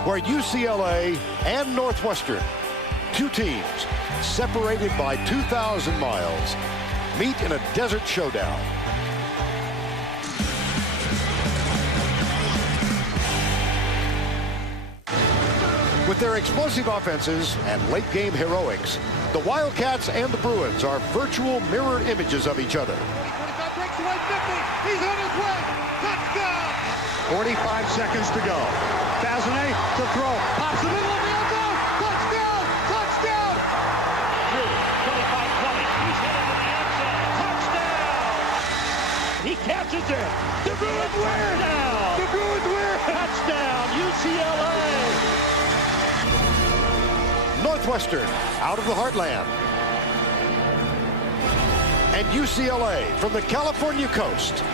where UCLA and Northwestern, two teams separated by 2,000 miles, meet in a desert showdown. With their explosive offenses and late-game heroics, the Wildcats and the Bruins are virtual mirror images of each other. 25 breaks away, 50. He's on his way. Touchdown! 45 seconds to go. Bazinet to throw. Pops the middle of the end zone. Touchdown! Touchdown! 25-20. He's headed to the end zone. Touchdown! He catches it. The Bruins win! The Bruins win! Touchdown, UCLA! Northwestern out of the heartland, and UCLA from the California coast.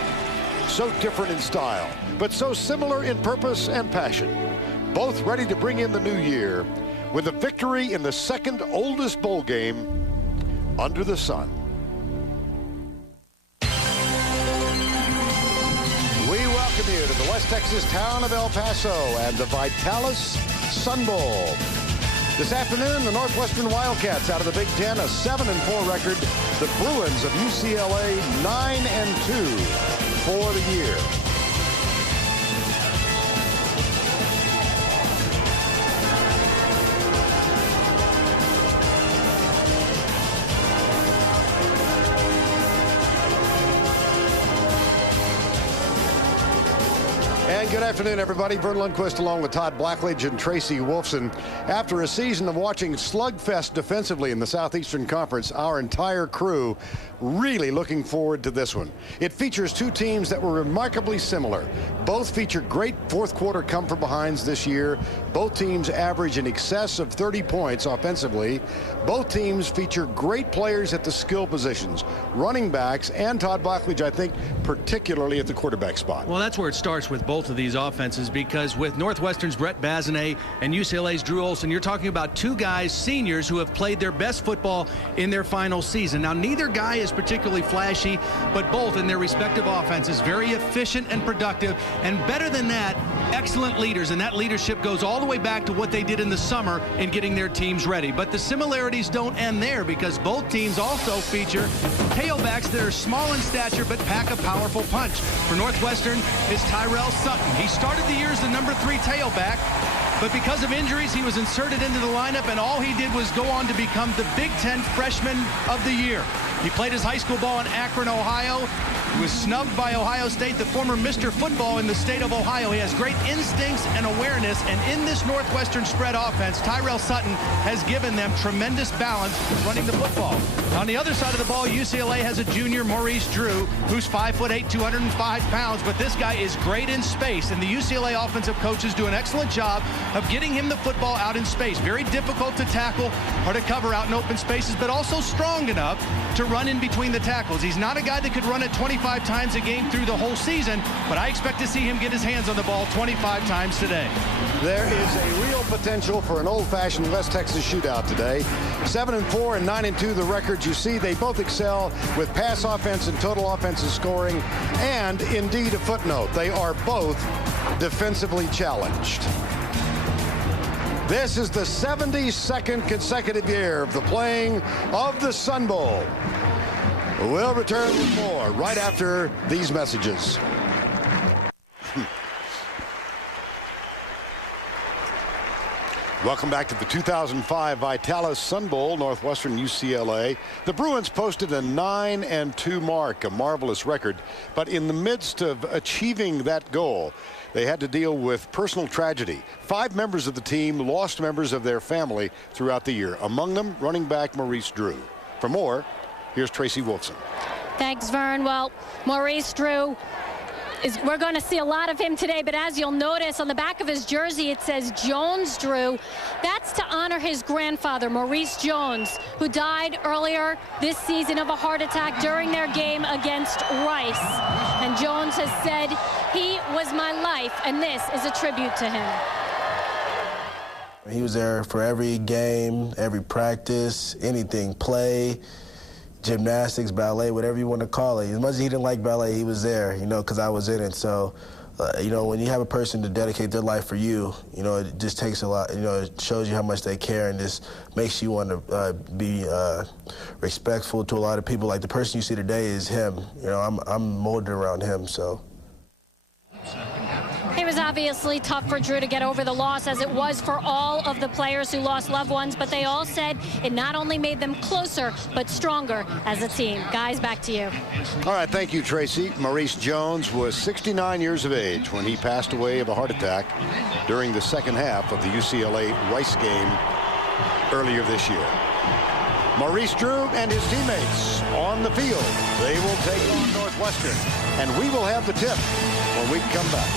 So different in style, but so similar in purpose and passion. Both ready to bring in the new year with a victory in the second oldest bowl game under the sun. We welcome you to the West Texas town of El Paso and the Vitalis Sun Bowl. This afternoon, the Northwestern Wildcats out of the Big Ten, a 7-4 record. The Bruins of UCLA, 9-2 for the year. And good afternoon, everybody. Vern Lundquist along with Todd Blackledge and Tracy Wolfson. After a season of watching slugfest defensively in the Southeastern Conference, our entire crew really looking forward to this one. It features two teams that were remarkably similar. Both feature great fourth-quarter come-from-behinds this year. Both teams average in excess of 30 points offensively. Both teams feature great players at the skill positions, running backs, and Todd Blackledge, I think, particularly at the quarterback spot. Well, that's where it starts with both of these offenses, because with Northwestern's Brett Bazinet and UCLA's Drew Olson, you're talking about two guys, seniors, who have played their best football in their final season. Now, neither guy is particularly flashy, but both in their respective offenses very efficient and productive, and better than that, excellent leaders, and that leadership goes all the way back to what they did in the summer in getting their teams ready. But the similarities don't end there, because both teams also feature tailbacks that are small in stature but pack a powerful punch. For Northwestern is Tyrell Sutton. He started the year as the number 3 tailback, but because of injuries, he was inserted into the lineup, and all he did was go on to become the Big Ten Freshman of the Year. He played his high school ball in Akron, Ohio. He was snubbed by Ohio State, the former Mr. Football in the state of Ohio. He has great instincts and awareness, and in this Northwestern spread offense, Tyrell Sutton has given them tremendous balance running the football. On the other side of the ball, UCLA has a junior, Maurice Drew, who's 5'8", 205 pounds, but this guy is great in space, and the UCLA offensive coaches do an excellent job of getting him the football out in space. Very difficult to tackle or to cover out in open spaces, but also strong enough to run in between the tackles. He's not a guy that could run it 25 times a game through the whole season, but I expect to see him get his hands on the ball 25 times today. There is a real potential for an old-fashioned West Texas shootout today. 7-4 and 9-2 the records. You see, they both excel with pass offense and total offensive scoring, and indeed a footnote, they are both defensively challenged. This is the 72nd consecutive year of the playing of the Sun Bowl. We'll return with more right after these messages. Welcome back to the 2005 Vitalis Sun Bowl, Northwestern UCLA. The Bruins posted a 9-2 mark, a marvelous record. But in the midst of achieving that goal, they had to deal with personal tragedy. 5 members of the team lost members of their family throughout the year. Among them, running back Maurice Drew. For more, here's Tracy Wolfson. Thanks, Vern. Well, Maurice Drew, we're going to see a lot of him today, but as you'll notice on the back of his jersey, it says Jones Drew. That's to honor his grandfather, Maurice Jones, who died earlier this season of a heart attack during their game against Rice. And Jones has said, "He was my life," and this is a tribute to him. He was there for every game, every practice, anything, play, gymnastics, ballet, whatever you want to call it. As much as he didn't like ballet, he was there, you know, because I was in it. So you know, when you have a person to dedicate their life for you, you know, it just takes a lot. You know, it shows you how much they care, and just makes you want to be respectful to a lot of people. Like the person you see today is him. You know, I'm molded around him, so. It was obviously tough for Drew to get over the loss, as it was for all of the players who lost loved ones, but they all said it not only made them closer, but stronger as a team. Guys, back to you. All right, thank you, Tracy. Maurice Jones was 69 years of age when he passed away of a heart attack during the second half of the UCLA Rice game earlier this year. Maurice Drew and his teammates on the field. They will take on Northwestern, and we will have the tip when we come back.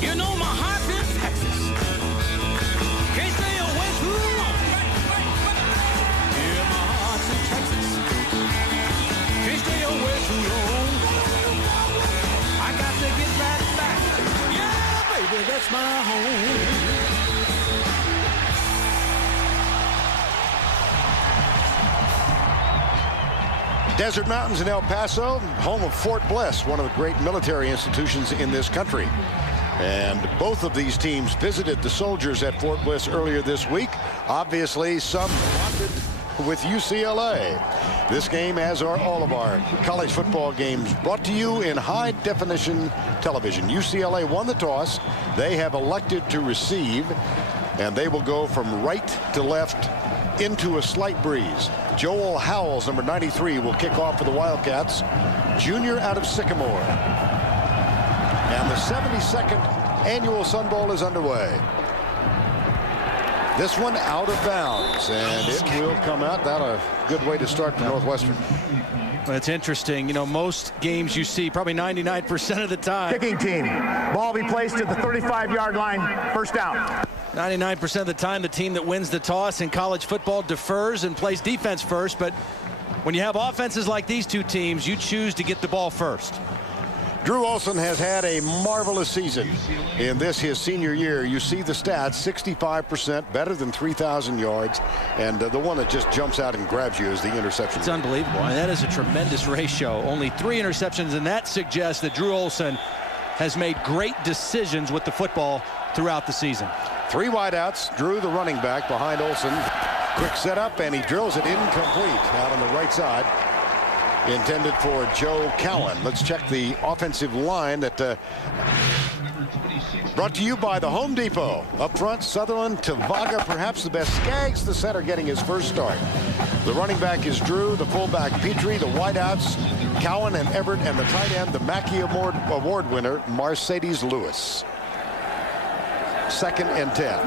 You know my heart's in Texas. Can't stay away too long. Yeah, my heart's in Texas. Can't stay away too long. I got to get right back. Yeah, baby, that's my home. Desert Mountains in El Paso, home of Fort Bliss, one of the great military institutions in this country. And both of these teams visited the soldiers at Fort Bliss earlier this week. Obviously, some bonded with UCLA. This game, as are all of our college football games, brought to you in high-definition television. UCLA won the toss. They have elected to receive, and they will go from right to left into a slight breeze. Joel Howells, number 93, will kick off for the Wildcats, junior out of Sycamore. And the 72nd annual Sun Bowl is underway. This one out of bounds, and it will come out. That's a good way to start for Northwestern. Well, it's interesting. You know, most games you see, probably 99% of the time. Kicking team. Ball be placed at the 35-yard line. First down. 99% of the time, the team that wins the toss in college football defers and plays defense first. But when you have offenses like these two teams, you choose to get the ball first. Drew Olson has had a marvelous season in this, his senior year. You see the stats, 65%, better than 3,000 yards. And the one that just jumps out and grabs you is the interception. It's unbelievable. And that is a tremendous ratio. Only 3 interceptions, and that suggests that Drew Olson has made great decisions with the football throughout the season. 3 wideouts. Drew, the running back, behind Olson. Quick setup, and he drills it incomplete out on the right side. Intended for Joe Cowan. Let's check the offensive line that brought to you by the Home Depot. Up front, Sutherland, Tavaga, perhaps the best. Skaggs, the center, getting his first start. The running back is Drew, the fullback Petrie, the wideouts Cowan and Everett, and the tight end, the Mackey Award winner, Mercedes Lewis. 2nd and 10.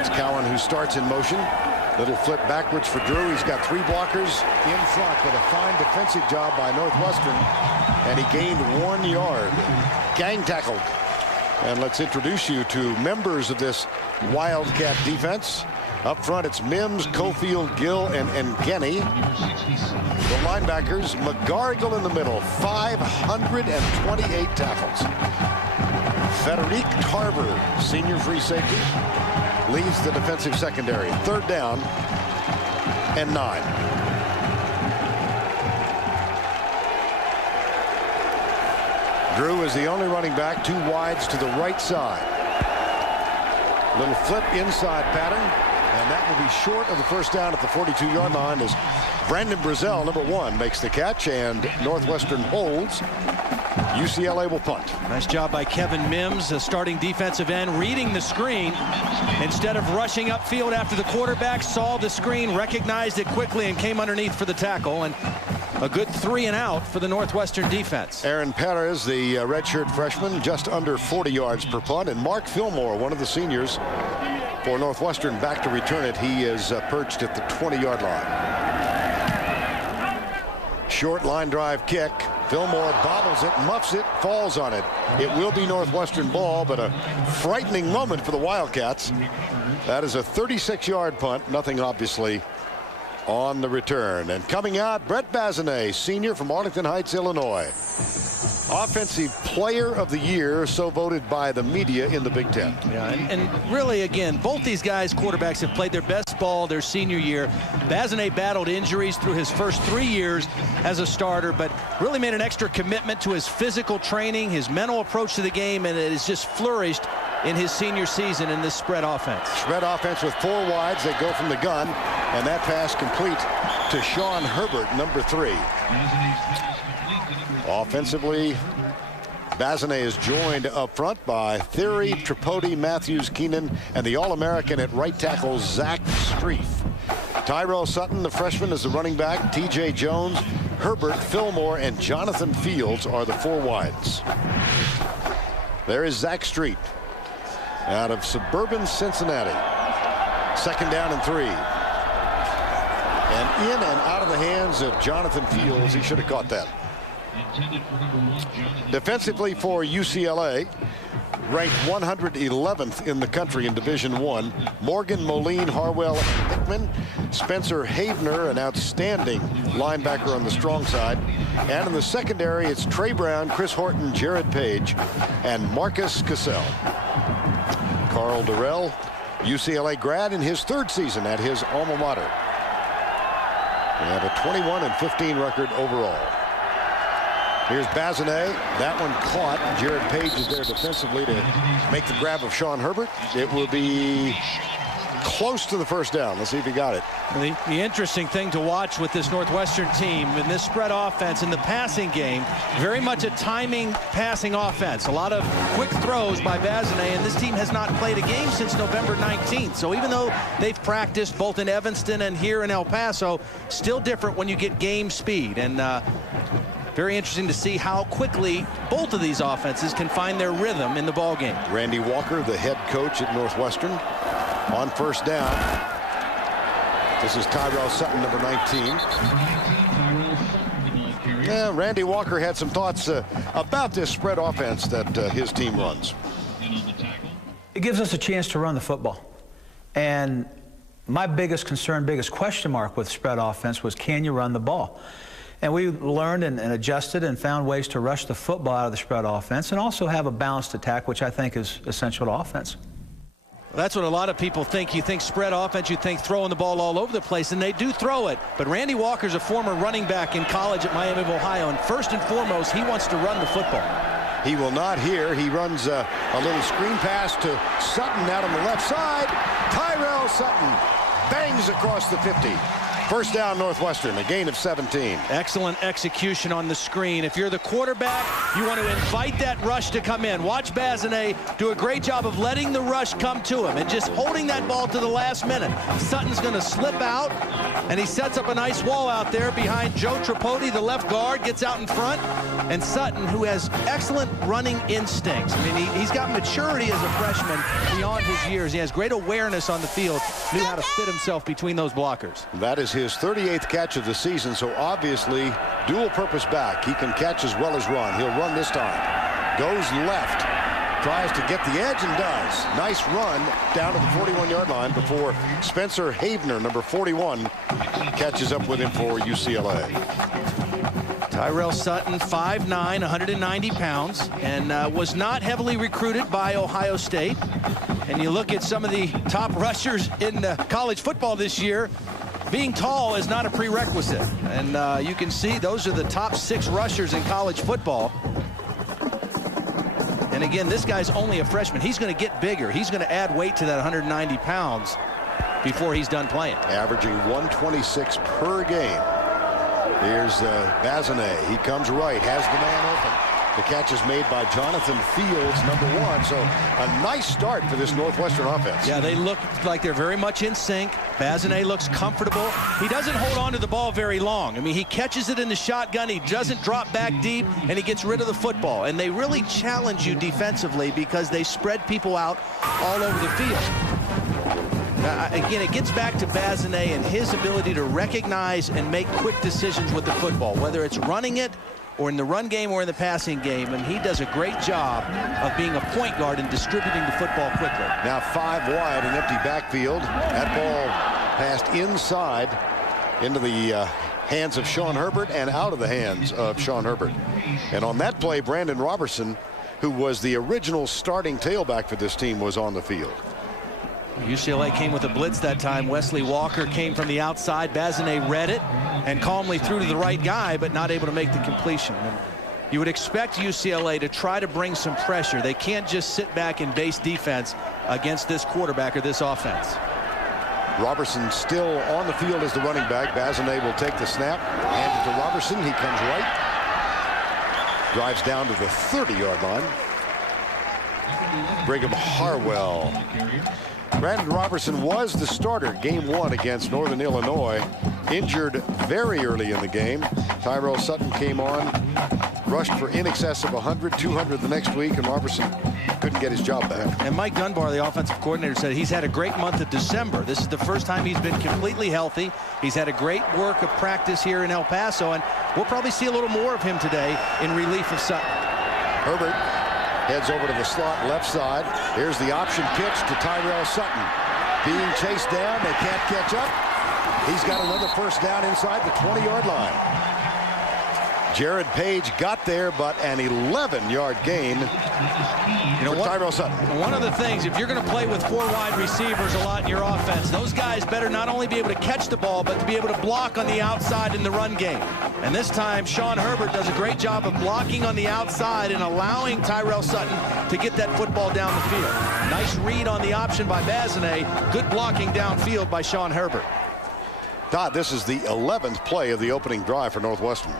It's Cowan who starts in motion. Little flip backwards for Drew. He's got 3 blockers in front, but a fine defensive job by Northwestern, and he gained 1 yard. Gang tackled. And let's introduce you to members of this Wildcat defense. Up front, it's Mims, Cofield, Gill, and Genny. The linebackers, McGarrigle in the middle, 528 tackles. Frederic Tarver, senior free safety, leads the defensive secondary. 3rd down and 9. Drew is the only running back, 2 wides to the right side. Little flip inside pattern, and that will be short of the first down at the 42-yard line as Brandon Brazel, number 1, makes the catch, and Northwestern holds. UCLA will punt. Nice job by Kevin Mims, a starting defensive end, reading the screen. Instead of rushing upfield after the quarterback, saw the screen, recognized it quickly, and came underneath for the tackle. And a good 3 and out for the Northwestern defense. Aaron Perez, the redshirt freshman, just under 40 yards per punt. And Mark Fillmore, one of the seniors for Northwestern, back to return it. He is perched at the 20-yard line. Short line drive kick. Fillmore bobbles it, muffs it, falls on it. It will be Northwestern ball, but a frightening moment for the Wildcats. That is a 36-yard punt. Nothing, obviously, on the return. And coming out, Brett Bazinet, senior from Arlington Heights, Illinois. Offensive Player of the Year, so voted by the media in the Big Ten. Yeah, and really, again, both these guys, quarterbacks, have played their best ball their senior year. Bazinet battled injuries through his first 3 years as a starter, but really made an extra commitment to his physical training, his mental approach to the game, and it has just flourished in his senior season in this spread offense. Spread offense with 4 wides. They go from the gun, and that pass complete to Sean Herbert, number 3. Offensively, Bazinet is joined up front by Theory, Tripodi, Matthews, Keenan, and the All-American at right tackle, Zach Streif. Tyrell Sutton, the freshman, is the running back. T.J. Jones, Herbert, Fillmore, and Jonathan Fields are the 4 wides. There is Zach Streif out of suburban Cincinnati. 2nd down and 3. And in and out of the hands of Jonathan Fields. He should have caught that. Defensively for UCLA, ranked 111th in the country in Division I, Morgan, Moline, Harwell, Hickman, Spencer Havener, an outstanding linebacker on the strong side. And in the secondary, it's Trey Brown, Chris Horton, Jared Page, and Marcus Cassell. Carl Durrell, UCLA grad in his 3rd season at his alma mater. They have a 21-15 record overall. Here's Bazinet. That one caught. Jared Page is there defensively to make the grab of Sean Herbert. It will be close to the 1st down. Let's see if he got it. The interesting thing to watch with this Northwestern team in this spread offense in the passing game, very much a timing passing offense. A lot of quick throws by Bazinet, and this team has not played a game since November 19th. So even though they've practiced both in Evanston and here in El Paso, still different when you get game speed. And very interesting to see how quickly both of these offenses can find their rhythm in the ball game. Randy Walker, the head coach at Northwestern, on 1st down. This is Tyrell Sutton, number 19. Yeah, Randy Walker had some thoughts about this spread offense that his team runs. It gives us a chance to run the football. And my biggest concern, biggest question mark with spread offense was, can you run the ball? And we learned and adjusted and found ways to rush the football out of the spread offense and also have a balanced attack, which I think is essential to offense. That's what a lot of people think. You think spread offense, you think throwing the ball all over the place, and they do throw it. But Randy Walker's a former running back in college at Miami of Ohio, and first and foremost, he wants to run the football. He will not here. He runs a little screen pass to Sutton out on the left side. Tyrell Sutton bangs across the 50. 1st down, Northwestern, a gain of 17. Excellent execution on the screen. If you're the quarterback, you want to invite that rush to come in. Watch Bazinet do a great job of letting the rush come to him and just holding that ball to the last minute. Sutton's going to slip out, and he sets up a nice wall out there behind Joe Tripodi, the left guard, gets out in front. And Sutton, who has excellent running instincts. I mean, he's got maturity as a freshman beyond his years. He has great awareness on the field, knew how to fit himself between those blockers. That is his 38th catch of the season, so obviously dual purpose back. He can catch as well as run. He'll run this time. Goes left, tries to get the edge and does. Nice run down to the 41-yard line before Spencer Havener, number 41, catches up with him for UCLA. Tyrell Sutton, 5'9", 190 pounds, and was not heavily recruited by Ohio State. And you look at some of the top rushers in college football this year, being tall is not a prerequisite. And you can see those are the top 6 rushers in college football. And again, this guy's only a freshman. He's going to get bigger. He's going to add weight to that 190 pounds before he's done playing. Averaging 126 per game. Here's Bazinet. He comes right, has the man open. The catch is made by Jonathan Fields, number 1. So a nice start for this Northwestern offense. Yeah, they look like they're very much in sync. Bazinet looks comfortable. He doesn't hold on to the ball very long. I mean, he catches it in the shotgun. He doesn't drop back deep, and he gets rid of the football. And they really challenge you defensively because they spread people out all over the field. Again, it gets back to Bazinet and his ability to recognize and make quick decisions with the football, whether it's running it or in the run game or in the passing game, and he does a great job of being a point guard and distributing the football quickly. Now 5 wide, an empty backfield. That ball passed inside, into the hands of Sean Herbert and out of the hands of Sean Herbert. And on that play, Brandon Robertson, who was the original starting tailback for this team, was on the field. UCLA came with a blitz that time. Wesley Walker came from the outside. Bazinet read it and calmly threw to the right guy, but not able to make the completion. And you would expect UCLA to try to bring some pressure. They can't just sit back in base defense against this quarterback or this offense. Robertson still on the field as the running back. Bazinet will take the snap, hand it to Robertson. He comes right, drives down to the 30-yard line. Brigham Harwell. Brandon Robertson was the starter game 1 against Northern Illinois. Injured very early in the game. Tyrell Sutton came on, rushed for in excess of 100, 200 the next week, and Robertson couldn't get his job back. And Mike Dunbar, the offensive coordinator, said he's had a great month of December. This is the first time he's been completely healthy. He's had a great work of practice here in El Paso, and we'll probably see a little more of him today in relief of Sutton. Herbert heads over to the slot left side. Here's the option pitch to Tyrell Sutton. Being chased down, they can't catch up. He's got another first down inside the 20-yard line. Jared Page got there, but an 11-yard gain for Tyrell Sutton. One of the things, if you're going to play with 4 wide receivers a lot in your offense, those guys better not only be able to catch the ball, but to be able to block on the outside in the run game. And this time, Sean Herbert does a great job of blocking on the outside and allowing Tyrell Sutton to get that football down the field. Nice read on the option by Bazinet. Good blocking downfield by Sean Herbert. Todd, this is the 11th play of the opening drive for Northwestern.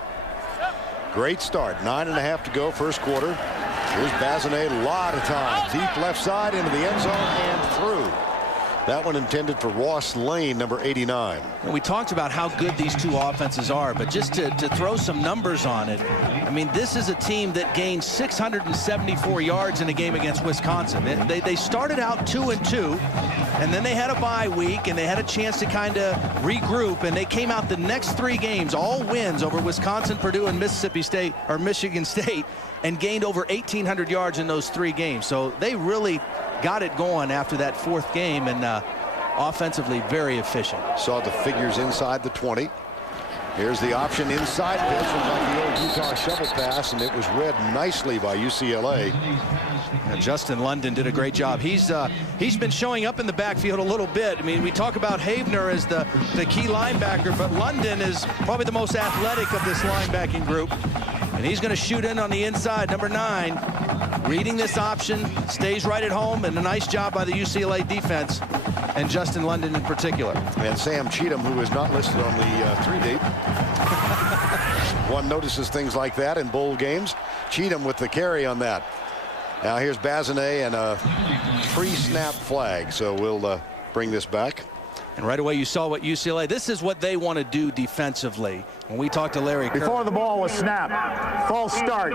Great start. 9.5 to go, first quarter. Here's Bazinet, a lot of time. Deep left side into the end zone and through. That one intended for Ross Lane, number 89. We talked about how good these two offenses are, but just to throw some numbers on it, I mean, this is a team that gained 674 yards in a game against Wisconsin. They started out 2-2, and then they had a bye week, and they had a chance to kind of regroup, and they came out the next 3 games, all wins over Wisconsin, Purdue, and Mississippi State, or Michigan State, and gained over 1,800 yards in those 3 games. So they really got it going after that 4th game, and offensively very efficient. Saw the figures inside the 20. Here's the option inside pitch, like the old Utah shovel pass, and it was read nicely by UCLA. Yeah, Justin London did a great job. He's been showing up in the backfield a little bit. I mean, we talk about Havener as the key linebacker, but London is probably the most athletic of this linebacking group. And he's going to shoot in on the inside, number 9. Reading this option, stays right at home, and a nice job by the UCLA defense, and Justin London in particular. And Sam Cheatham, who is not listed on the 3-deep. One notices things like that in bowl games. Cheatham with the carry on that. Now here's Bazinet and a pre-snap flag, so we'll bring this back. And right away you saw what UCLA, this is what they want to do defensively. When we talked to Larry Kerr. Before the ball was snapped, false start,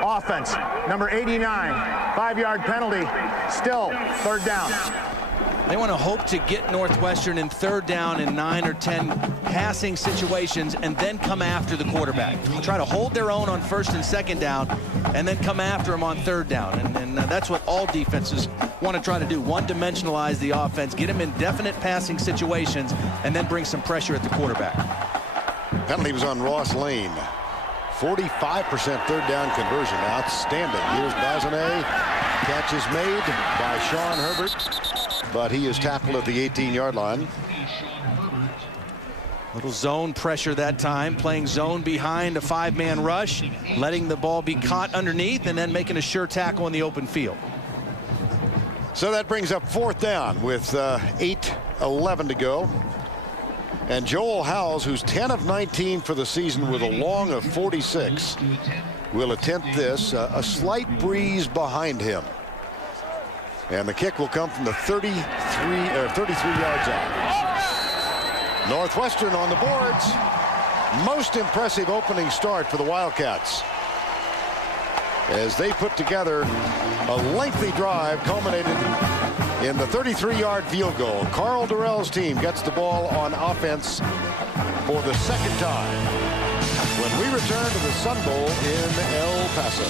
offense, number 89, 5-yard penalty, still 3rd down. They want to hope to get Northwestern in 3rd down in 9 or 10 passing situations and then come after the quarterback. Try to hold their own on 1st and 2nd down and then come after him on 3rd down. And that's what all defenses want to try to do. One-dimensionalize the offense, get them in definite passing situations, and then bring some pressure at the quarterback. Penalty was on Ross Lane. 45% 3rd down conversion. Outstanding. Here's Bazinet. Catch is made by Sean Herbert, but he is tackled at the 18-yard line. Little zone pressure that time, playing zone behind a 5-man rush, letting the ball be caught underneath, and then making a sure tackle in the open field. So that brings up 4th down with 8:11 to go. And Joel Howells, who's 10 of 19 for the season with a long of 46, will attempt this. A slight breeze behind him. And the kick will come from the 33 yards out. Northwestern on the boards. Most impressive opening start for the Wildcats, as they put together a lengthy drive culminated in the 33-yard field goal. Carl Durrell's team gets the ball on offense for the 2nd time when we return to the Sun Bowl in El Paso.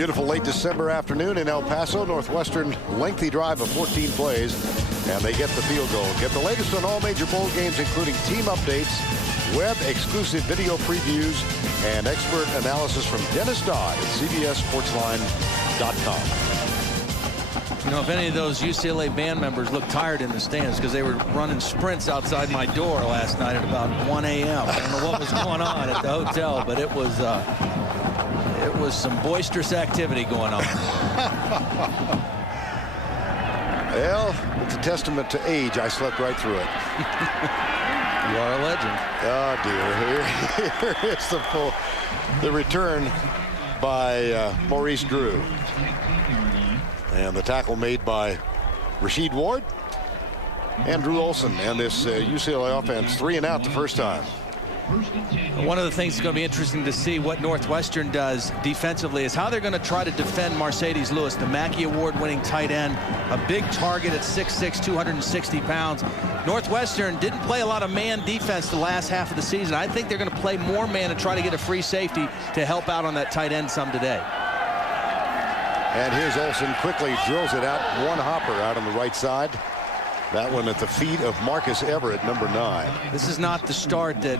Beautiful late December afternoon in El Paso. Northwestern lengthy drive of 14 plays, and they get the field goal. Get the latest on all major bowl games, including team updates, web exclusive video previews, and expert analysis from Dennis Dodd at CBSSportsline.com. You know, if any of those UCLA band members look tired in the stands because they were running sprints outside my door last night at about 1 a.m. I don't know what was going on at the hotel, but it was some boisterous activity going on. Well, it's a testament to age. I slept right through it. You are a legend. Oh, dear. Here is the return by Maurice Drew. And the tackle made by Rasheed Ward and Drew Olson. And this UCLA offense 3 and out the first time. One of the things that's going to be interesting to see what Northwestern does defensively is how they're going to try to defend Mercedes Lewis, the Mackey Award-winning tight end, a big target at 6'6", 260 pounds. Northwestern didn't play a lot of man defense the last half of the season. I think they're going to play more man and try to get a free safety to help out on that tight end some today. And here's Olson, quickly drills it out, one hopper out on the right side. That one at the feet of Marcus Everett, number 9. This is not the start that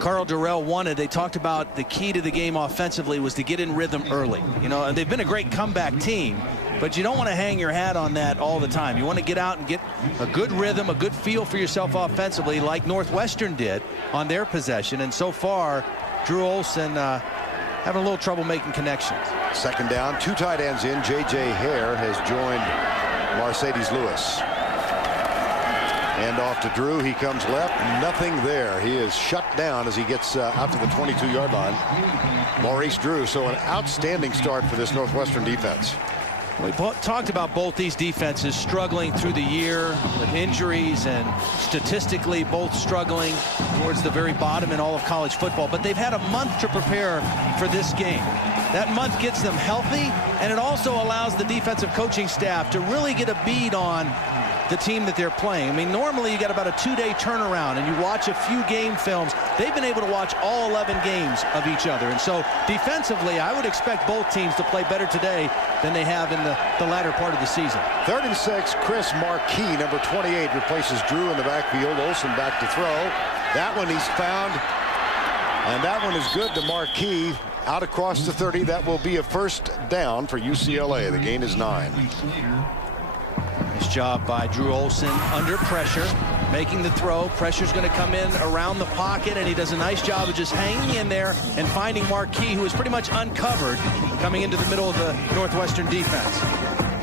Carl Durrell wanted. They talked about the key to the game offensively was to get in rhythm early. You know, and they've been a great comeback team, but you don't want to hang your hat on that all the time. You want to get out and get a good rhythm, a good feel for yourself offensively, like Northwestern did on their possession. And so far, Drew Olson having a little trouble making connections. Second down, 2 tight ends in. J.J. Hare has joined Mercedes Lewis. Hand off to Drew. He comes left. Nothing there. He is shut down as he gets out to the 22-yard line. Maurice Drew. So an outstanding start for this Northwestern defense. We talked about both these defenses struggling through the year with injuries and statistically both struggling towards the very bottom in all of college football. But they've had a month to prepare for this game. That month gets them healthy, and it also allows the defensive coaching staff to really get a bead on the team that they're playing. I mean, normally you got about a 2-day turnaround and you watch a few game films. They've been able to watch all 11 games of each other. And so defensively, I would expect both teams to play better today than they have in the latter part of the season. 3rd and 6, Chris Marquis, number 28, replaces Drew in the backfield. Olson back to throw. That one he's found. And that one is good to Marquis. Out across the 30. That will be a first down for UCLA. The gain is 9. Nice job by Drew Olson under pressure, making the throw. Pressure's going to come in around the pocket, and he does a nice job of just hanging in there and finding Marquis, who is pretty much uncovered, coming into the middle of the Northwestern defense.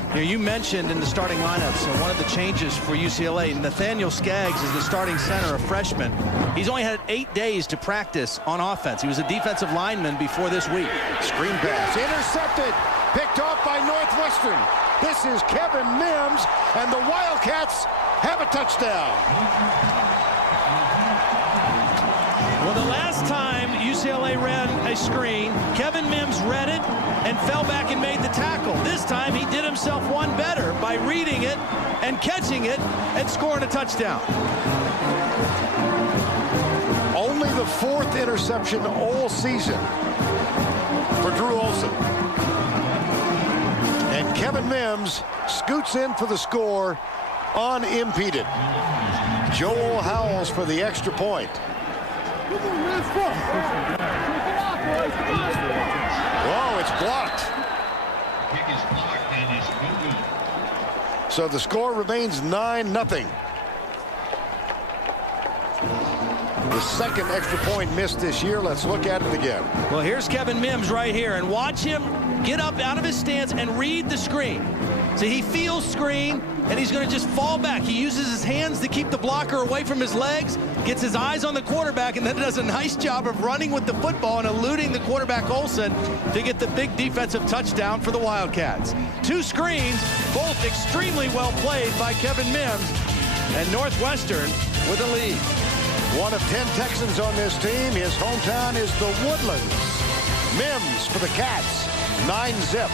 You know, you mentioned in the starting lineups, one of the changes for UCLA, Nathaniel Skaggs is the starting center, a freshman. He's only had 8 days to practice on offense. He was a defensive lineman before this week. Screen pass, intercepted, picked off by Northwestern. This is Kevin Mims, and the Wildcats have a touchdown. Well, the last time UCLA ran a screen, Kevin Mims read it and fell back and made the tackle. This time he did himself one better by reading it and catching it and scoring a touchdown. Only the 4th interception all season for Drew Olson. And Kevin Mims scoots in for the score unimpeded. Joel Howells for the extra point. Whoa, it's blocked. So the score remains 9-0. The second extra point missed this year. Let's look at it again. Well, here's Kevin Mims right here, and watch him get up out of his stance and read the screen. See, he feels screen, and he's going to just fall back. He uses his hands to keep the blocker away from his legs, gets his eyes on the quarterback, and then does a nice job of running with the football and eluding the quarterback Olson to get the big defensive touchdown for the Wildcats. 2 screens, both extremely well played by Kevin Mims, and Northwestern with a lead. One of 10 Texans on this team. His hometown is the Woodlands. Mims for the Cats, 9-0.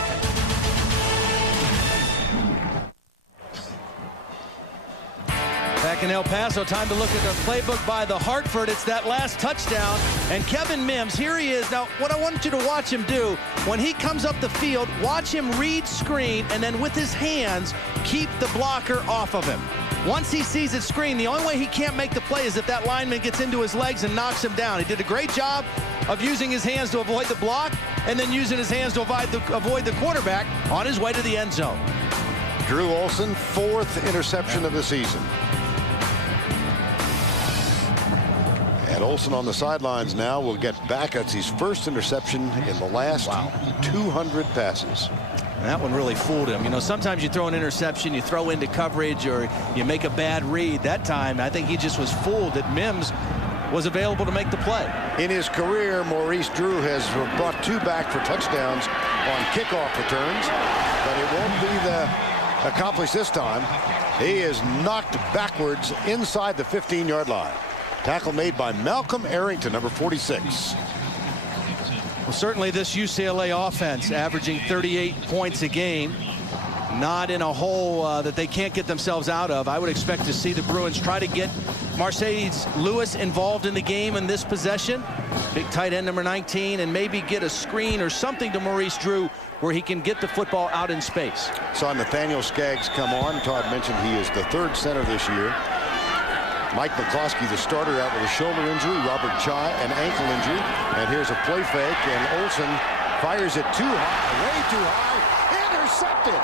Back Back in El Paso, time to look at the playbook by the Hartford. It's that last touchdown. And Kevin Mims, here he is. Now, what I want you to watch him do, when he comes up the field, watch him read screen and then with his hands, keep the blocker off of him. Once he sees it screen, the only way he can't make the play is if that lineman gets into his legs and knocks him down. He did a great job of using his hands to avoid the block and then using his hands to avoid the quarterback on his way to the end zone. Drew Olson, 4th interception of the season. And Olson on the sidelines now will get back. That's his first interception in the last 200 passes. And that one really fooled him. You know, sometimes you throw an interception, you throw into coverage, or you make a bad read. That time, I think he just was fooled that Mims was available to make the play. In his career, Maurice Drew has brought 2 back for touchdowns on kickoff returns, but it won't be accomplished this time. He is knocked backwards inside the 15-yard line. Tackle made by Malcolm Arrington, number 46. Well, certainly this UCLA offense averaging 38 points a game, not in a hole that they can't get themselves out of. I would expect to see the Bruins try to get Marcedes Lewis involved in the game in this possession. Big tight end number 19, and maybe get a screen or something to Maurice Drew where he can get the football out in space. Saw Nathaniel Skaggs come on. Todd mentioned he is the 3rd center this year. Mike McCloskey, the starter, out with a shoulder injury. Robert Chai, an ankle injury. And here's a play fake, and Olson fires it too high, way too high. Intercepted.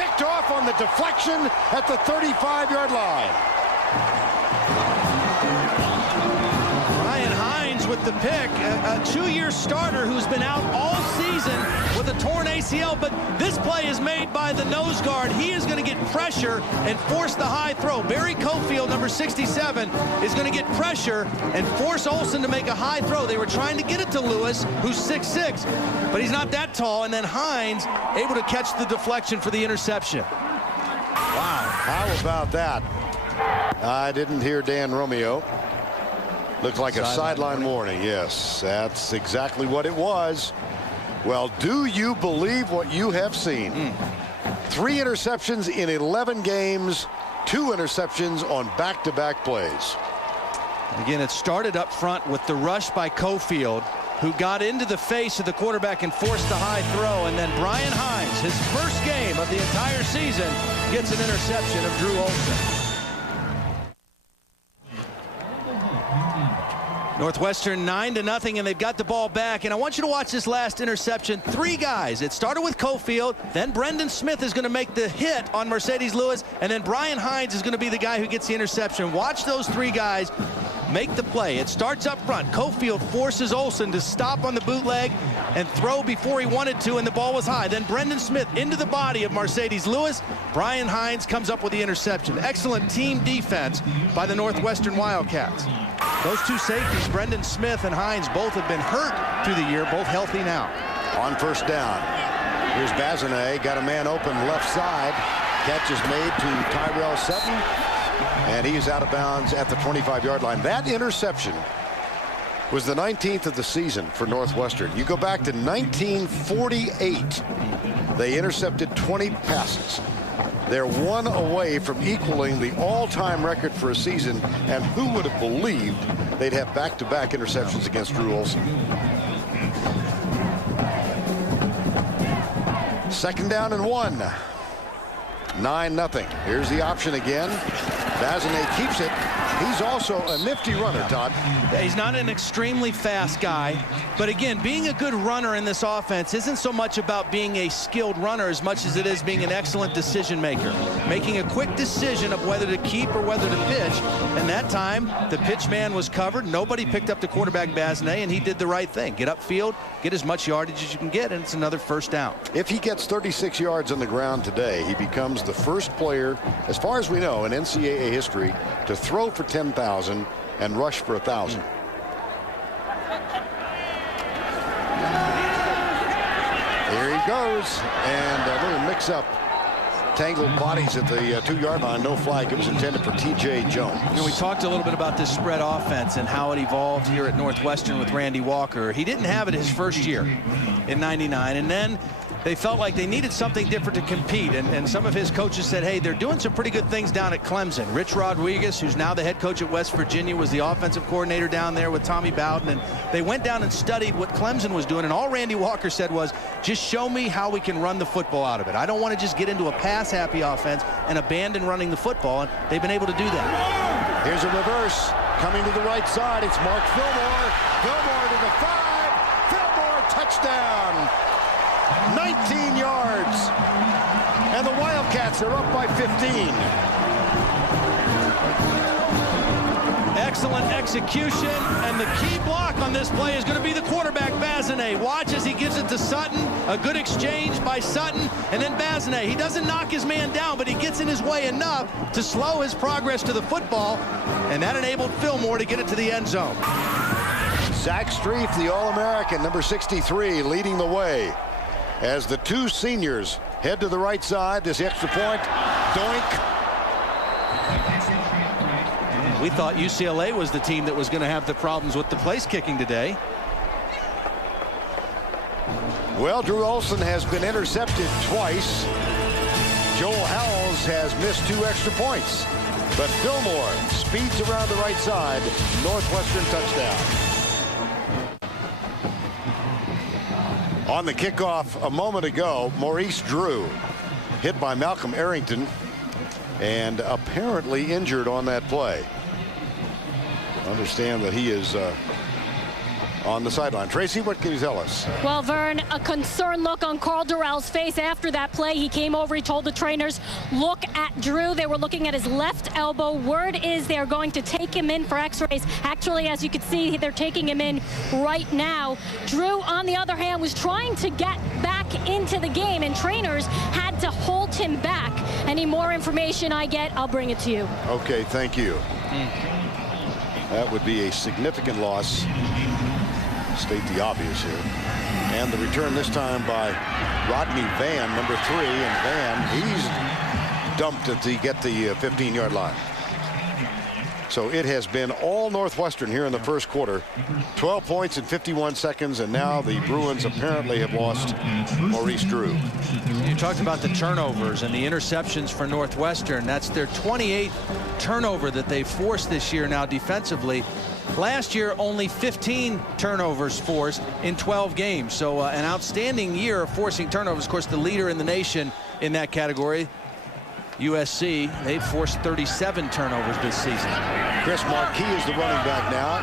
Picked off on the deflection at the 35-yard line. Brian Hines with the pick, a 2-year starter who's been out all season with a torn ACL, but this play is made by the nose guard. He is going to get pressure and force the high throw. Barry Cofield, number 67, is going to get pressure and force Olson to make a high throw. They were trying to get it to Lewis, who's 6'6", but he's not that tall, and then Hines able to catch the deflection for the interception. Wow, how about that? I didn't hear Dan Romeo. Looked like a sideline warning. Yes, that's exactly what it was. Well, do you believe what you have seen? 3 interceptions in 11 games, 2 interceptions on back-to-back plays. Again, it started up front with the rush by Cofield, who got into the face of the quarterback and forced the high throw. And then Brian Hines, his first game of the entire season, gets an interception of Drew Olson. Northwestern 9-0, and they've got the ball back. And I want you to watch this last interception. 3 guys. It started with Cofield, then Brendan Smith is going to make the hit on Marcedes Lewis, and then Brian Hines is going to be the guy who gets the interception. Watch those 3 guys make the play. It starts up front. Cofield forces Olson to stop on the bootleg and throw before he wanted to, and the ball was high. Then Brendan Smith into the body of Marcedes Lewis. Brian Hines comes up with the interception. Excellent team defense by the Northwestern Wildcats. Those 2 safeties, Brendan Smith and Hines, both have been hurt through the year, both healthy now. On first down, here's Bazinet, got a man open left side. Catch is made to Tyrell Sutton, and he's out of bounds at the 25-yard line. That interception was the 19th of the season for Northwestern. You go back to 1948, they intercepted 20 passes. They're 1 away from equaling the all-time record for a season, and who would have believed they'd have back-to-back interceptions against Drew Olson. 2nd down and 1. 9-0. Here's the option again. Bazinet keeps it. He's also a nifty runner, Todd. He's not an extremely fast guy, but again, being a good runner in this offense isn't so much about being a skilled runner as much as it is being an excellent decision maker. Making a quick decision of whether to keep or whether to pitch. And that time, the pitch man was covered. Nobody picked up the quarterback, Bazinet, and he did the right thing. Get upfield, get as much yardage as you can get, and it's another first down. If he gets 36 yards on the ground today, he becomes the first player, as far as we know, in NCAA history to throw for 10,000 and rush for 1,000. Here he goes, and a little mix-up. Tangled bodies at the 2-yard line. No flag. It was intended for T.J. Jones. You know, we talked a little bit about this spread offense and how it evolved here at Northwestern with Randy Walker. He didn't have it his first year in '99, and then they felt like they needed something different to compete. And some of his coaches said, hey, they're doing some pretty good things down at Clemson. Rich Rodriguez, who's now the head coach at West Virginia, was the offensive coordinator down there with Tommy Bowden. And they went down and studied what Clemson was doing. And all Randy Walker said was, just show me how we can run the football out of it. I don't want to just get into a pass-happy offense and abandon running the football. And they've been able to do that. Here's a reverse. Coming to the right side, it's Mark Fillmore. Fillmore to the 5. Fillmore, touchdown. 19 yards. And the Wildcats are up by 15. Excellent execution, and the key block on this play is going to be the quarterback, Bazinet. Watch as he gives it to Sutton. A good exchange by Sutton, and then Bazinet. He doesn't knock his man down, but he gets in his way enough to slow his progress to the football, and that enabled Fillmore to get it to the end zone. Zach Strief, the All-American, number 63, leading the way as the two seniors head to the right side. This extra point, doink. We thought UCLA was the team that was going to have the problems with the place kicking today. Well, Drew Olson has been intercepted twice. Joel Howells has missed 2 extra points. But Fillmore speeds around the right side. Northwestern touchdown. On the kickoff a moment ago, Maurice Drew hit by Malcolm Arrington and apparently injured on that play. Understand that he is on the sideline. Tracy, what can you tell us? Well, Vern, a concerned look on Carl Durrell's face after that play. He came over, he told the trainers, look at Drew. They were looking at his left elbow. Word is they're going to take him in for x-rays. Actually, as you can see, they're taking him in right now. Drew, on the other hand, was trying to get back into the game, and trainers had to hold him back. Any more information I get, I'll bring it to you. Okay, thank you. That would be a significant loss. State the obvious here. And the return this time by Rodney Van, number 3. And Van, he's dumped at the 15-yard line. So it has been all Northwestern here in the first quarter. 12 points in 51 seconds, and now the Bruins apparently have lost Maurice Drew. You talked about the turnovers and the interceptions for Northwestern. That's their 28th turnover that they forced this year now defensively. Last year, only 15 turnovers forced in 12 games. So an outstanding year of forcing turnovers. Of course, the leader in the nation in that category, USC, they've forced 37 turnovers this season. Chris Marquis is the running back now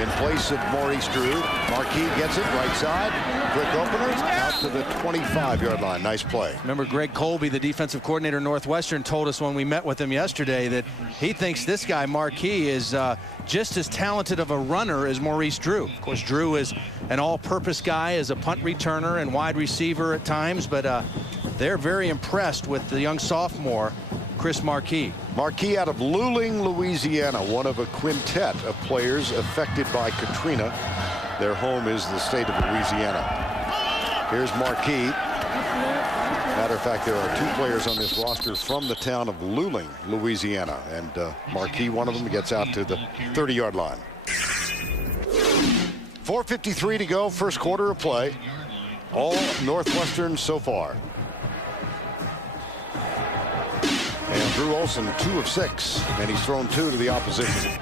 in place of Maurice Drew. Marquis gets it right side. Quick opener out to the 25-yard line. Nice play. Remember, Greg Colby, the defensive coordinator at Northwestern, told us when we met with him yesterday that he thinks this guy, Marquis, is just as talented of a runner as Maurice Drew. Of course, Drew is an all-purpose guy as a punt returner and wide receiver at times, but they're very impressed with the young sophomore, Chris Marquis. Marquis out of Luling, Louisiana, one of a quintet of players affected by Katrina. Their home is the state of Louisiana. Here's Marquis. Matter of fact, there are 2 players on this roster from the town of Luling, Louisiana, and Marquis, one of them, gets out to the 30-yard line. 4:53 to go, first quarter of play. All Northwestern so far. And Drew Olson, 2 of 6, and he's thrown 2 to the opposition.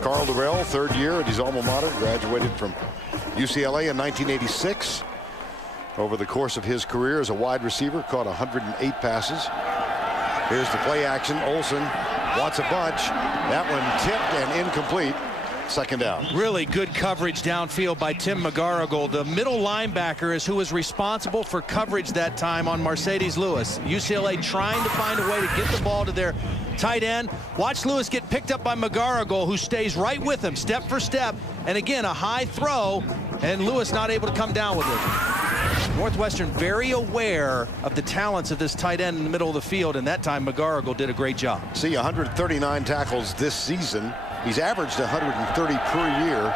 Carl Durrell, 3rd year at his alma mater, graduated from UCLA in 1986. Over the course of his career as a wide receiver, caught 108 passes. Here's the play action. Olson wants a bunch. That one tipped and incomplete. Second down. Really good coverage downfield by Tim McGarrigle. The middle linebacker is who was responsible for coverage that time on Mercedes Lewis. UCLA trying to find a way to get the ball to their tight end. Watch Lewis get picked up by McGarrigle, who stays right with him step for step. And again, a high throw, and Lewis not able to come down with it. Northwestern very aware of the talents of this tight end in the middle of the field, and that time McGarrigle did a great job. See, 139 tackles this season. He's averaged 130 per year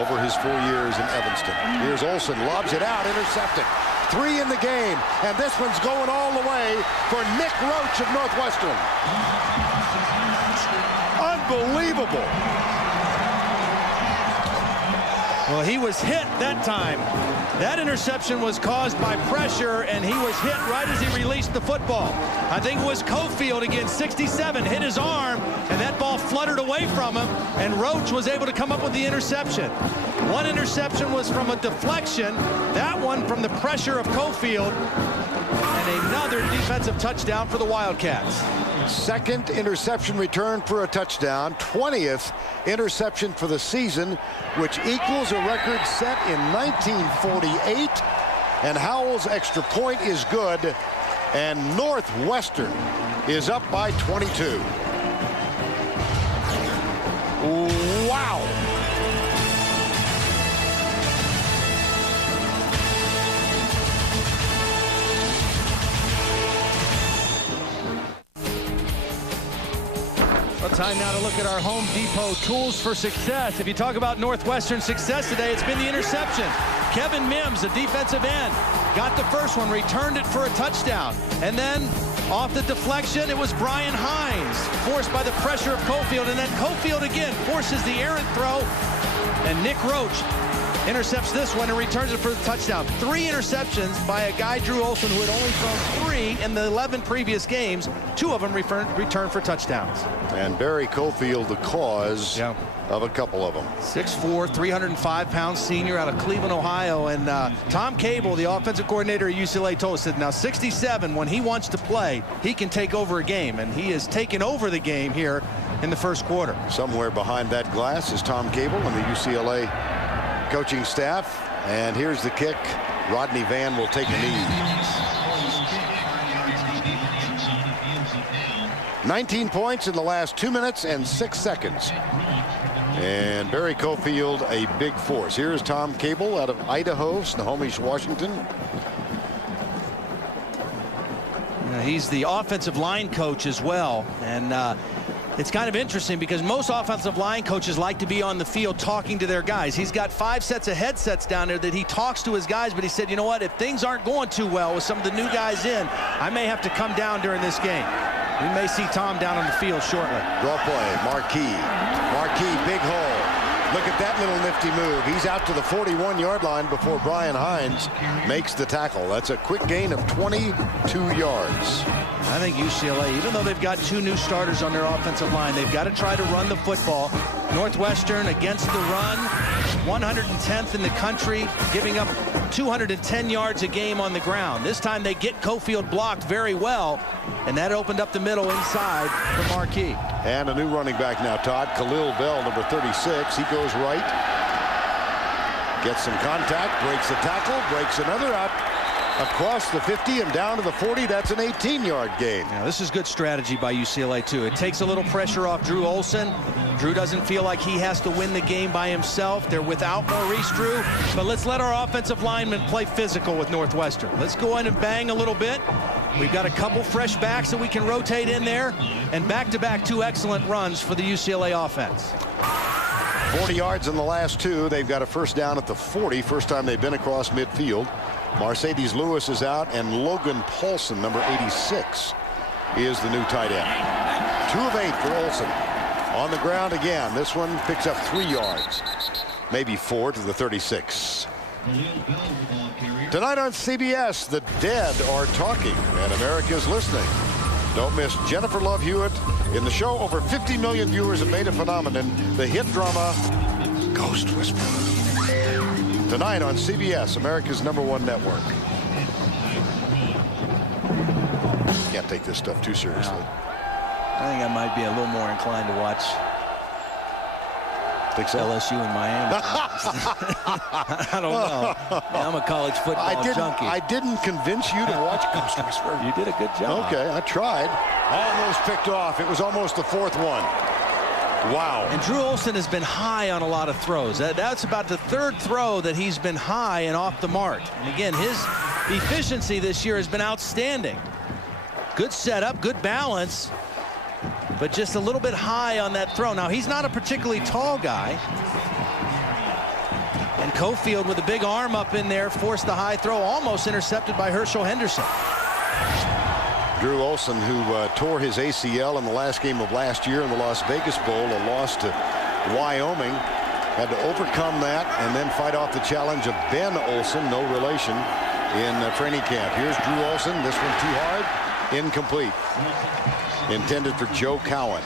over his 4 years in Evanston. Here's Olson, lobs it out, intercepted. 3 in the game, and this one's going all the way for Nick Roach of Northwestern. Unbelievable. Well, he was hit that time. That interception was caused by pressure, and he was hit right as he released the football. I think it was Cofield again, 67, hit his arm, and that ball fluttered away from him, and Roach was able to come up with the interception. One interception was from a deflection, that one from the pressure of Cofield, and another defensive touchdown for the Wildcats. Second interception return for a touchdown, 20th interception for the season, which equals a record set in 1948. And Howell's extra point is good, and Northwestern is up by 22. Wow. Time now to look at our Home Depot tools for success. If you talk about Northwestern success today, it's been the interception. Kevin Mims, the defensive end, got the first one, returned it for a touchdown. And then off the deflection, it was Brian Hines, forced by the pressure of Cofield. And then Cofield again forces the errant throw. And Nick Roach intercepts this one and returns it for the touchdown. 3 interceptions by a guy, Drew Olson, who had only thrown 3 in the 11 previous games. 2 of them returned for touchdowns. And Barry Cofield, the cause of a couple of them. 6'4", 305-pound senior out of Cleveland, Ohio. And Tom Cable, the offensive coordinator at UCLA, told us that now 67, when he wants to play, he can take over a game. And he has taken over the game here in the first quarter. Somewhere behind that glass is Tom Cable and the UCLA coaching staff. And here's the kick. Rodney Van will take a knee. 19 points in the last 2 minutes and 6 seconds. And Barry Cofield, a big force. Here's Tom Cable out of Idaho, Snohomish, Washington. He's the offensive line coach as well. And it's kind of interesting because most offensive line coaches like to be on the field talking to their guys. He's got 5 sets of headsets down there that he talks to his guys, but he said, you know what, if things aren't going too well with some of the new guys in, I may have to come down during this game. We may see Tom down on the field shortly. Draw play, Marquis. Marquis, big hole. Look at that little nifty move. He's out to the 41-yard line before Brian Hines makes the tackle. That's a quick gain of 22 yards. I think UCLA, even though they've got 2 new starters on their offensive line, they've got to try to run the football. Northwestern against the run, 110th in the country, giving up 210 yards a game on the ground. This time they get Cofield blocked very well, and that opened up the middle inside for Marquis. And a new running back now, Todd. Khalil Bell, number 36. He goes right. Gets some contact, breaks a tackle, breaks another out across the 50 and down to the 40. That's an 18-yard gain. Now, this is good strategy by UCLA, too. It takes a little pressure off Drew Olson. Drew doesn't feel like he has to win the game by himself. They're without Maurice Drew. But let's let our offensive linemen play physical with Northwestern. Let's go in and bang a little bit. We've got a couple fresh backs that we can rotate in there. And back-to-back 2 excellent runs for the UCLA offense. 40 yards in the last 2. They've got a first down at the 40. First time they've been across midfield. Mercedes Lewis is out, and Logan Paulson, number 86, is the new tight end. 2 of 8 for Olson. On the ground again. This one picks up 3 yards. Maybe 4 to the 36. Tonight on CBS, the dead are talking, and America's listening. Don't miss Jennifer Love Hewitt in the show. Over 50 million viewers have made a phenomenon. The hit drama Ghost Whisperer. Tonight on CBS, America's #1 network. Can't take this stuff too seriously. I think I might be a little more inclined to watch LSU in Miami. I don't know. I'm a college football junkie. I didn't convince you to watch Ghost Whisperer. You did a good job. Okay, I tried. Almost picked off. It was almost the 4th one. Wow. And Drew Olson has been high on a lot of throws. That's about the 3rd throw that he's been high and off the mark. And again, his efficiency this year has been outstanding. Good setup, good balance, but just a little bit high on that throw. Now, he's not a particularly tall guy. And Cofield with a big arm up in there forced the high throw, almost intercepted by Herschel Henderson. Drew Olson, who tore his ACL in the last game of last year in the Las Vegas Bowl, a loss to Wyoming. Had to overcome that and then fight off the challenge of Ben Olsen, no relation, in training camp. Here's Drew Olsen. This one too hard. Incomplete. Intended for Joe Cowan.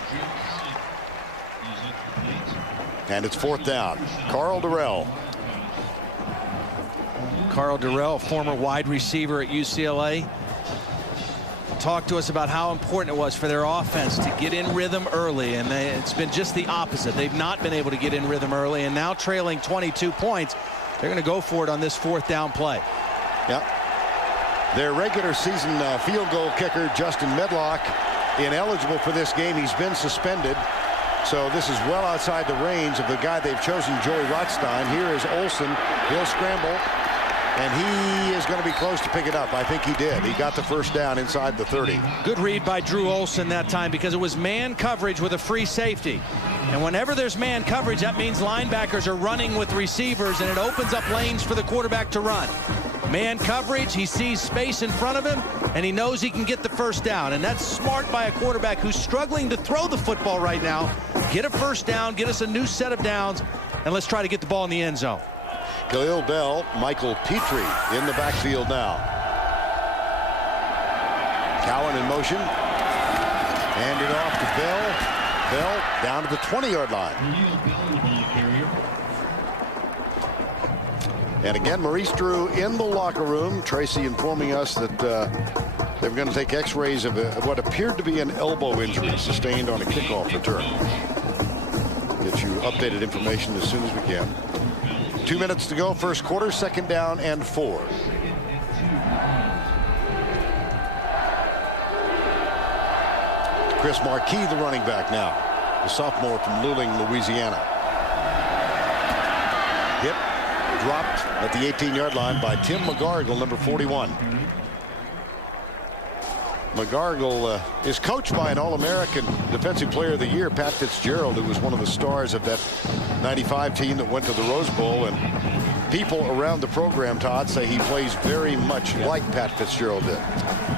And it's 4th down. Carl Durrell. Carl Durrell, former wide receiver at UCLA, talked to us about how important it was for their offense to get in rhythm early, and it's been just the opposite. They've not been able to get in rhythm early, and now trailing 22 points, they're going to go for it on this 4th down play. Yep. Their regular season field goal kicker, Justin Medlock, ineligible for this game. He's been suspended. So this is well outside the range of the guy they've chosen, Joey Rothstein. Here is Olsen. He'll scramble. And he is going to be close to pick it up. I think he did. He got the 1st down inside the 30. Good read by Drew Olsen that time, because it was man coverage with a free safety. And whenever there's man coverage, that means linebackers are running with receivers, and it opens up lanes for the quarterback to run. Man coverage, he sees space in front of him, and he knows he can get the 1st down. And that's smart by a quarterback who's struggling to throw the football right now. Get a 1st down, get us a new set of downs, and let's try to get the ball in the end zone. Khalil Bell, Michael Petrie in the backfield now. Cowan in motion. Hand it off to Bell. Bell down to the 20-yard line. And again, Maurice Drew in the locker room. Tracy informing us that they were going to take x-rays of what appeared to be an elbow injury sustained on a kickoff return. Get you updated information as soon as we can. 2 minutes to go, first quarter, 2nd down and 4. Chris Marquis, the running back now, the sophomore from Luling, Louisiana. Hit, dropped at the 18-yard line by Tim McGargle, number 41. McGargle is coached by an All-American Defensive Player of the Year, Pat Fitzgerald, who was one of the stars of that 95 team that went to the Rose Bowl. And people around the program, Todd, say he plays very much like Pat Fitzgerald did.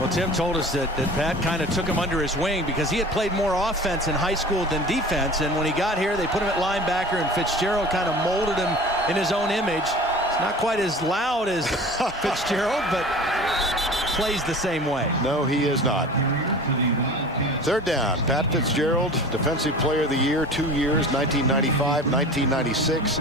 Well, Tim told us that Pat kind of took him under his wing because he had played more offense in high school than defense. And when he got here, they put him at linebacker, and Fitzgerald kind of molded him in his own image. It's not quite as loud as Fitzgerald, but plays the same way. No, he is not. 3rd down. Pat Fitzgerald, Defensive Player of the Year, 2 years, 1995, 1996.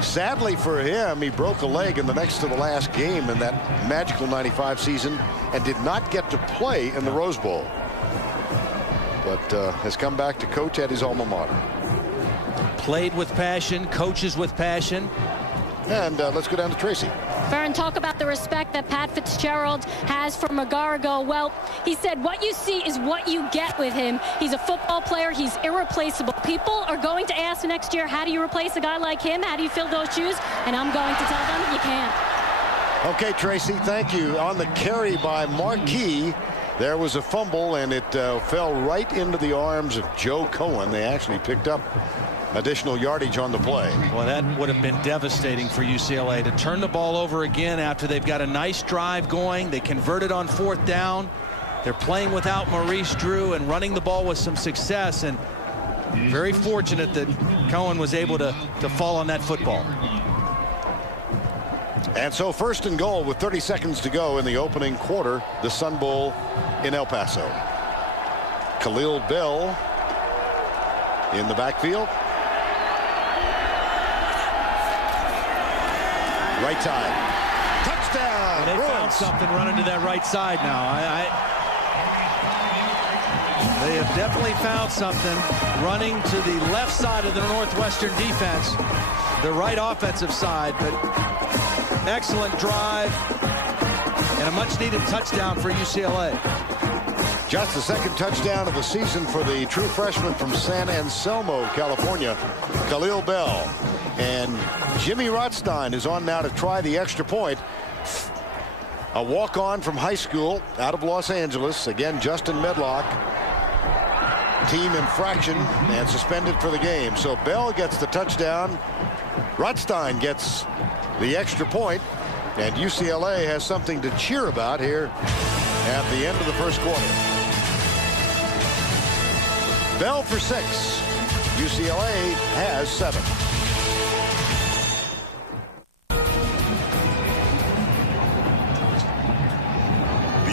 Sadly for him, he broke a leg in the next to the last game in that magical 95 season and did not get to play in the Rose Bowl. But has come back to coach at his alma mater. Played with passion, coaches with passion. And let's go down to Tracy. Vern, talk about the respect that Pat Fitzgerald has for McGargle. Well, he said what you see is what you get with him. He's a football player. He's irreplaceable. People are going to ask next year, how do you replace a guy like him? How do you fill those shoes? And I'm going to tell them you can't. Okay, Tracy, thank you. On the carry by Marquis, there was a fumble, and it fell right into the arms of Joe Cohen. They actually picked up additional yardage on the play. Well, that would have been devastating for UCLA to turn the ball over again after they've got a nice drive going. They converted on 4th down. They're playing without Maurice Drew and running the ball with some success, and very fortunate that Cohen was able to fall on that football. And so 1st and goal with 30 seconds to go in the opening quarter, the Sun Bowl in El Paso. Khalil Bell in the backfield. Right side. Touchdown. Well, they found something running to that right side now. They have definitely found something running to the left side of the Northwestern defense, the right offensive side, but excellent drive and a much-needed touchdown for UCLA. Just the 2nd touchdown of the season for the true freshman from San Anselmo, California, Khalil Bell. And Jimmy Rothstein is on now to try the extra point. A walk-on from high school out of Los Angeles. Again, Justin Medlock. Team infraction and suspended for the game. So Bell gets the touchdown. Rothstein gets the extra point. And UCLA has something to cheer about here at the end of the first quarter. Bell for 6. UCLA has 7.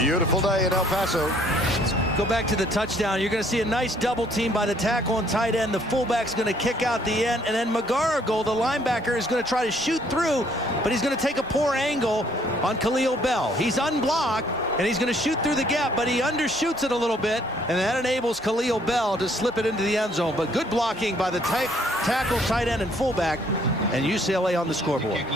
Beautiful day in El Paso. Go back to the touchdown. You're going to see a nice double team by the tackle and tight end. The fullback's going to kick out the end, and then McGarrigle, the linebacker, is going to try to shoot through, but he's going to take a poor angle on Khalil Bell. He's unblocked, and he's going to shoot through the gap, but he undershoots it a little bit, and that enables Khalil Bell to slip it into the end zone. But good blocking by the tackle, tight end, and fullback, and UCLA on the scoreboard.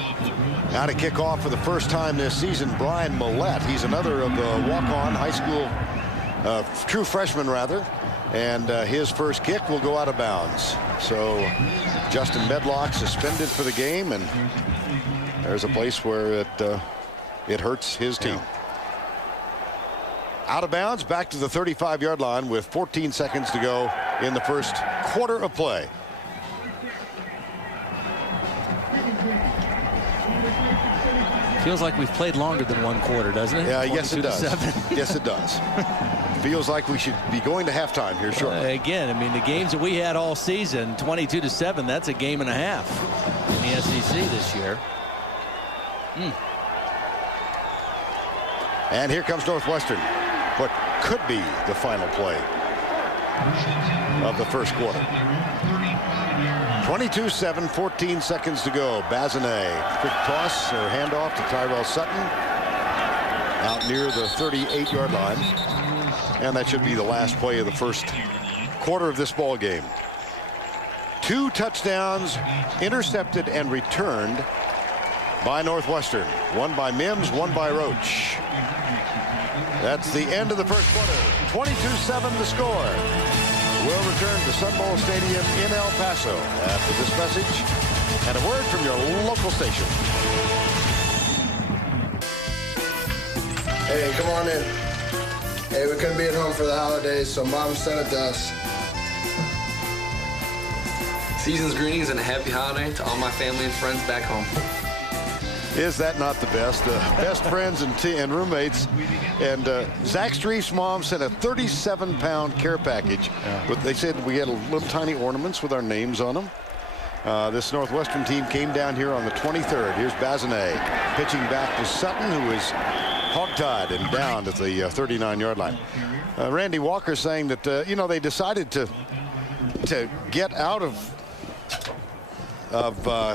Now to kick off for the first time this season, Brian Millette. He's another of the walk-on high school true freshman, rather, and his first kick will go out of bounds. So Justin Medlock suspended for the game, and there's a place where it hurts his team. Out of bounds, back to the 35-yard line with 14 seconds to go in the first quarter of play. Feels like we've played longer than one quarter, doesn't it? Yeah, yes it does. Yes, it does. Feels like we should be going to halftime here shortly. Again, I mean, the games that we had all season, 22-7, that's a game and a half in the SEC this year. And here comes Northwestern. What could be the final play of the first quarter. 22-7, 14 seconds to go. Bazinet, quick toss or handoff to Tyrell Sutton out near the 38-yard line. And that should be the last play of the first quarter of this ball game. 2 touchdowns intercepted and returned by Northwestern. One by Mims, one by Roach. That's the end of the first quarter. 22-7 the score. We'll return to Sun Bowl Stadium in El Paso after this message and a word from your local station. Hey, come on in. Hey, we couldn't be at home for the holidays, so Mom sent it to us. Season's greetings and a happy holiday to all my family and friends back home. Is that not the best? Best friends and roommates. And Zach Streif's mom sent a 37-pound care package. Yeah. They said we had little tiny ornaments with our names on them. This Northwestern team came down here on the 23rd. Here's Bazinet pitching back to Sutton, who is hogtied and down at the 39-yard line. Randy Walker saying that, you know, they decided to get out of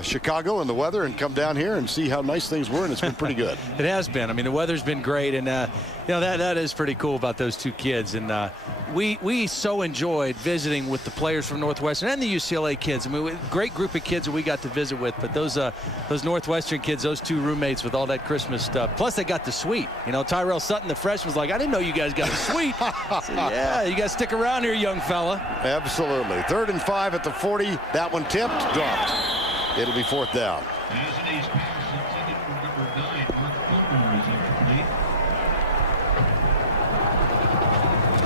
Chicago and the weather and come down here and see how nice things were, and it's been pretty good. It has been. I mean, the weather's been great, and you know, that is pretty cool about those two kids. And we so enjoyed visiting with the players from Northwestern and the UCLA kids. I mean, great group of kids that we got to visit with. But those Northwestern kids, those two roommates with all that Christmas stuff. Plus, they got the suite. You know, Tyrell Sutton, the freshman, was like, "I didn't know you guys got a suite." I said, yeah, you guys stick around here, young fella. Absolutely. 3rd and 5 at the 40. That one tipped, dropped. It'll be 4th down.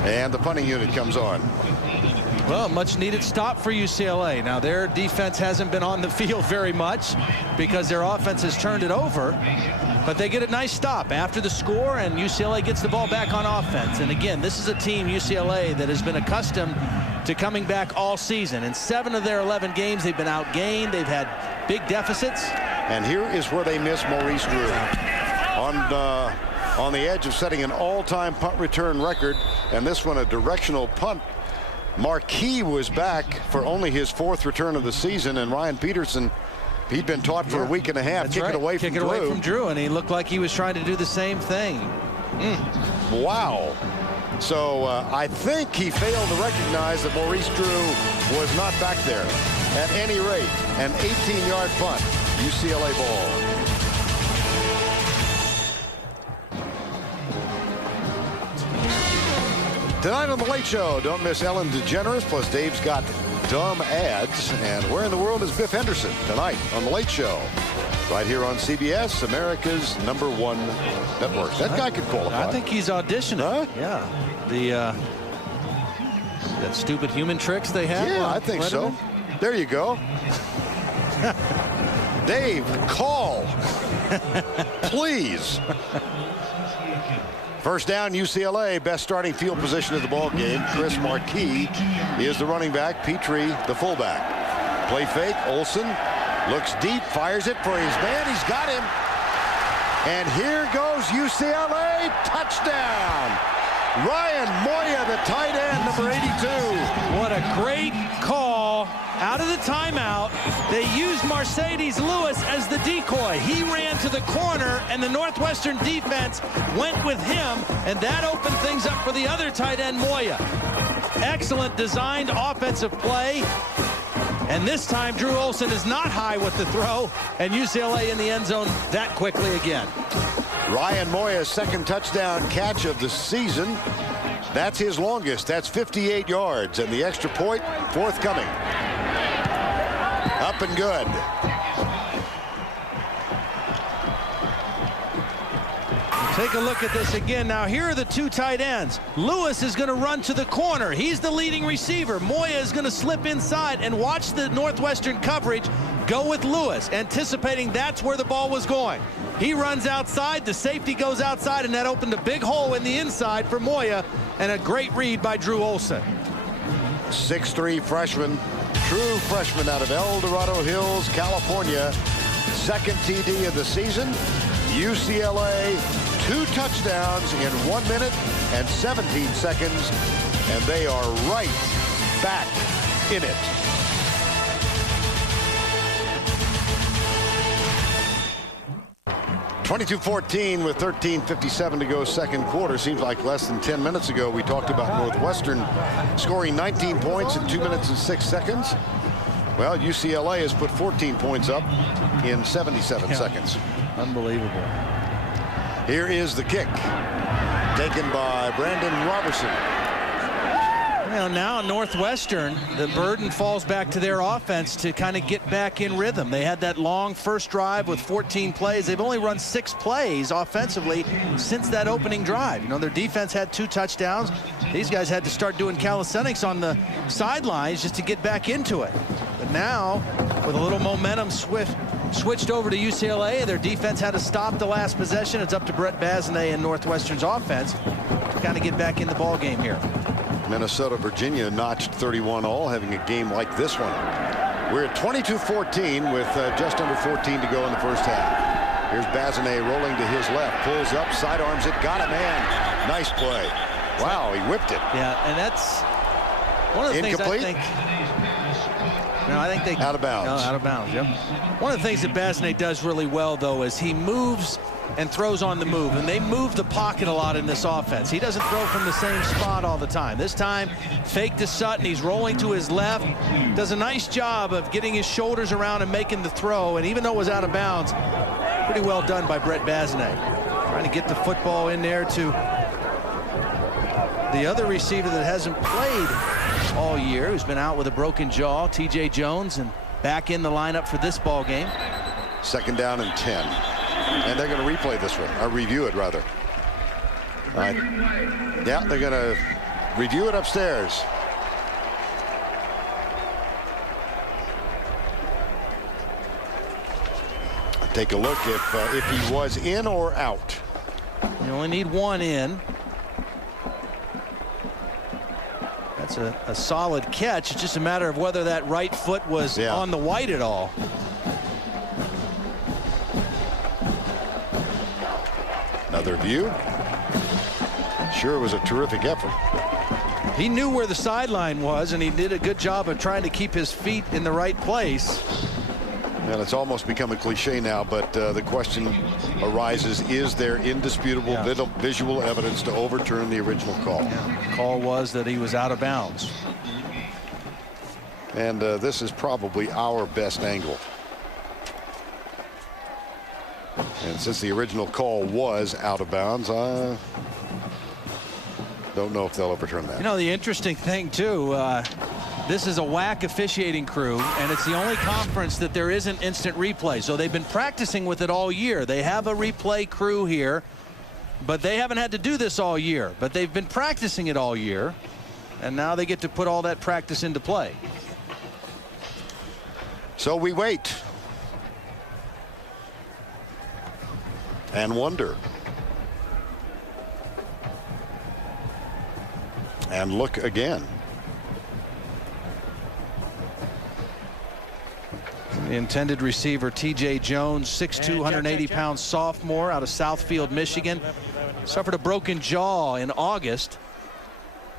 And the punting unit comes on. Well, much needed stop for UCLA. Now, their defense hasn't been on the field very much because their offense has turned it over. But they get a nice stop after the score, and UCLA gets the ball back on offense. And again, this is a team, UCLA, that has been accustomed to coming back all season. In 7 of their 11 games, they've been outgained. They've had big deficits. And here is where they miss Maurice Drew. On the edge of setting an all-time punt return record, and this one a directional punt. Marquis was back for only his 4th return of the season, and Ryan Peterson, he'd been taught for a week and a half. Kick it away from Drew, and he looked like he was trying to do the same thing. Wow. So I think he failed to recognize that Maurice Drew was not back there. At any rate, an 18-yard punt, UCLA ball. Tonight on The Late Show, don't miss Ellen DeGeneres, plus Dave's got dumb ads. And where in the world is Biff Henderson? Tonight on The Late Show, right here on CBS, America's #1 network. That guy could qualify. I think he's auditioning. Huh? Yeah. That stupid human tricks they have. Yeah, I think so. There you go. Dave, call. Please. First down, UCLA. Best starting field position of the ball game. Chris Marquis is the running back. Petrie, the fullback. Play fake. Olsen looks deep, fires it for his man. He's got him. And here goes UCLA. Touchdown. Ryan Moya, the tight end, number 82. What a great call out of the timeout. They used Mercedes Lewis as the decoy. He ran to the corner, and the Northwestern defense went with him, and that opened things up for the other tight end, Moya. Excellent designed offensive play. And this time, Drew Olson is not high with the throw, and UCLA in the end zone that quickly again. Ryan Moya's second touchdown catch of the season. That's his longest. That's 58 yards, and the extra point forthcoming. Up and good. Take a look at this again. Now, here are the two tight ends. Lewis is going to run to the corner. He's the leading receiver. Moya is going to slip inside, and watch the Northwestern coverage go with Lewis, anticipating that's where the ball was going. He runs outside, the safety goes outside, and that opened a big hole in the inside for Moya, and a great read by Drew Olson. 6'3" freshman, true freshman out of El Dorado Hills, California. Second TD of the season. UCLA, 2 touchdowns in 1 minute and 17 seconds, and they are right back in it. (22-14) with 13:57 to go, second quarter. Seems like less than 10 minutes ago we talked about Northwestern scoring 19 points in 2 minutes and 6 seconds. Well, UCLA has put 14 points up in 77 seconds. Unbelievable. Here is the kick, taken by Brandon Robertson. Well, now Northwestern, the burden falls back to their offense to kind of get back in rhythm. They had that long first drive with 14 plays. They've only run 6 plays offensively since that opening drive. You know, their defense had 2 touchdowns. These guys had to start doing calisthenics on the sidelines just to get back into it. But now, with a little momentum switched over to UCLA, their defense had to stop the last possession. It's up to Brett Bazinet and Northwestern's offense to kind of get back in the ball game here. Minnesota, Virginia notched 31 all, having a game like this one. We're at 22-14 with just under 14 to go in the first half. Here's Bazinet rolling to his left, pulls up, sidearms it, got a man. Nice play. Wow, he whipped it. Yeah, and that's one of the Incomplete? things I think. No, I think they out of bounds. No, out of bounds. Yep. One of the things that Bazinet does really well, though, is he moves and throws on the move, and they move the pocket a lot in this offense. He doesn't throw from the same spot all the time. This time, fake to Sutton. He's rolling to his left. Does a nice job of getting his shoulders around and making the throw. And even though it was out of bounds, pretty well done by Brett Bazinet. Trying to get the football in there to the other receiver that hasn't played all year, who's been out with a broken jaw, TJ Jones, and back in the lineup for this ball game. Second down and 10. And they're going to replay this one, or review it rather. Yeah, they're going to review it upstairs. Take a look if he was in or out. You only need one in. That's a solid catch. It's just a matter of whether that right foot was on the white at all. Another view. Sure was a terrific effort. He knew where the sideline was, and he did a good job of trying to keep his feet in the right place. And it's almost become a cliche now, but the question arises, is there indisputable visual evidence to overturn the original call? The call was that he was out of bounds. And this is probably our best angle. And since the original call was out of bounds, I don't know if they'll overturn that. You know, the interesting thing, too, this is a WAC officiating crew, and it's the only conference that there isn't instant replay. So they've been practicing with it all year. They have a replay crew here, but they haven't had to do this all year. But they've been practicing it all year, and now they get to put all that practice into play. So we wait and wonder and look again. The intended receiver, T.J. Jones, 6'2", 180-pound sophomore out of Southfield, Michigan. Suffered a broken jaw in August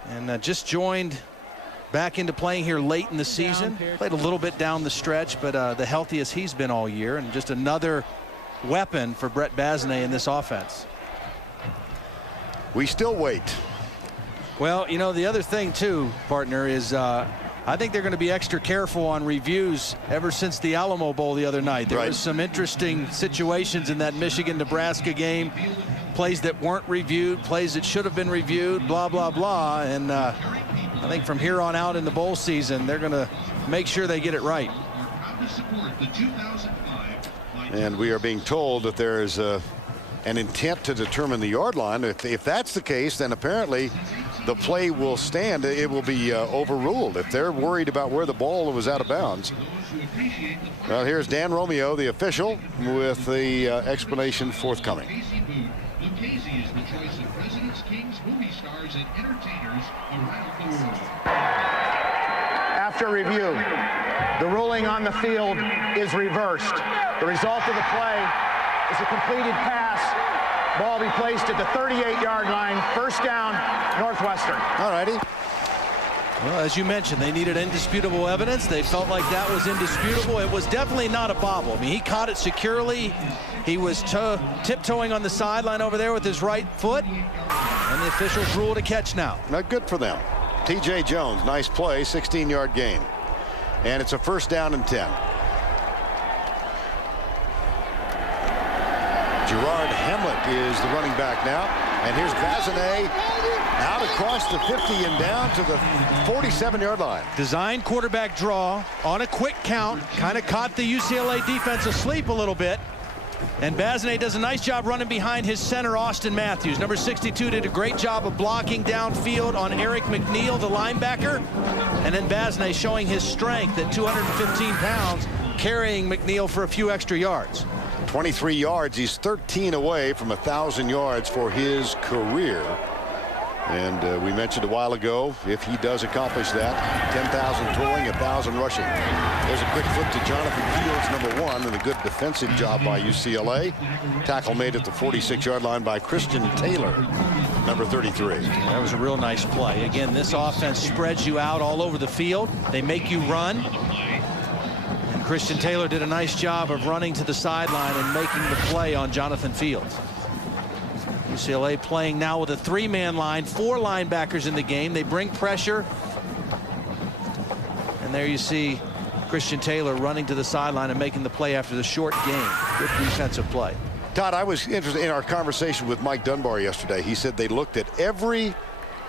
and just joined back into playing here late in the season. Played a little bit down the stretch, but the healthiest he's been all year, and just another weapon for Brett Bazinet in this offense. We still wait. Well, you know, the other thing too, partner, is I think they're going to be extra careful on reviews ever since the Alamo Bowl the other night. There was some interesting situations in that Michigan-Nebraska game. Plays that weren't reviewed, plays that should have been reviewed, blah, blah, blah. And I think from here on out in the bowl season, they're going to make sure they get it right. And we are being told that there is an intent to determine the yard line. If that's the case, then apparently the play will stand. It will be overruled if they're worried about where the ball was out of bounds. Well, here's Dan Romeo, the official, with the explanation forthcoming. Lucchese is the choice of presidents, kings, movie stars, and entertainers around the world. After review, the ruling on the field is reversed. The result of the play is a completed pass. Ball be placed at the 38-yard line. First down, Northwestern. All righty. Well, as you mentioned, they needed indisputable evidence. They felt like that was indisputable. It was definitely not a bobble. I mean, he caught it securely. He was tiptoeing on the sideline over there with his right foot, and the officials ruled a catch now. Now, good for them. T.J. Jones, nice play, 16-yard gain. And it's a first down and 10. Gerard Hemlett is the running back now. And here's Bazinet out across the 50 and down to the 47-yard line. Design quarterback draw on a quick count. Kind of caught the UCLA defense asleep a little bit. And Bazinet does a nice job running behind his center, Austin Matthews. Number 62 did a great job of blocking downfield on Eric McNeil, the linebacker. And then Bazinet showing his strength at 215 pounds, carrying McNeil for a few extra yards. 23 yards. He's 13 away from 1,000 yards for his career. And we mentioned a while ago, if he does accomplish that, 10,000 throwing, 1,000 rushing. There's a quick flip to Jonathan Fields, number 1, and a good defensive job by UCLA. Tackle made at the 46-yard line by Christian Taylor, number 33. That was a real nice play. Again, this offense spreads you out all over the field. They make you run. And Christian Taylor did a nice job of running to the sideline and making the play on Jonathan Fields. UCLA playing now with a 3-man line, 4 linebackers in the game. They bring pressure. And there you see Christian Taylor running to the sideline and making the play after the short gain. Good defensive play. Todd, I was interested in our conversation with Mike Dunbar yesterday. He said they looked at every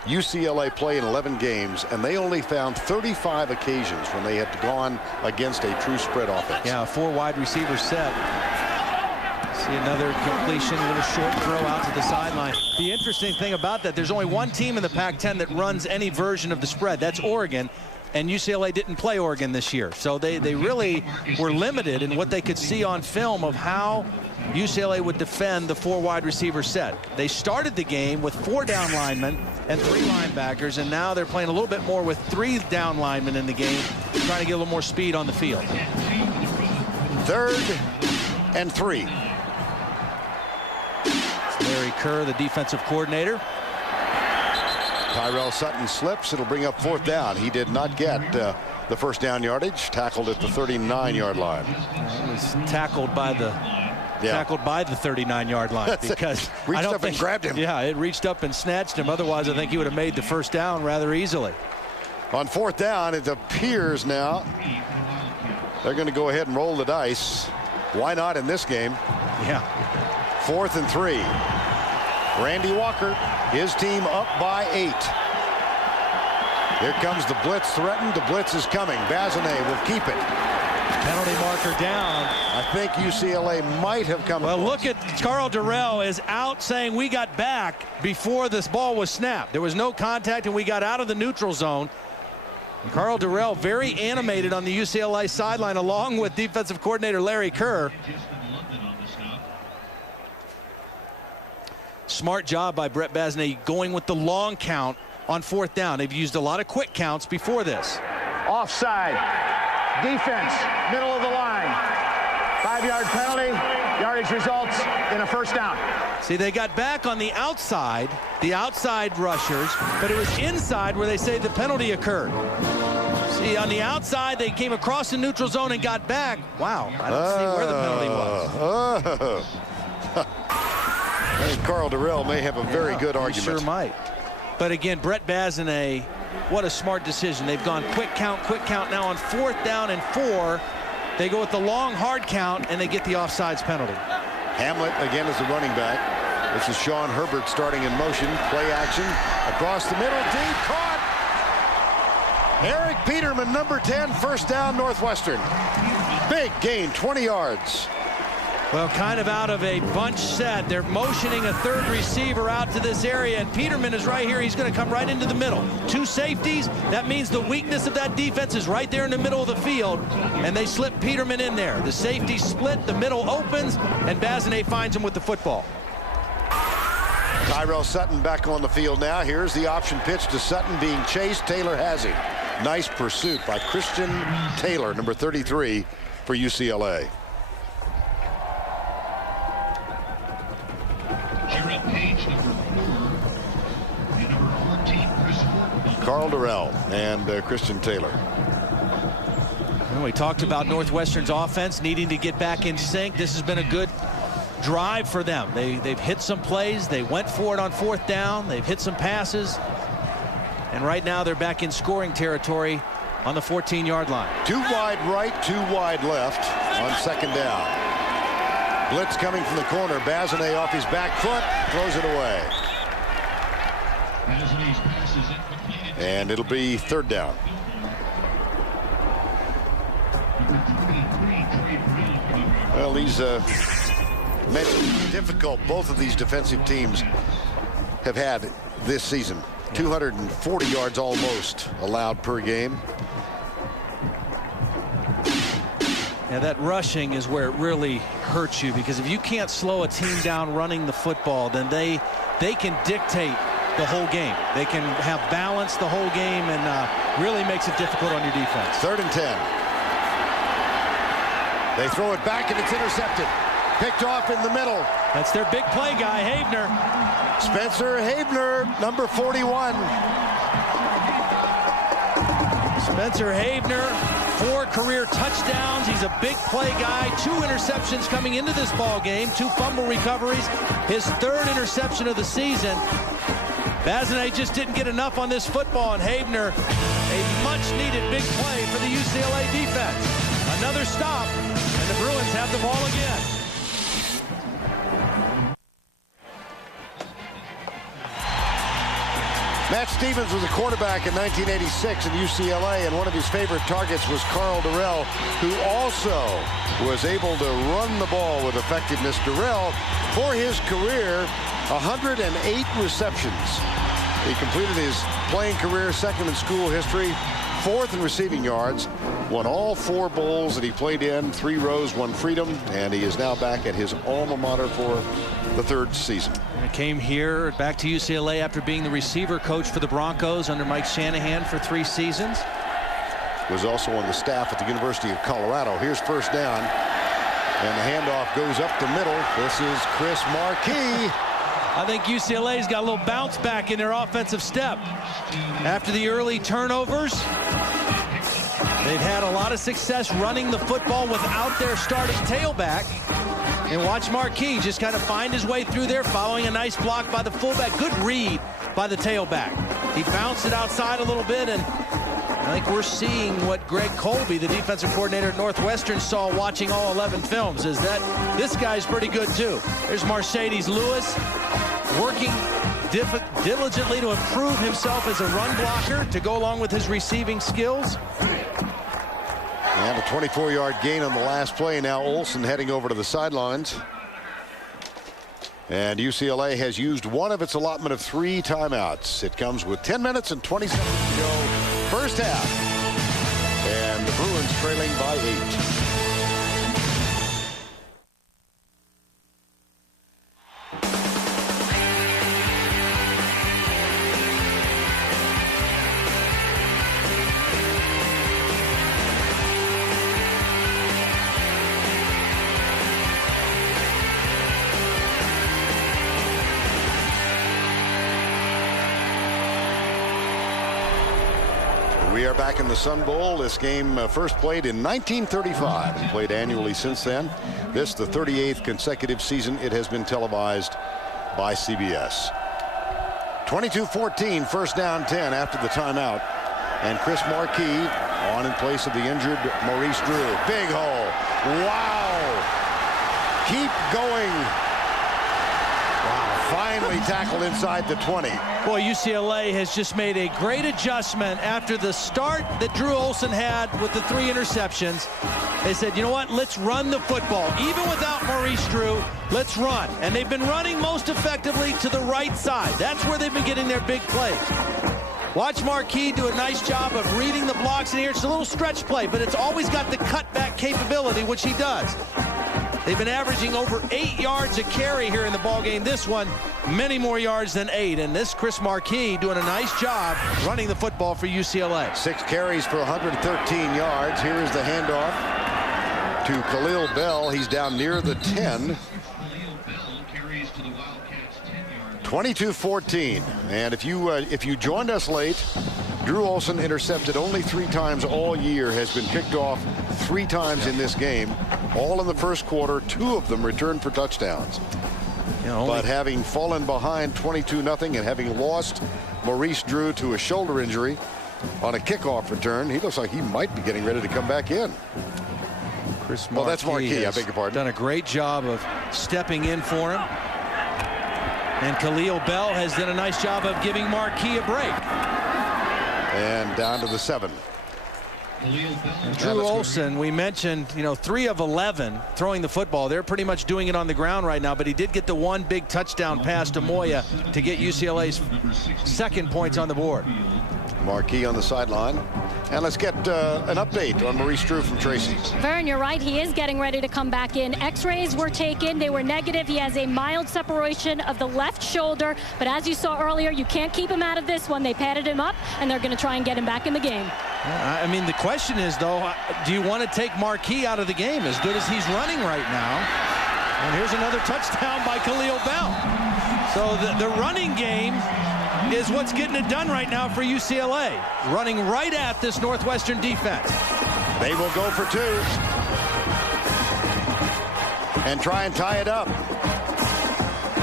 UCLA play in 11 games, and they only found 35 occasions when they had gone against a true spread offense. Yeah, a 4 wide receiver set. See another completion, a little short throw out to the sideline. The interesting thing about that, there's only one team in the Pac-10 that runs any version of the spread. That's Oregon. And UCLA didn't play Oregon this year. So they really were limited in what they could see on film of how UCLA would defend the 4 wide receiver set. They started the game with 4 down linemen and 3 linebackers, and now they're playing a little bit more with 3 down linemen in the game, trying to get a little more speed on the field. 3rd and 3. Larry Kerr, the defensive coordinator. Tyrell Sutton slips. It'll bring up 4th down. He did not get the first down yardage. Tackled at the 39-yard line. He was tackled by the 39-yard line because reached up and grabbed him. Yeah, it reached up and snatched him. Otherwise, I think he would have made the first down rather easily. On 4th down, it appears now they're going to go ahead and roll the dice. Why not in this game? Yeah. 4th and 3. Randy Walker, his team up by 8. Here comes the blitz threatened. The blitz is coming. Bazinet will keep it. Penalty marker down. I think UCLA might have come. Well, look at Carl Durrell is out saying we got back before this ball was snapped. There was no contact and we got out of the neutral zone. And Carl Durrell very animated on the UCLA sideline along with defensive coordinator Larry Kerr. Smart job by Brett Bazinet going with the long count on 4th down. They've used a lot of quick counts before this. Offside. Defense, middle of the line. 5-yard penalty. Yardage results in a first down. See, they got back on the outside rushers, but it was inside where they say the penalty occurred. See, on the outside, they came across the neutral zone and got back. Wow, I don't see where the penalty was. I think Carl Durrell may have a very good argument. He sure might. But again, Brett Bazinet, what a smart decision. They've gone quick count now on 4th down and 4. They go with the long hard count and they get the offsides penalty. Hamlet again is the running back. This is Sean Herbert starting in motion. Play action across the middle, deep, caught. Eric Peterman, number 10, first down, Northwestern. Big gain, 20 yards. Well, kind of out of a bunch set. They're motioning a third receiver out to this area, and Peterman is right here. He's going to come right into the middle. 2 safeties. That means the weakness of that defense is right there in the middle of the field, and they slip Peterman in there. The safety split, the middle opens, and Bazinet finds him with the football. Tyrell Sutton back on the field now. Here's the option pitch to Sutton being chased. Taylor has him. Nice pursuit by Christian Taylor, number 33 for UCLA. Carl Durrell and Christian Taylor. Well, we talked about Northwestern's offense needing to get back in sync. This has been a good drive for them. They've hit some plays. They went for it on 4th down. They've hit some passes. And right now they're back in scoring territory on the 14-yard line. 2 wide right, 2 wide left on 2nd down. Blitz coming from the corner. Bazinet off his back foot, throws it away. And it'll be 3rd down. Well, these difficult both of these defensive teams have had this season. 240 yards almost allowed per game. Yeah, that rushing is where it really hurts you, because if you can't slow a team down running the football, then they can dictate the whole game. They can have balance the whole game, and really makes it difficult on your defense. 3rd and 10. They throw it back and it's intercepted. Picked off in the middle. That's their big play guy, Havener. Spencer Havener, number 41. Spencer Havener, 4 career touchdowns. He's a big play guy. 2 interceptions coming into this ball game. 2 fumble recoveries. His 3rd interception of the season. Bazinet just didn't get enough on this football, and Havener, a much-needed big play for the UCLA defense. Another stop, and the Bruins have the ball again. Matt Stevens was a quarterback in 1986 at UCLA, and one of his favorite targets was Carl Durrell, who also was able to run the ball with effectiveness. Durrell, for his career, 108 receptions. He completed his playing career 2nd in school history, 4th in receiving yards, won all 4 bowls that he played in, 3 Rose, 1 Freedom, and he is now back at his alma mater for the 3rd season. He came here back to UCLA after being the receiver coach for the Broncos under Mike Shanahan for 3 seasons. Was also on the staff at the University of Colorado. Here's 1st down, and the handoff goes up the middle. This is Chris Markey. I think UCLA's got a little bounce back in their offensive step. After the early turnovers, they've had a lot of success running the football without their starting tailback. And watch Markey just kind of find his way through there, following a nice block by the fullback. Good read by the tailback. He bounced it outside a little bit, and I think we're seeing what Greg Colby, the defensive coordinator at Northwestern, saw watching all 11 films, is that this guy's pretty good too. There's Mercedes Lewis working diligently to improve himself as a run blocker to go along with his receiving skills. And a 24-yard gain on the last play. Now Olsen heading over to the sidelines. And UCLA has used one of its allotment of 3 timeouts. It comes with 10 minutes and 20 seconds to go. First half. And the Bruins trailing by 8. back in the Sun Bowl. This game first played in 1935 and played annually since then. This, the 38th consecutive season it has been televised by CBS. 22-14, first down 10 after the timeout. And Chris Marquis on in place of the injured Maurice Drew. Big hole. Wow. Keep going. Wow. Finally tackled inside the 20. Boy, UCLA has just made a great adjustment after the start that Drew Olson had with the 3 interceptions. They said, you know what, let's run the football. Even without Maurice Drew, let's run. And they've been running most effectively to the right side. That's where they've been getting their big plays. Watch Marquis do a nice job of reading the blocks in here. It's a little stretch play, but it's always got the cutback capability, which he does. They've been averaging over 8 yards a carry here in the ballgame. This one, many more yards than 8. And this Chris Marquis doing a nice job running the football for UCLA. 6 carries for 113 yards. Here is the handoff to Khalil Bell. He's down near the 10. 22-14. And if you joined us late, Drew Olson intercepted only 3 times all year, has been picked off 3 times in this game, all in the first quarter. 2 of them returned for touchdowns. But having fallen behind 22-0 and having lost Maurice Drew to a shoulder injury on a kickoff return, he looks like he might be getting ready to come back in. Well, that's Marquis, I beg your pardon. Done a great job of stepping in for him. And Khalil Bell has done a nice job of giving Marquis a break. And down to the 7. And Drew Olson, we mentioned, 3 of 11 throwing the football. They're pretty much doing it on the ground right now, but he did get the 1 big touchdown pass to Moya to get UCLA's 2nd points on the board. Marquis on the sideline. And let's get an update on Maurice Drew from Tracy. Vern, you're right. He is getting ready to come back in. X-rays were taken. They were negative. He has a mild separation of the left shoulder. But as you saw earlier, you can't keep him out of this one. They padded him up, and they're going to try and get him back in the game. I mean, the question is, though, do you want to take Marquis out of the game as good as he's running right now? And here's another touchdown by Khalil Bell. So the running game is what's getting it done right now for UCLA. Running right at this Northwestern defense. They will go for 2. And try and tie it up.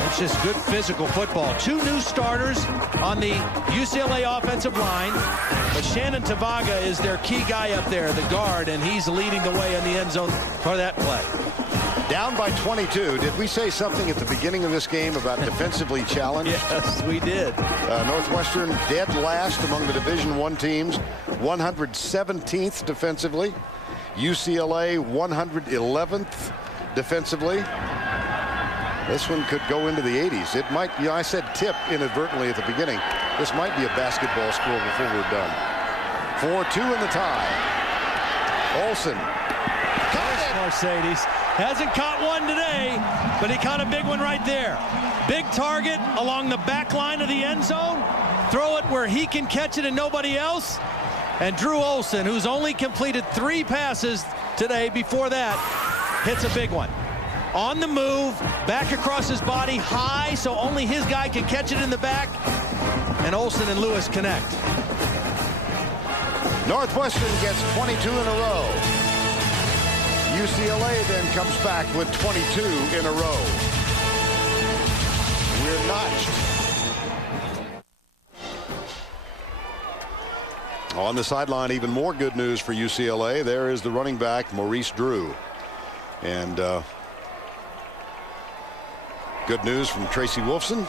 It's just good physical football. 2 new starters on the UCLA offensive line. But Shannon Tavaga is their key guy up there, the guard, and he's leading the way in the end zone for that play. Down by 22. Did we say something at the beginning of this game about defensively challenged? Yes, we did. Northwestern dead last among the Division I teams, 117th defensively. UCLA 111th defensively. This one could go into the 80s. It might, I said tip inadvertently at the beginning. This might be a basketball score before we're done. 4-2 in the tie. Olson. Mercedes hasn't caught one today, but he caught a big one right there. Big target along the back line of the end zone. Throw it where he can catch it and nobody else. And Drew Olson, who's only completed 3 passes today before that, hits a big one. On the move, back across his body, high, so only his guy can catch it in the back. And Olson and Lewis connect. Northwestern gets 22 in a row. UCLA then comes back with 22 in a row. We're notched. On the sideline, even more good news for UCLA. There is the running back, Maurice Drew. And good news from Tracy Wolfson.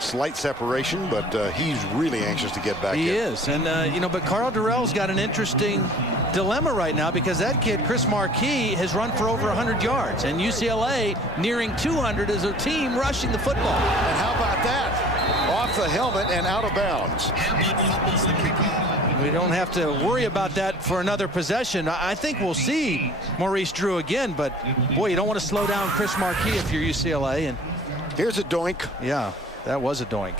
Slight separation, but he's really anxious to get back in. He is. And, but Carl Durrell's got an interesting dilemma right now because that kid, Chris Marquis, has run for over 100 yards. And UCLA nearing 200 as a team rushing the football. And how about that? Off the helmet and out of bounds. We don't have to worry about that for another possession. I think we'll see Maurice Drew again, but boy, you don't want to slow down Chris Marquis if you're UCLA. And here's a doink. Yeah, that was a doink.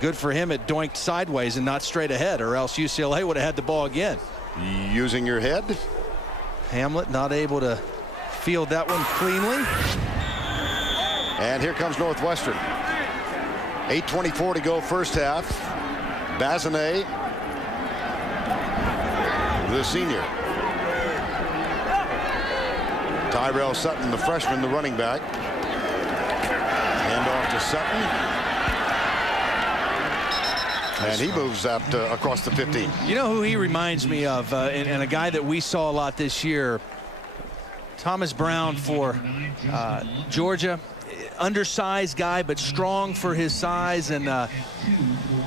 Good for him, it doinked sideways and not straight ahead, or else UCLA would have had the ball again. Using your head. Hamlet not able to field that one cleanly. And here comes Northwestern. 8:24 to go first half. Bazinet the senior. Tyrell Sutton, the freshman, the running back. Hand off to Sutton. And he moves out across the 15. You know who he reminds me of, and a guy that we saw a lot this year? Thomas Brown for Georgia. Undersized guy, but strong for his size. And, you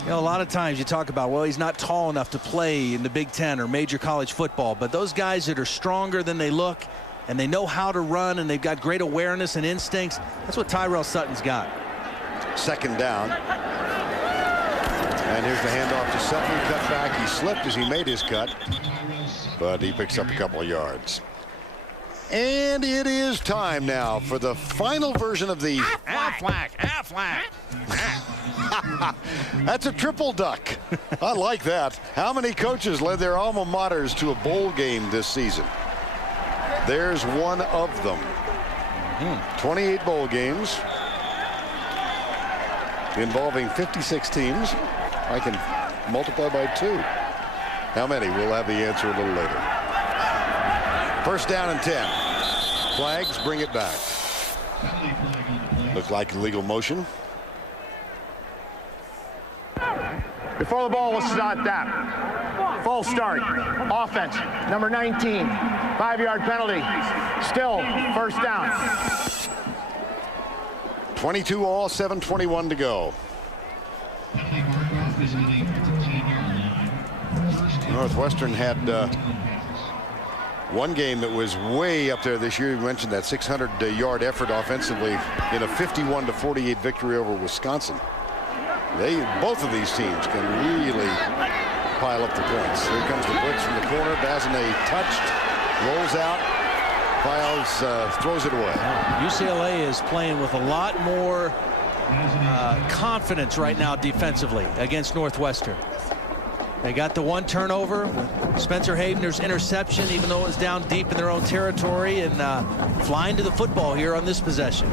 know, a lot of times you talk about, well, he's not tall enough to play in the Big Ten or major college football. But those guys that are stronger than they look, and they know how to run, and they've got great awareness and instincts, that's what Tyrell Sutton's got. Second down. And here's the handoff to Sutton. Cut back. He slipped as he made his cut, but he picks up a couple of yards. And it is time now for the final version of the Aflac. That's a triple duck. I like that. How many coaches led their alma maters to a bowl game this season? There's one of them. 28 bowl games involving 56 teams. I can multiply by 2. How many? We'll have the answer a little later. First down and 10. Flags bring it back. Looked like illegal motion. Before the ball, we'll start that. Full start. Offense, number 19. 5-yard penalty. Still first down. 22 all, 7:21 to go. Northwestern had one game that was way up there this year. You mentioned that 600-yard effort offensively in a 51-48 victory over Wisconsin. Both of these teams can really pile up the points. Here comes the blitz from the corner. Bazinet touched, rolls out, throws it away. UCLA is playing with a lot more confidence right now defensively against Northwestern. They got the one turnover, Spencer Havener's interception, even though it was down deep in their own territory, and flying to the football here on this possession.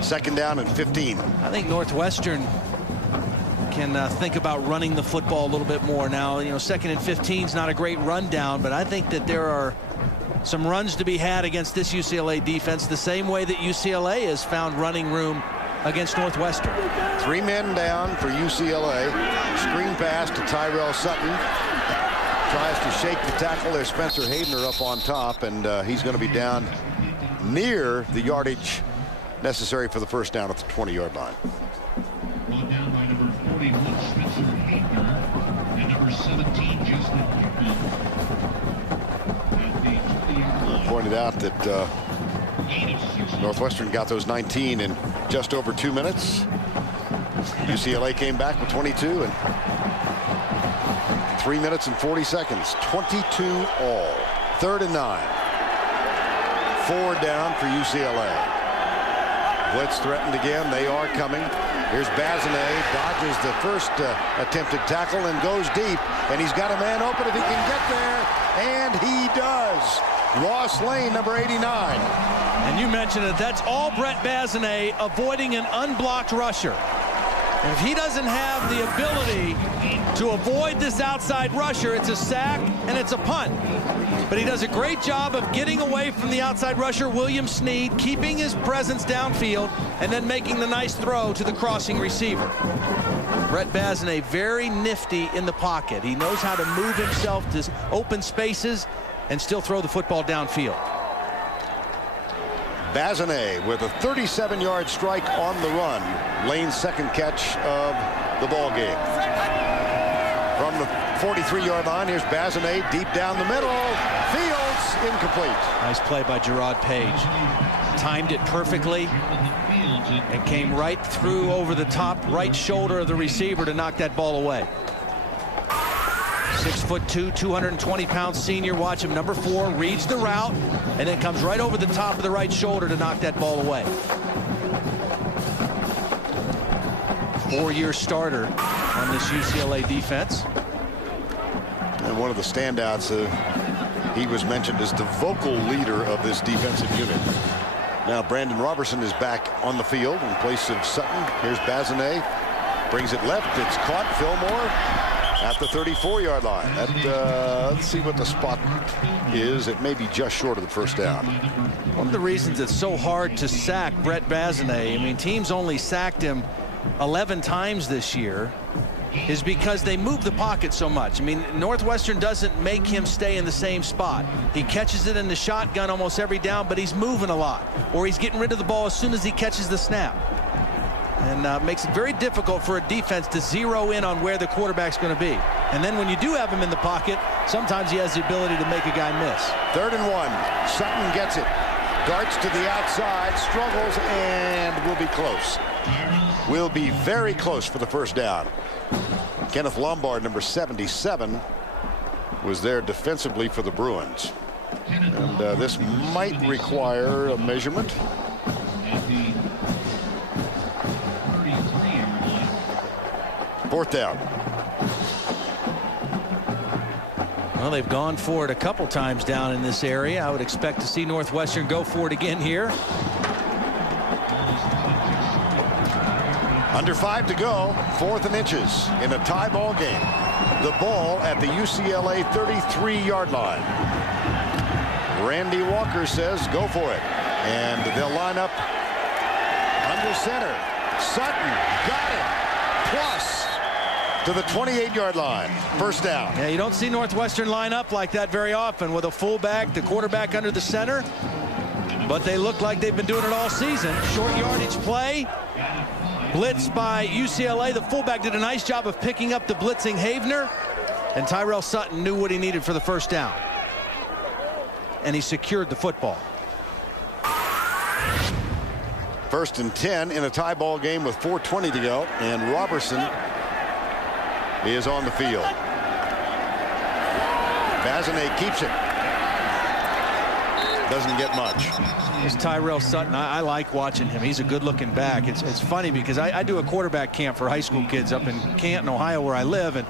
Second down and 15. I think Northwestern can think about running the football a little bit more now. You know, 2nd and 15 is not a great rundown, but I think that there are some runs to be had against this UCLA defense, the same way that UCLA has found running room against Northwestern. 3 men down for UCLA. Screen pass to Tyrell Sutton. Tries to shake the tackle. There's Spencer Havener up on top, and he's going to be down near the yardage necessary for the first down at the 20-yard line. Brought down by number 41, Spencer Havener, and number 17, Justin Markham. Pointed out that Northwestern got those 19 in just over 2 minutes. UCLA came back with 22 in 3 minutes and 40 seconds. 22 all. 3rd and 9. 4 down for UCLA. Blitz threatened again. They are coming. Here's Bazinet, dodges the first attempted tackle and goes deep. And he's got a man open if he can get there. And he does. Ross Lane, number 89. And you mentioned it. That's all Brett Bazinet, avoiding an unblocked rusher. And if he doesn't have the ability to avoid this outside rusher, it's a sack and it's a punt. But he does a great job of getting away from the outside rusher, William Snead, keeping his presence downfield, and then making the nice throw to the crossing receiver. Brett Bazinet, very nifty in the pocket. He knows how to move himself to open spaces and still throw the football downfield. Bazinet with a 37-yard strike on the run. Lane's second catch of the ball game. From the 43-yard line, here's Bazinet deep down the middle. Fields incomplete. Nice play by Gerard Page. Timed it perfectly and came right through over the top right shoulder of the receiver to knock that ball away. 6'2", 220-pound senior. Watch him. Number 4 reads the route and then comes right over the top of the right shoulder to knock that ball away. 4-year starter on this UCLA defense. And one of the standouts, he was mentioned as the vocal leader of this defensive unit. Now Brandon Robertson is back on the field in place of Sutton. Here's Bazinet. Brings it left. It's caught. Fillmore. at the 34-yard line. Let's see what the spot is. It may be just short of the first down. One of the reasons it's so hard to sack Brett Bazinet, I mean, teams only sacked him 11 times this year, is because they move the pocket so much. I mean, Northwestern doesn't make him stay in the same spot. He catches it in the shotgun almost every down, but he's moving a lot, or he's getting rid of the ball as soon as he catches the snap. And makes it very difficult for a defense to zero in on where the quarterback's going to be. And then when you do have him in the pocket, sometimes he has the ability to make a guy miss. 3rd and 1. Sutton gets it. Darts to the outside, struggles, and will be close. Will be very close for the first down. Kenneth Lombard, number 77, was there defensively for the Bruins. And this might require a measurement. Fourth down. Well, they've gone for it a couple times down in this area. I would expect to see Northwestern go for it again here. Under 5 to go, 4th and inches in a tie ball game. The ball at the UCLA 33-yard line. Randy Walker says go for it. And they'll line up under center. Sutton got it. Plus to the 28-yard line. First down. Yeah, you don't see Northwestern line up like that very often with a fullback, the quarterback under the center. But they look like they've been doing it all season. Short yardage play. Blitz by UCLA. The fullback did a nice job of picking up the blitzing Havener. And Tyrell Sutton knew what he needed for the first down. And he secured the football. 1st and 10 in a tie ball game with 4:20 to go. And Robertson is on the field. Bazinet keeps it. Doesn't get much. This Tyrell Sutton, I like watching him. He's a good-looking back. It's funny because I do a quarterback camp for high school kids up in Canton, Ohio, where I live. And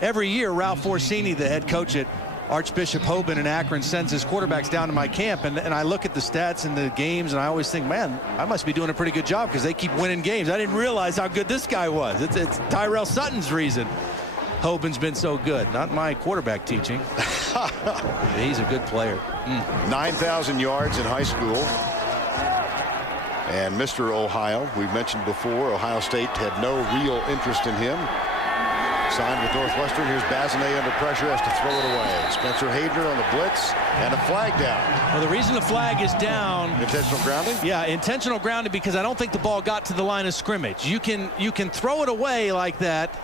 every year, Ralph Orsini, the head coach at Archbishop Hoban in Akron, sends his quarterbacks down to my camp. And I look at the stats and the games, and I always think, man, I must be doing a pretty good job because they keep winning games. I didn't realize how good this guy was. It's Tyrell Sutton's reason Hoban's been so good. Not my quarterback teaching. He's a good player. 9,000 yards in high school. And Mr. Ohio, we've mentioned before, Ohio State had no real interest in him. Signed with Northwestern. Here's Bazinet under pressure, has to throw it away. Spencer Havener on the blitz, and a flag down. Well, the reason the flag is down. Intentional grounding? Yeah, intentional grounding because I don't think the ball got to the line of scrimmage. You can throw it away like that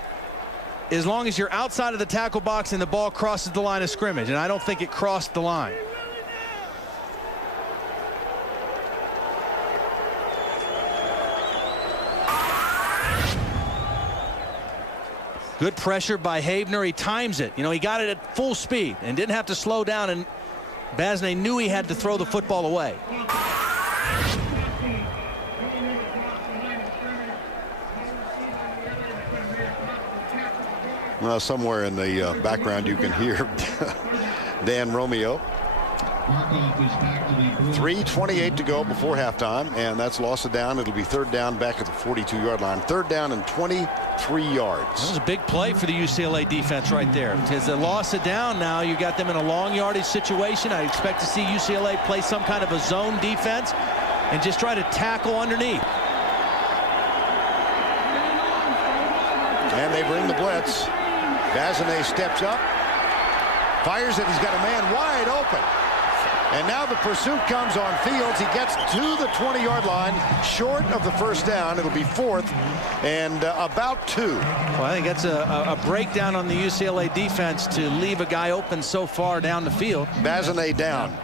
as long as you're outside of the tackle box and the ball crosses the line of scrimmage, and I don't think it crossed the line. Good pressure by Havener. He times it. You know, he got it at full speed and didn't have to slow down, and Bazinet knew he had to throw the football away. Well, somewhere in the background you can hear Dan Romeo. 3:28 to go before halftime, and that's loss of down. It'll be 3rd down back at the 42-yard line. 3rd down and 23 yards. That was a big play for the UCLA defense right there. It's a loss of down now. You got them in a long yardage situation. I expect to see UCLA play some kind of a zone defense and just try to tackle underneath. And they bring the blitz. Bazinet steps up, fires it. He's got a man wide open. And now the pursuit comes on Fields. He gets to the 20-yard line, short of the first down. It'll be 4th and about 2. Well, I think that's a breakdown on the UCLA defense to leave a guy open so far down the field. Bazinet down.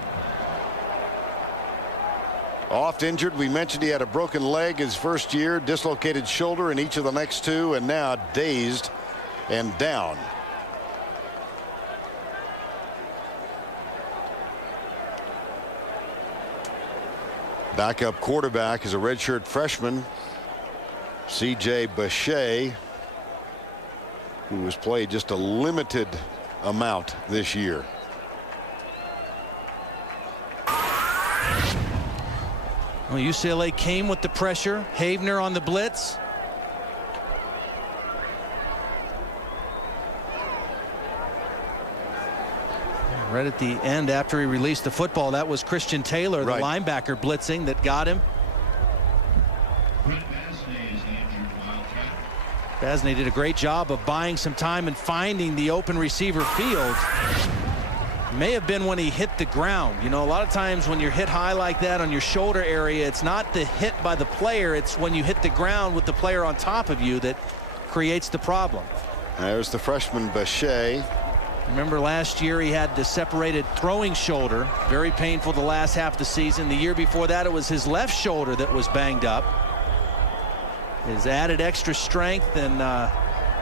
Oft injured. We mentioned he had a broken leg his first year, dislocated shoulder in each of the next 2, and now dazed and down. Backup quarterback is a redshirt freshman, C.J. Bechet, who has played just a limited amount this year. Well, UCLA came with the pressure. Havener on the blitz. Right at the end, after he released the football, that was Christian Taylor, the linebacker, blitzing that got him. Basney did a great job of buying some time and finding the open receiver field. May have been when he hit the ground. You know, a lot of times when you're hit high like that on your shoulder area, it's not the hit by the player, it's when you hit the ground with the player on top of you that creates the problem. There's the freshman Bechet. Remember last year he had the separated throwing shoulder, very painful the last half of the season. The year before that it was his left shoulder that was banged up. Has added extra strength and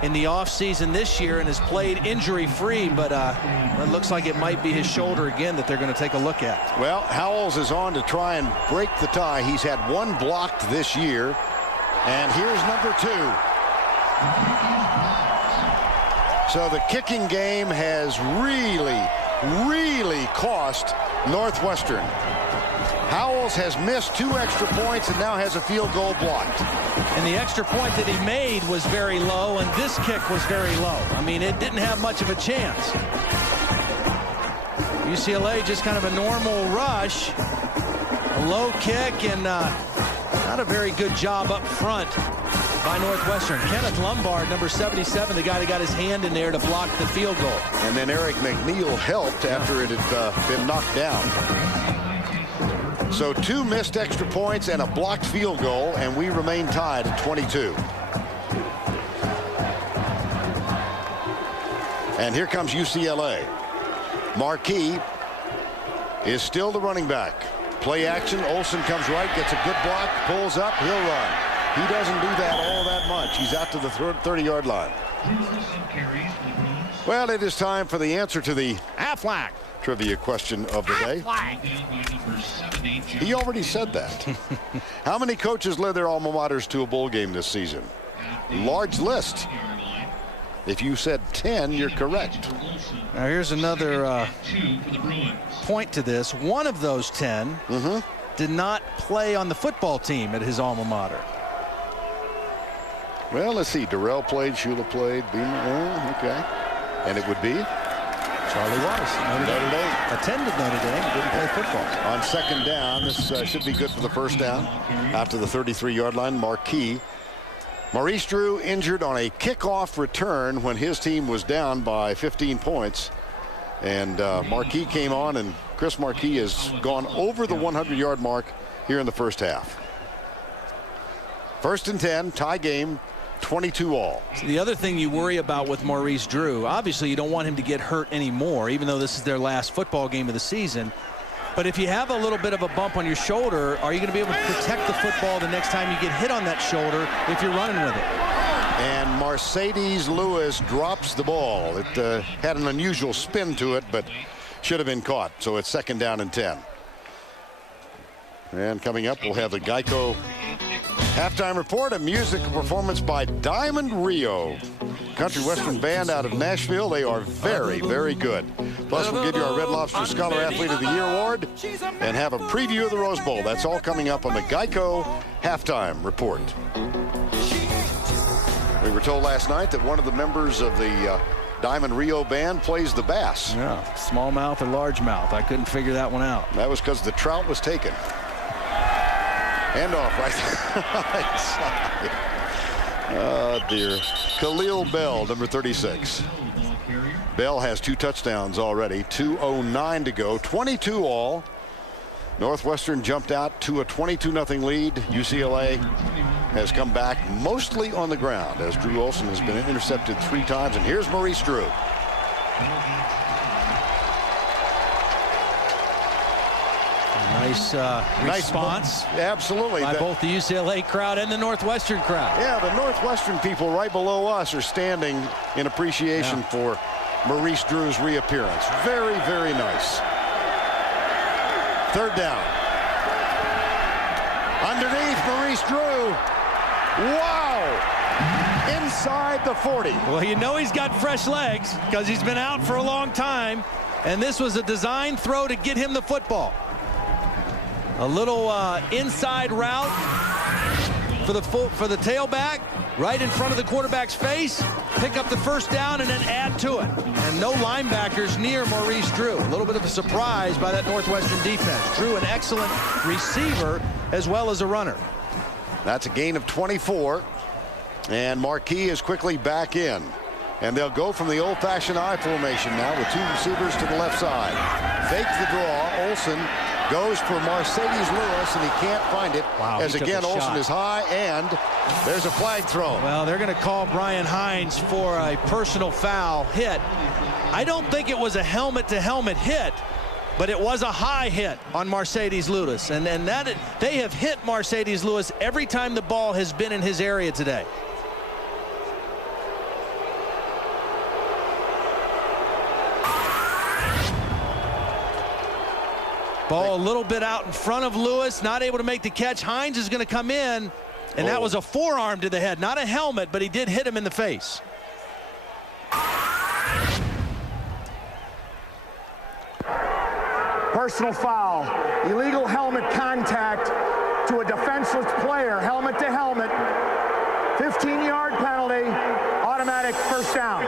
in the offseason this year and has played injury-free, but it looks like it might be his shoulder again that they're going to take a look at. Well, Howells is on to try and break the tie. He's had one blocked this year, and here's number 2. So the kicking game has really cost Northwestern. Howells has missed 2 extra points and now has a field goal blocked. And the extra point that he made was very low, and this kick was very low. I mean, it didn't have much of a chance. UCLA just kind of a normal rush, a low kick, and not a very good job up front by Northwestern. Kenneth Lombard, number 77, the guy that got his hand in there to block the field goal. And then Eric McNeil helped after it had been knocked down. So 2 missed extra points and a blocked field goal, and we remain tied at 22. And here comes UCLA. Marquis is still the running back. Play action. Olsen comes right, gets a good block, pulls up, he'll run. He doesn't do that all that much. He's out to the 30-yard line. Well, it is time for the answer to the Aflac trivia question of the day. He already said that. How many coaches led their alma maters to a bowl game this season? Large list. If you said 10, you're correct. Now here's another point to this. One of those 10 did not play on the football team at his alma mater. Well, let's see. Darrell played, Shula played, Beamer. Okay. And it would be? Charlie Weiss. Notre Dame. Attended Notre Dame, didn't play football. On second down, this should be good for the first down. After the 33-yard line, Marquis. Maurice Drew injured on a kickoff return when his team was down by 15 points. And Marquis came on, and Chris Marquis has gone over the 100-yard mark here in the first half. 1st and 10, tie game, 22 all. So the other thing you worry about with Maurice Drew, obviously you don't want him to get hurt anymore, even though this is their last football game of the season. But if you have a little bit of a bump on your shoulder, are you going to be able to protect the football the next time you get hit on that shoulder if you're running with it? And Mercedes Lewis drops the ball. It had an unusual spin to it, but should have been caught. So it's 2nd down and 10. And coming up, we'll have the Geico halftime report, a musical performance by Diamond Rio, country western band out of Nashville. They are very, very good. Plus, we'll give you our Red Lobster Scholar Athlete of the Year award and have a preview of the Rose Bowl. That's all coming up on the Geico halftime report. We were told last night that one of the members of the Diamond Rio band plays the bass. Yeah, smallmouth or largemouth. I couldn't figure that one out. That was because the trout was taken. Hand off right side. Oh, dear. Khalil Bell, number 36. Bell has 2 touchdowns already. 2:09 to go. 22 all. Northwestern jumped out to a 22-0 lead. UCLA has come back mostly on the ground as Drew Olsen has been intercepted 3 times. And here's Maurice Drew. Nice response. Absolutely. By both the UCLA crowd and the Northwestern crowd. Yeah, the Northwestern people right below us are standing in appreciation for Maurice Drew's reappearance. Very, very nice. 3rd down. Underneath Maurice Drew. Wow. Inside the 40. Well, you know he's got fresh legs because he's been out for a long time. And this was a design throw to get him the football. A little inside route. for the tailback, right in front of the quarterback's face, pick up the first down, and then add to it. And no linebackers near Maurice Drew. A little bit of a surprise by that Northwestern defense. Drew, an excellent receiver as well as a runner. That's a gain of 24. And Marquis is quickly back in. And they'll go from the old-fashioned I formation now with 2 receivers to the left side. Fakes the draw. Olsen goes for Mercedes Lewis, and he can't find it. Wow, as again, Olsen is high, and there's a flag thrown. Well, they're going to call Brian Hines for a personal foul hit. I don't think it was a helmet-to-helmet hit, but it was a high hit on Mercedes Lewis. And they have hit Mercedes Lewis every time the ball has been in his area today. Ball a little bit out in front of Lewis, not able to make the catch. Hines is going to come in, and that was a forearm to the head, not a helmet, but he did hit him in the face. Personal foul, illegal helmet contact to a defenseless player, helmet to helmet, 15-yard penalty, automatic first down.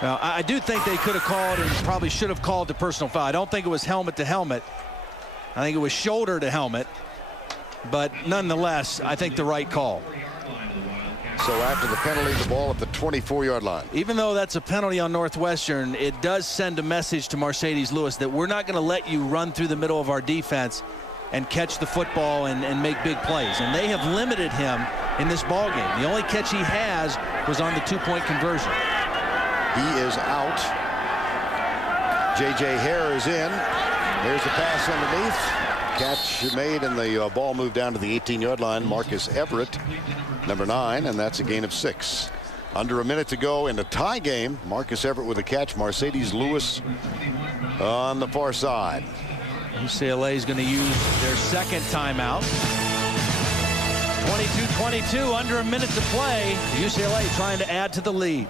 Now, I do think they could have called and probably should have called the personal foul. I don't think it was helmet to helmet. I think it was shoulder to helmet. But nonetheless, I think the right call. So after the penalty, the ball at the 24-yard line. Even though that's a penalty on Northwestern, it does send a message to Mercedes Lewis that we're not going to let you run through the middle of our defense and catch the football and make big plays. And they have limited him in this ball game. The only catch he has was on the 2-point conversion. He is out. J.J. Hare is in. There's the pass underneath. Catch made, and the ball moved down to the 18-yard line. Marcus Everett, number 9, and that's a gain of 6. Under a minute to go in the tie game. Marcus Everett with a catch. Mercedes Lewis on the far side. UCLA is going to use their second timeout. 22-22, under a minute to play. UCLA trying to add to the lead.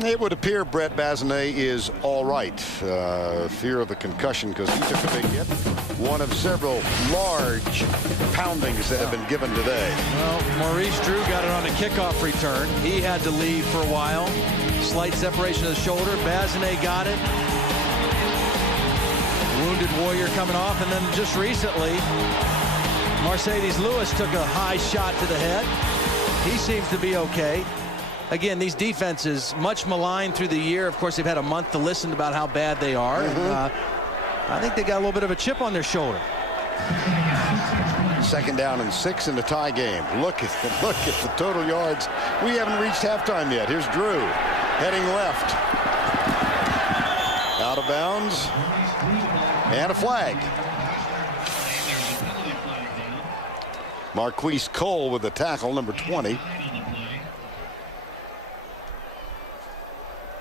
It would appear Brett Bazinet is all right. Fear of a concussion because he took a big hit. One of several large poundings that have been given today. Well, Maurice Drew got it on a kickoff return. He had to leave for a while. Slight separation of the shoulder. Bazinet got it. Wounded Warrior coming off. And then just recently, Mercedes Lewis took a high shot to the head. He seems to be okay. Again, these defenses, much maligned through the year. Of course, they've had a month to listen about how bad they are. I think they got a little bit of a chip on their shoulder. 2nd down and 6 in the tie game. Look at the total yards. We haven't reached halftime yet. Here's Drew heading left. Out of bounds. And a flag. Marquise Cole with the tackle, number 20.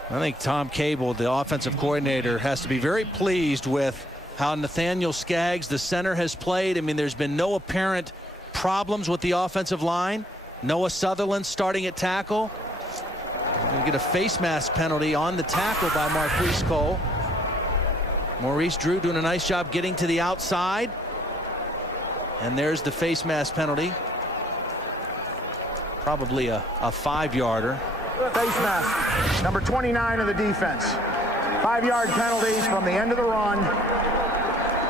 I think Tom Cable, the offensive coordinator, has to be very pleased with how Nathaniel Skaggs, the center, has played. I mean, there's been no apparent problems with the offensive line. Noah Sutherland starting at tackle. We're going to get a face mask penalty on the tackle by Marquise Cole. Maurice Drew doing a nice job getting to the outside. And there's the face mask penalty. Probably a 5-yarder. Face mask, number 29 of the defense. 5-yard penalties from the end of the run.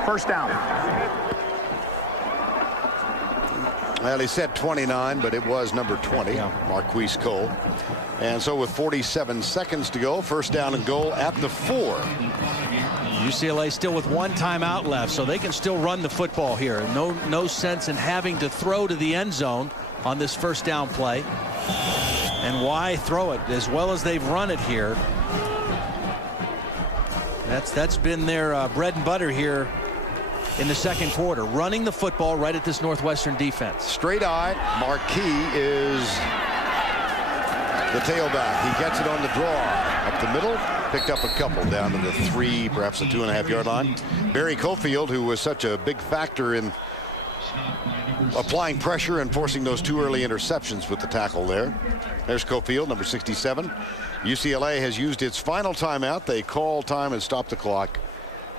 First down. Well, he said 29, but it was number 20, Marquise Cole. And so with 47 seconds to go, first down and goal at the 4. UCLA still with 1 timeout left, so they can still run the football here. No sense in having to throw to the end zone on this first down play. And why throw it as well as they've run it here? That's been their bread and butter here in the second quarter, running the football right at this Northwestern defense. Straight eye, Marquis is the tailback. He gets it on the draw up the middle, picked up a couple down to the 3, perhaps the 2.5-yard line. Barry Cofield, who was such a big factor in applying pressure and forcing those 2 early interceptions with the tackle there. There's Cofield, number 67. UCLA has used its final timeout. They call time and stop the clock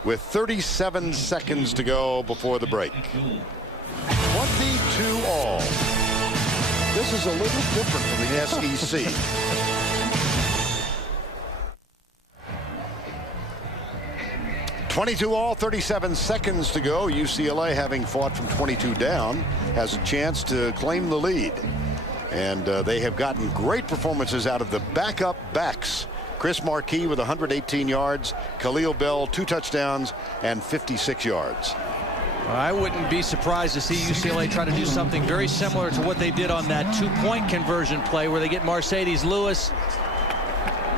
with 37 seconds to go before the break. 22 all. This is a little different from the SEC. .22 all, 37 seconds to go. UCLA, having fought from 22 down, has a chance to claim the lead. And they have gotten great performances out of the backup backs. Chris Marquis with 118 yards, Khalil Bell 2 touchdowns and 56 yards. I wouldn't be surprised to see UCLA try to do something very similar to what they did on that 2-point conversion play where they get Mercedes Lewis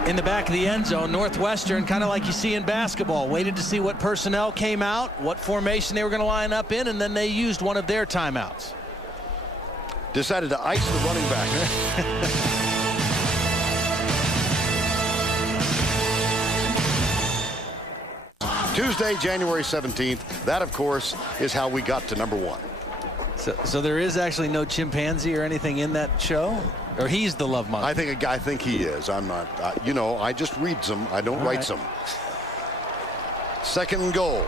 in the back of the end zone. Northwestern, kind of like you see in basketball, waited to see what personnel came out, what formation they were going to line up in, and then they used one of their timeouts. Decided to ice the running back. Tuesday, January 17th. That, of course, is how we got to number 1. So there is actually no chimpanzee or anything in that show? Or he's the love monkey? I think he is. I'm not. You know, I just read them. I don't write them. Second and goal.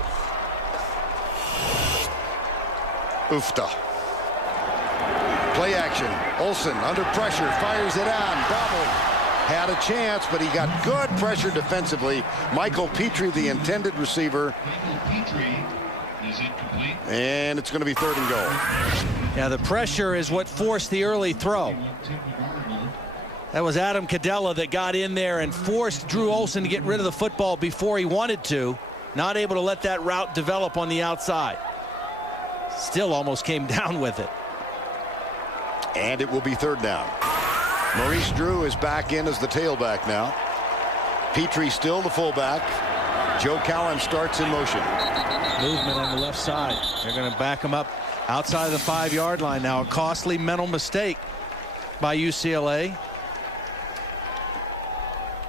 Oofta. Play action. Olsen under pressure. Fires it on. Bobbled. Had a chance, but he got good pressure defensively. Michael Petrie, the intended receiver. And it's going to be third and goal. Yeah, the pressure is what forced the early throw. That was Adam Cadella that got in there and forced Drew Olsen to get rid of the football before he wanted to. Not able to let that route develop on the outside. Still almost came down with it. And it will be third down. Maurice Drew is back in as the tailback now. Petrie still the fullback. Joe Cowan starts in motion. Movement on the left side. They're going to back him up outside of the 5-yard line now. A costly mental mistake by UCLA.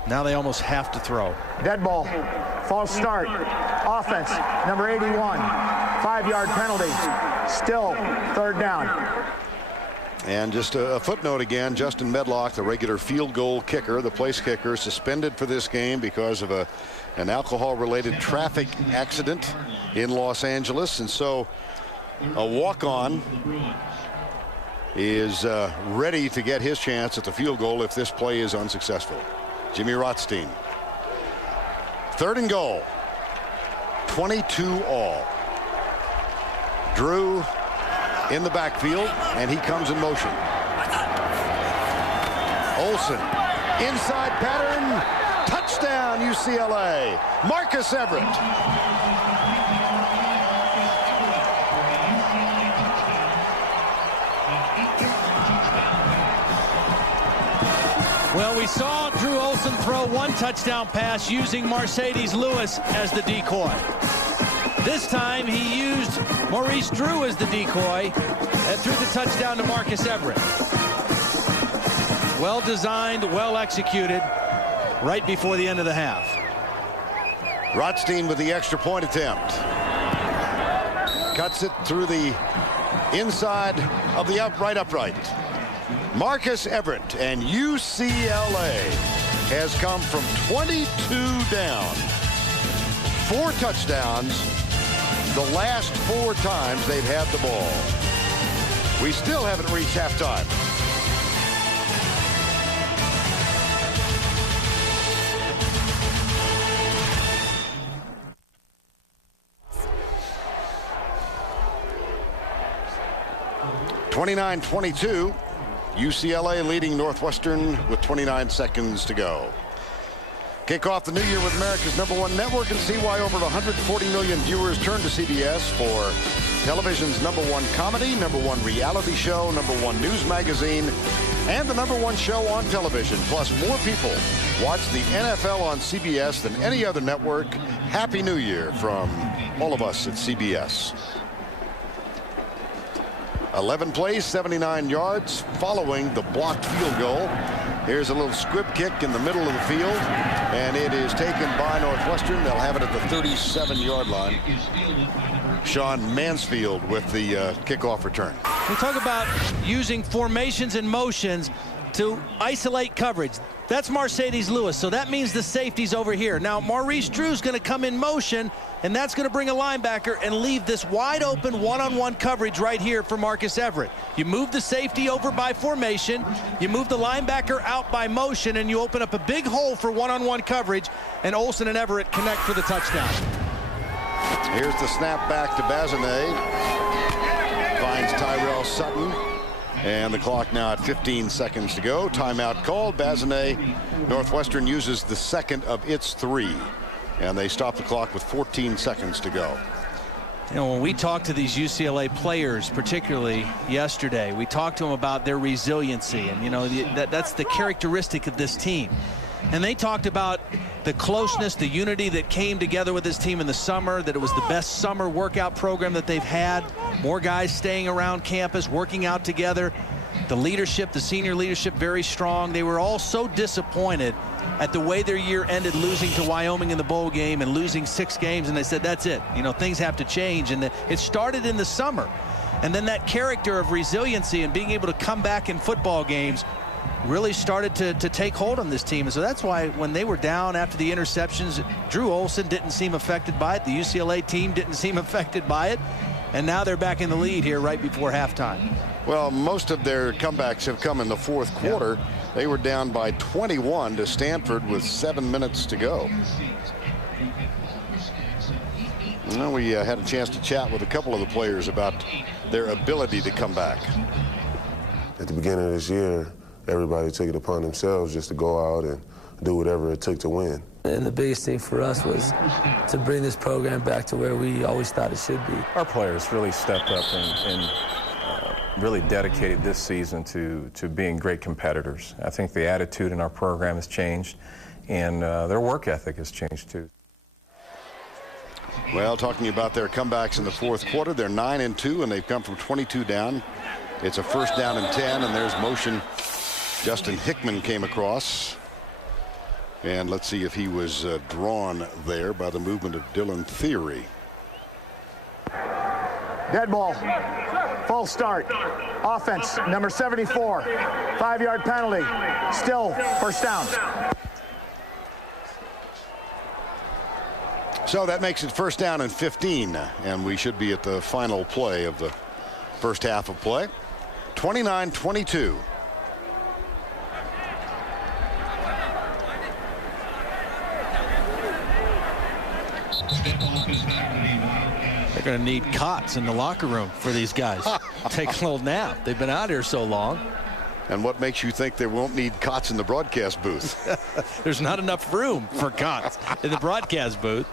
Now they almost have to throw. Dead ball. False start. Offense. Number 81. 5-yard penalty. Still third down. And just a footnote again, Justin Medlock, the regular field goal kicker, the place kicker, suspended for this game because of an alcohol-related traffic accident in Los Angeles. And so a walk-on is ready to get his chance at the field goal if this play is unsuccessful. Jimmy Rothstein. Third and goal. 22 all. Drew in the backfield, and he comes in motion. Olsen, inside pattern, touchdown UCLA. Marcus Everett. Well, we saw Drew Olsen throw one touchdown pass using Mercedes Lewis as the decoy. This time he used Maurice Drew as the decoy and threw the touchdown to Marcus Everett. Well designed, well executed right before the end of the half. Rothstein with the extra point attempt. Cuts it through the inside of the upright. Marcus Everett, and UCLA has come from 22 down. 4 touchdowns the last 4 times they've had the ball. We still haven't reached halftime. (29-22). UCLA leading Northwestern with 29 seconds to go. Kick off the new year with America's #1 network and see why over 140 million viewers turn to CBS for television's #1 comedy, #1 reality show, #1 news magazine, and the #1 show on television. Plus, more people watch the NFL on CBS than any other network. Happy New Year from all of us at CBS. 11 plays, 79 yards following the blocked field goal. Here's a little squib kick in the middle of the field, and it is taken by Northwestern. They'll have it at the 37-yard line. Sean Mansfield with the kickoff return. We talk about using formations and motions. to isolate coverage. That's Mercedes Lewis, so that means the safety's over here. Now, Maurice Drew's going to come in motion, and that's going to bring a linebacker and leave this wide open one-on-one coverage right here for Marcus Everett. You move the safety over by formation, you move the linebacker out by motion, and you open up a big hole for one-on-one coverage, and Olsen and Everett connect for the touchdown. Here's the snap back to Bazinet. Finds Tyrell Sutton. And the clock now at 15 seconds to go. Timeout called. Bazinet, Northwestern uses the second of its 3. And they stop the clock with 14 seconds to go. You know, when we talked to these UCLA players, particularly yesterday, we talked to them about their resiliency. And, you know, that's the characteristic of this team. And they talked about the closeness, the unity that came together with this team in the summer, that it was the best summer workout program that they've had. More guys staying around campus, working out together. The leadership, the senior leadership, very strong. They were all so disappointed at the way their year ended, losing to Wyoming in the bowl game and losing 6 games. And they said, that's it. You know, things have to change. And it started in the summer. And then that character of resiliency and being able to come back in football games really started to take hold on this team. And so that's why when they were down after the interceptions, Drew Olsen didn't seem affected by it. The UCLA team didn't seem affected by it. And now they're back in the lead here right before halftime. Well, most of their comebacks have come in the fourth quarter. Yeah. They were down by 21 to Stanford with 7 minutes to go. Well, we had a chance to chat with a couple of the players about their ability to come back. At the beginning of this year, everybody took it upon themselves just to go out and do whatever it took to win. And the biggest thing for us was to bring this program back to where we always thought it should be. Our players really stepped up and really dedicated this season to being great competitors. I think the attitude in our program has changed, and their work ethic has changed too. Well, talking about their comebacks in the fourth quarter, they're 9-2, and they've come from 22 down. It's a 1st down and 10, and there's motion. Justin Hickman came across. And let's see if he was drawn there by the movement of Dylan Theory. Dead ball. False start. Offense, number 74. 5-yard penalty. Still 1st down. So that makes it 1st down and 15. And we should be at the final play of the first half of play. 29-22. They're going to need cots in the locker room for these guys. Take a little nap. They've been out here so long. And what makes you think they won't need cots in the broadcast booth? There's not enough room for cots in the broadcast booth.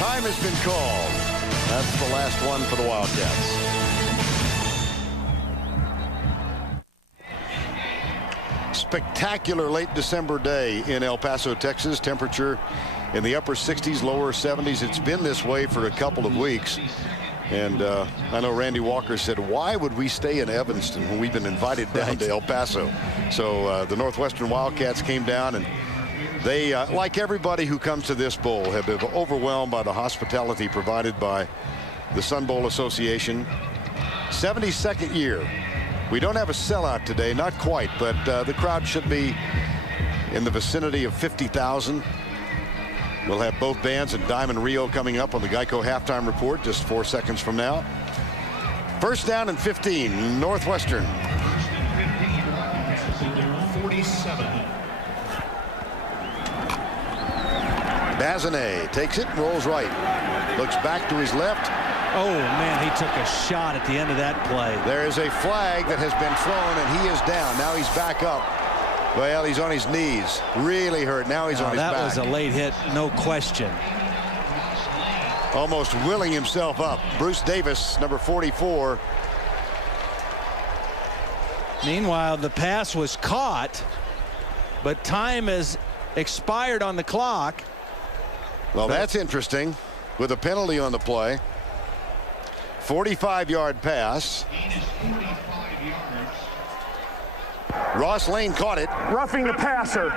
Time has been called. That's the last one for the Wildcats. Spectacular late December day in El Paso, Texas. Temperature in the upper 60s, lower 70s. It's been this way for a couple of weeks. And I know Randy Walker said, why would we stay in Evanston when we've been invited down to El Paso? So the Northwestern Wildcats came down, and they, like everybody who comes to this bowl, have been overwhelmed by the hospitality provided by the Sun Bowl Association. 72nd year. We don't have a sellout today, not quite, but the crowd should be in the vicinity of 50,000. We'll have both bands and Diamond Rio coming up on the Geico halftime report just 4 seconds from now. 1st down and 15, Northwestern. 47. Bazinet takes it, rolls right. Looks back to his left. Oh, man, he took a shot at the end of that play. There is a flag that has been thrown, and he is down. Now he's back up. Well, he's on his knees. Really hurt. Now he's on his back. That was a late hit, no question. Almost willing himself up. Bruce Davis, number 44. Meanwhile, the pass was caught, but time has expired on the clock. Well, that's interesting. With a penalty on the play. 45-yard pass. Ross Lane caught it. Roughing the passer.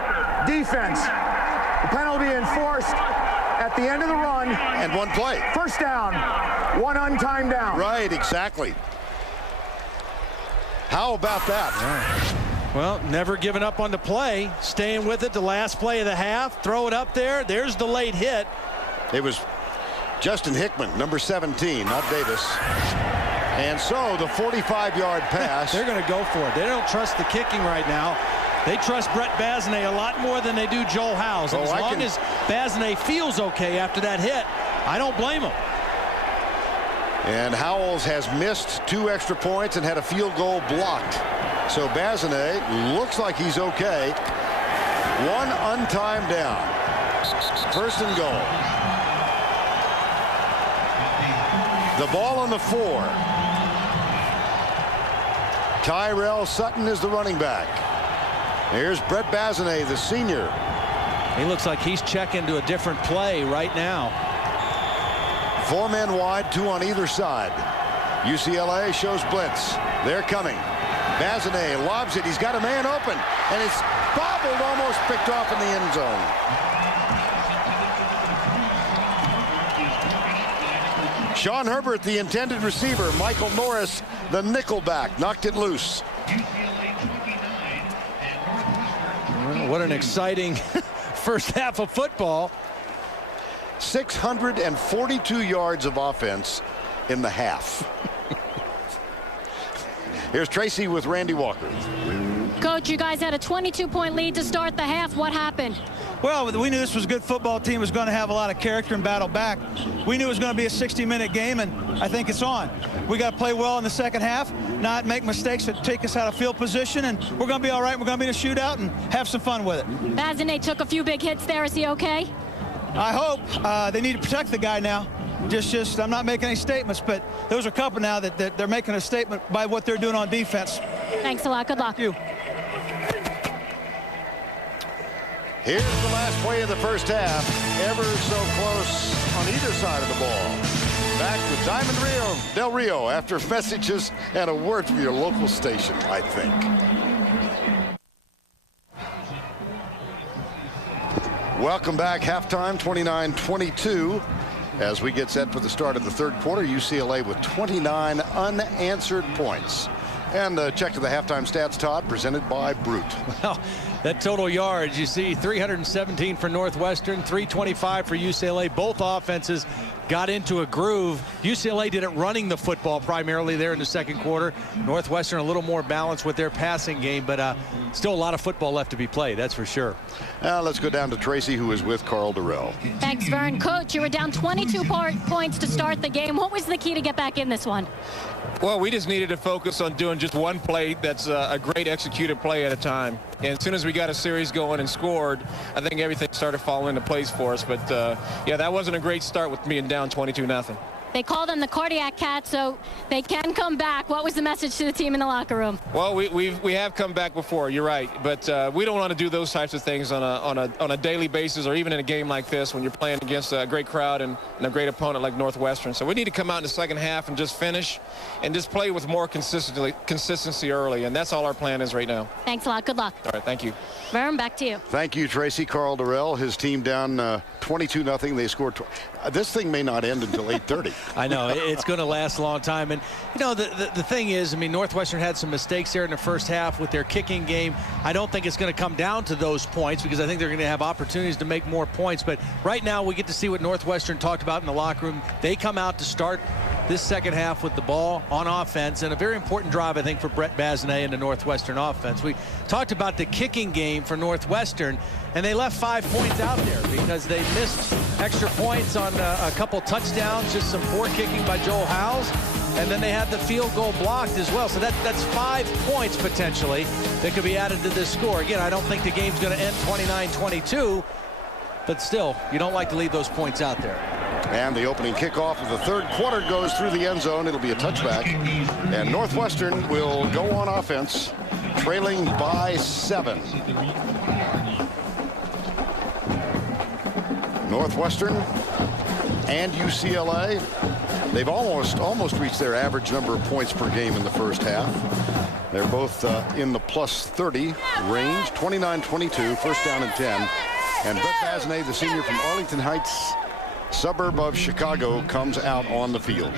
Defense. The penalty enforced at the end of the run. And one play. 1st down. 1 untimed down. Right, exactly. How about that? Well, never giving up on the play, staying with it the last play of the half, throw it up there. There's the late hit. It was Justin Hickman, number 17, not Davis. And so the 45-yard pass. They're going to go for it. They don't trust the kicking right now. They trust Brett Bazinet a lot more than they do Joel Howes. And as long as Bazinet feels okay after that hit, I don't blame him. And Howells has missed 2 extra points and had a field goal blocked. So Bazinet looks like he's okay. 1 untimed down. 1st and goal. The ball on the 4. Tyrell Sutton is the running back. Here's Brett Bazinet, the senior. He looks like he's checking to a different play right now. 4 men wide, 2 on either side. UCLA shows blitz. They're coming. Bazinet lobs it. He's got a man open, and it's bobbled, almost picked off in the end zone. Sean Herbert, the intended receiver. Michael Norris, the nickelback, knocked it loose. What an exciting first half of football. 642 yards of offense in the half. Here's Tracy with Randy Walker. Coach, you guys had a 22-point lead to start the half. What happened? Well, we knew this was a good football team. Was going to have a lot of character and battle back. We knew it was going to be a 60-minute game, and I think it's on. We got to play well in the second half, not make mistakes that take us out of field position, and we're going to be all right. We're going to be in a shootout and have some fun with it. Bazinet took a few big hits there. Is he okay? I hope. They need to protect the guy now. Just I'm not making any statements, but those are a couple now that they're making a statement by what they're doing on defense. Thanks a lot. Good luck. Thank you. Here's the last play of the first half. Ever so close on either side of the ball. Back with Diamond Del Rio after messages and a word from your local station, I think. Welcome back. Halftime, 29-22. As we get set for the start of the third quarter, UCLA with 29 unanswered points. And a check to the halftime stats, Todd, presented by Brute. Well, that total yards, you see 317 for Northwestern, 325 for UCLA. Both offenses got into a groove. UCLA did it running the football primarily there in the second quarter. Northwestern a little more balanced with their passing game, but still a lot of football left to be played, that's for sure. Now let's go down to Tracy, who is with Carl Durrell. Thanks, Vern. Coach, you were down 22 points to start the game. What was the key to get back in this one? Well, we just needed to focus on doing just one play that's a great executed play at a time. And as soon as we got a series going and scored, I think everything started falling into place for us. But, yeah, that wasn't a great start with being down 22-0. They call them the cardiac cat, so they can come back. What was the message to the team in the locker room? Well, we have come back before, you're right. But we don't want to do those types of things on a daily basis or even in a game like this when you're playing against a great crowd and a great opponent like Northwestern. So we need to come out in the second half and just finish and just play with more consistency early. And that's all our plan is right now. Thanks a lot. Good luck. All right. Thank you. Vern, back to you. Thank you, Tracy. Carl Durrell, his team down 22-0. They scored. This thing may not end until 8:30. I know it's going to last a long time. And, you know, the thing is, I mean, Northwestern had some mistakes there in the first half with their kicking game. I don't think it's going to come down to those points because I think they're going to have opportunities to make more points. But right now we get to see what Northwestern talked about in the locker room. They come out to start this second half with the ball on offense, and a very important drive, I think, for Brett Bazinet and the Northwestern offense. We talked about the kicking game for Northwestern, and they left 5 points out there because they missed extra points on a couple touchdowns, just some poor kicking by Joel Howes, and then they had the field goal blocked as well. So that's 5 points potentially that could be added to this score. Again, I don't think the game's going to end 29-22, but still, you don't like to leave those points out there. And the opening kickoff of the third quarter goes through the end zone. It'll be a touchback. And Northwestern will go on offense, trailing by 7. Northwestern and UCLA, they've almost reached their average number of points per game in the first half. They're both in the plus 30 range, 29-22, first down and 10. And Brett Bazinet, the senior from Arlington Heights, suburb of Chicago, comes out on the field.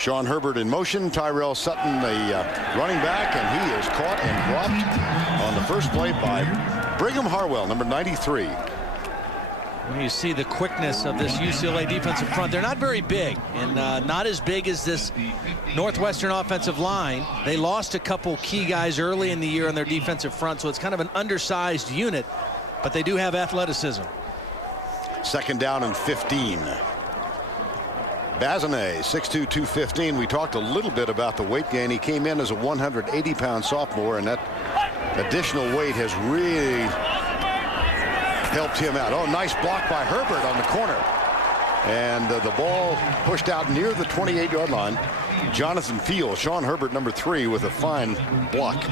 Sean Herbert in motion. Tyrell Sutton, the running back, and he is caught and dropped on the first play by Brigham Harwell, number 93. When you see the quickness of this UCLA defensive front, they're not very big, and not as big as this Northwestern offensive line. They lost a couple key guys early in the year on their defensive front, so it's kind of an undersized unit, but they do have athleticism. Second down and 15. Bazinet, 6'2", 215. We talked a little bit about the weight gain. He came in as a 180-pound sophomore, and that additional weight has really helped him out. Oh, nice block by Herbert on the corner. And the ball pushed out near the 28-yard line. Jonathan Field, Sean Herbert, number 3, with a fine block.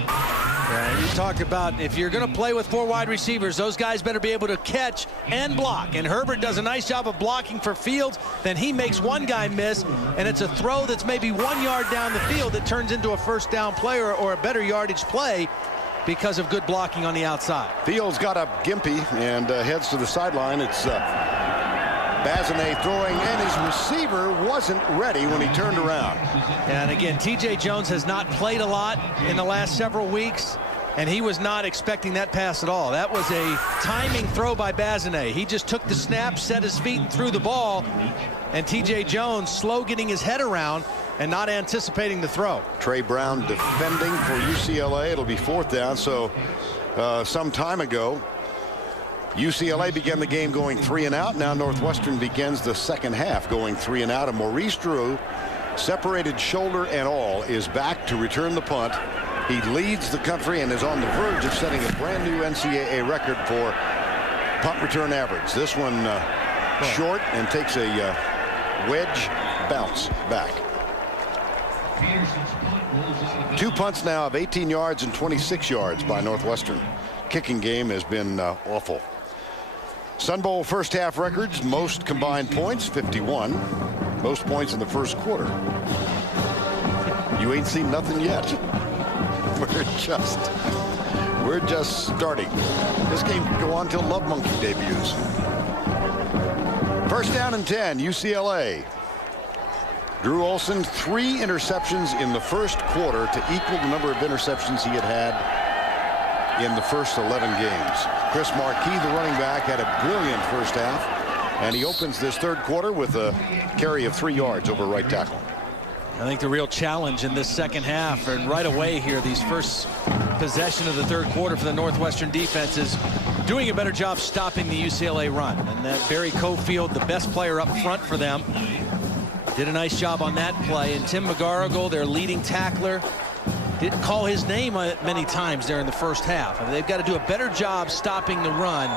Yeah, you talk about if you're going to play with 4 wide receivers, those guys better be able to catch and block. And Herbert does a nice job of blocking for Fields. Then he makes one guy miss, and it's a throw that's maybe 1 yard down the field that turns into a first down play or a better yardage play because of good blocking on the outside. Fields got up gimpy and heads to the sideline. It's Bazinet throwing, and his receiver wasn't ready when he turned around. And again, T.J. Jones has not played a lot in the last several weeks, and he was not expecting that pass at all. That was a timing throw by Bazinet. He just took the snap, set his feet, and threw the ball. And T.J. Jones slow getting his head around and not anticipating the throw. Trey Brown defending for UCLA. It'll be 4th down. So some time ago, UCLA began the game going 3 and out. Now Northwestern begins the second half going 3 and out. And Maurice Drew, separated shoulder and all, is back to return the punt. He leads the country and is on the verge of setting a brand new NCAA record for punt return average. This one short and takes a wedge bounce back. 2 punts now of 18 yards and 26 yards by Northwestern. Kicking game has been awful. Sun Bowl first half records: most combined points, 51. Most points in the first quarter. You ain't seen nothing yet. We're just starting. This game could go on till Love Monkey debuts. First down and 10, UCLA. Drew Olson, 3 interceptions in the first quarter to equal the number of interceptions he had in the first 11 games. Chris Marquis, the running back, had a brilliant first half, and he opens this third quarter with a carry of 3 yards over right tackle. I think the real challenge in this second half, and right away here, these first possession of the third quarter for the Northwestern defense, is doing a better job stopping the UCLA run. And that Barry Cofield, the best player up front for them, did a nice job on that play. And Tim McGarrigle, their leading tackler, didn't call his name many times there in the first half. I mean, they've got to do a better job stopping the run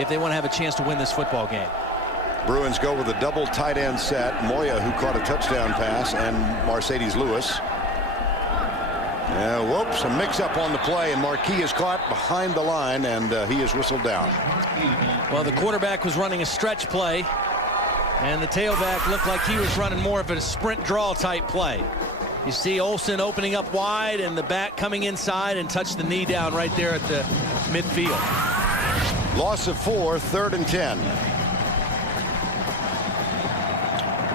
if they want to have a chance to win this football game. Bruins go with a double tight end set. Moya, who caught a touchdown pass, and Mercedes Lewis. Whoops, a mix-up on the play, and Marquis is caught behind the line, and he is whistled down. Well, the quarterback was running a stretch play, and the tailback looked like he was running more of a sprint draw type play. You see Olson opening up wide, and the back coming inside and touched the knee down right there at the midfield. Loss of 4, 3rd and 10.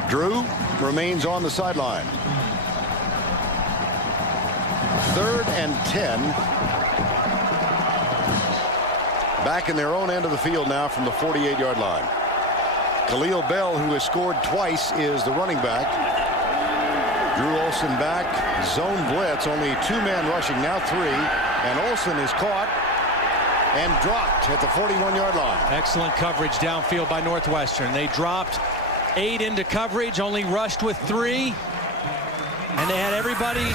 Drew remains on the sideline. 3rd and 10. Back in their own end of the field now from the 48-yard line. Khalil Bell, who has scored twice, is the running back. Drew Olson back. Zone blitz. Only 2 men rushing. Now 3. And Olson is caught and dropped at the 41-yard line. Excellent coverage downfield by Northwestern. They dropped 8 into coverage, only rushed with 3, and they had everybody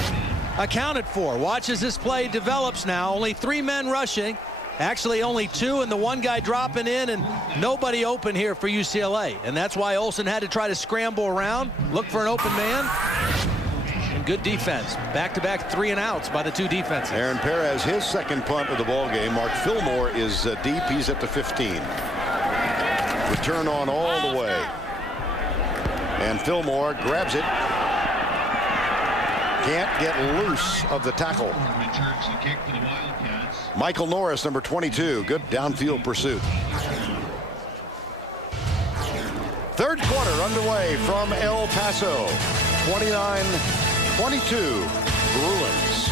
accounted for. Watch as this play develops now. Only 3 men rushing, actually only 2, and the 1 guy dropping in, and nobody open here for UCLA. And that's why Olson had to try to scramble around, look for an open man. And good defense. Back-to-back 3 and outs by the 2 defenses. Aaron Perez, his second punt of the ball game. Mark Fillmore is deep. He's at the 15. Return on all the way. And Fillmore grabs it. Can't get loose of the tackle. Michael Norris, number 22. Good downfield pursuit. Third quarter underway from El Paso. 29-22 Bruins.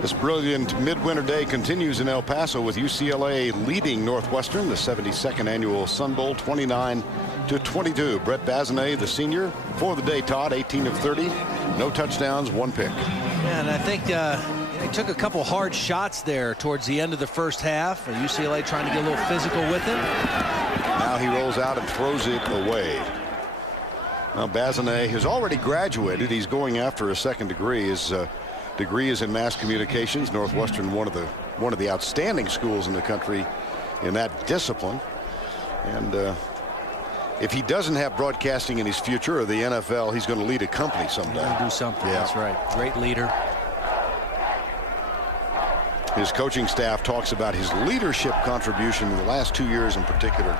This brilliant midwinter day continues in El Paso with UCLA leading Northwestern, the 72nd annual Sun Bowl, 29-22. Brett Bazinet, the senior, for the day, Todd, 18 of 30, no touchdowns, 1 pick. Yeah, and I think he took a couple hard shots there towards the end of the first half. UCLA trying to get a little physical with him. Now he rolls out and throws it away. Now Bazinet has already graduated. He's going after a second degree. His degree is in mass communications. Northwestern, one of the outstanding schools in the country in that discipline. And if he doesn't have broadcasting in his future or the NFL, he's going to lead a company someday. He'll do something. Yeah. That's right. Great leader. His coaching staff talks about his leadership contribution in the last 2 years in particular,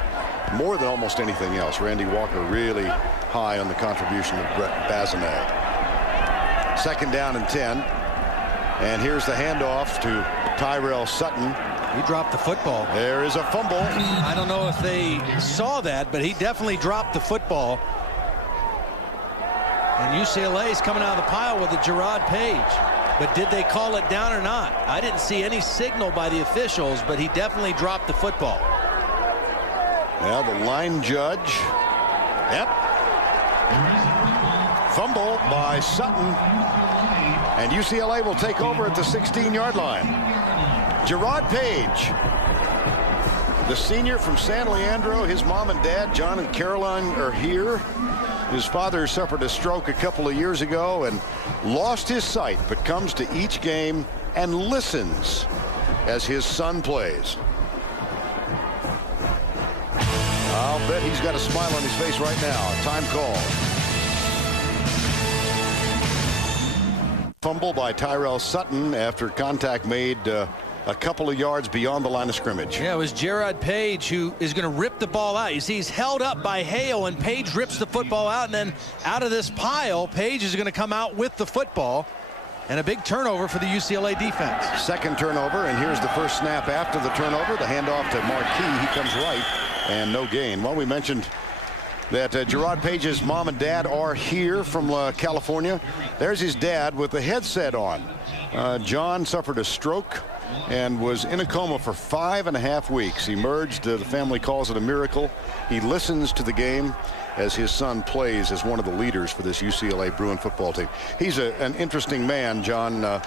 more than almost anything else. Randy Walker really high on the contribution of Brett Bazinet. 2nd down and 10. And here's the handoff to Tyrell Sutton. He dropped the football. There is a fumble. I don't know if they saw that, but he definitely dropped the football. And UCLA is coming out of the pile with a Gerard Page. But did they call it down or not? I didn't see any signal by the officials, but he definitely dropped the football. Well, the line judge. Yep. Fumble by Sutton. And UCLA will take over at the 16-yard line. Gerard Page, the senior from San Leandro. His mom and dad, John and Caroline, are here. His father suffered a stroke a couple of years ago and lost his sight, but comes to each game and listens as his son plays. I'll bet he's got a smile on his face right now. Time call. Fumble by Tyrell Sutton after contact made a couple of yards beyond the line of scrimmage. Yeah, it was Gerard Page who is going to rip the ball out. You see, he's held up by Hale, and Page rips the football out, and then out of this pile, Page is going to come out with the football. And a big turnover for the UCLA defense. 2nd turnover, and here's the first snap after the turnover. The handoff to Marquis. He comes right, and no gain. Well, we mentioned that Gerard Page's mom and dad are here from California. There's his dad with the headset on. John suffered a stroke and was in a coma for 5.5 weeks. Emerged, the family calls it a miracle. He listens to the game as his son plays as one of the leaders for this UCLA Bruin football team. He's an interesting man, John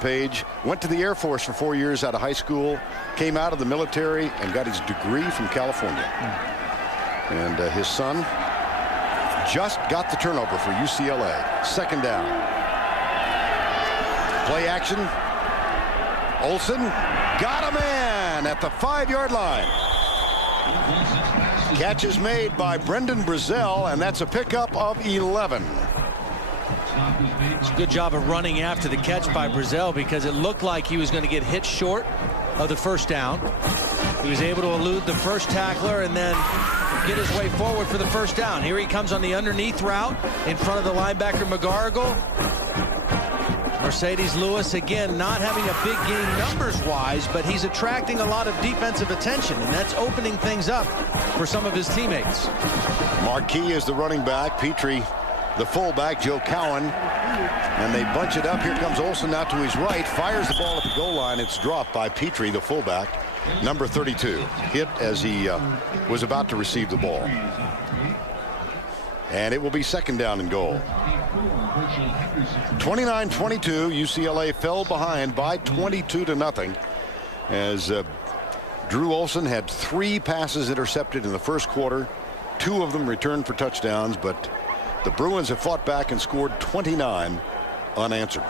Page. Went to the Air Force for 4 years out of high school, came out of the military, and got his degree from California. And his son just got the turnover for UCLA. 2nd down. Play action. Olsen got a man at the 5-yard line. Catch is made by Brendan Brazel, and that's a pickup of 11. It's a good job of running after the catch by Brazel, because it looked like he was going to get hit short of the first down. He was able to elude the first tackler and then get his way forward for the first down. Here he comes on the underneath route in front of the linebacker McGarrigle. Mercedes Lewis, again, not having a big game numbers-wise, but he's attracting a lot of defensive attention, and that's opening things up for some of his teammates. Marquis is the running back. Petrie, the fullback. Joe Cowan. And they bunch it up. Here comes Olsen out to his right. Fires the ball at the goal line. It's dropped by Petrie, the fullback. Number 32. Hit as he was about to receive the ball. And it will be 2nd down and goal. 29-22. UCLA fell behind by 22-0 as Drew Olsen had 3 passes intercepted in the first quarter. 2 of them returned for touchdowns, but the Bruins have fought back and scored 29 unanswered.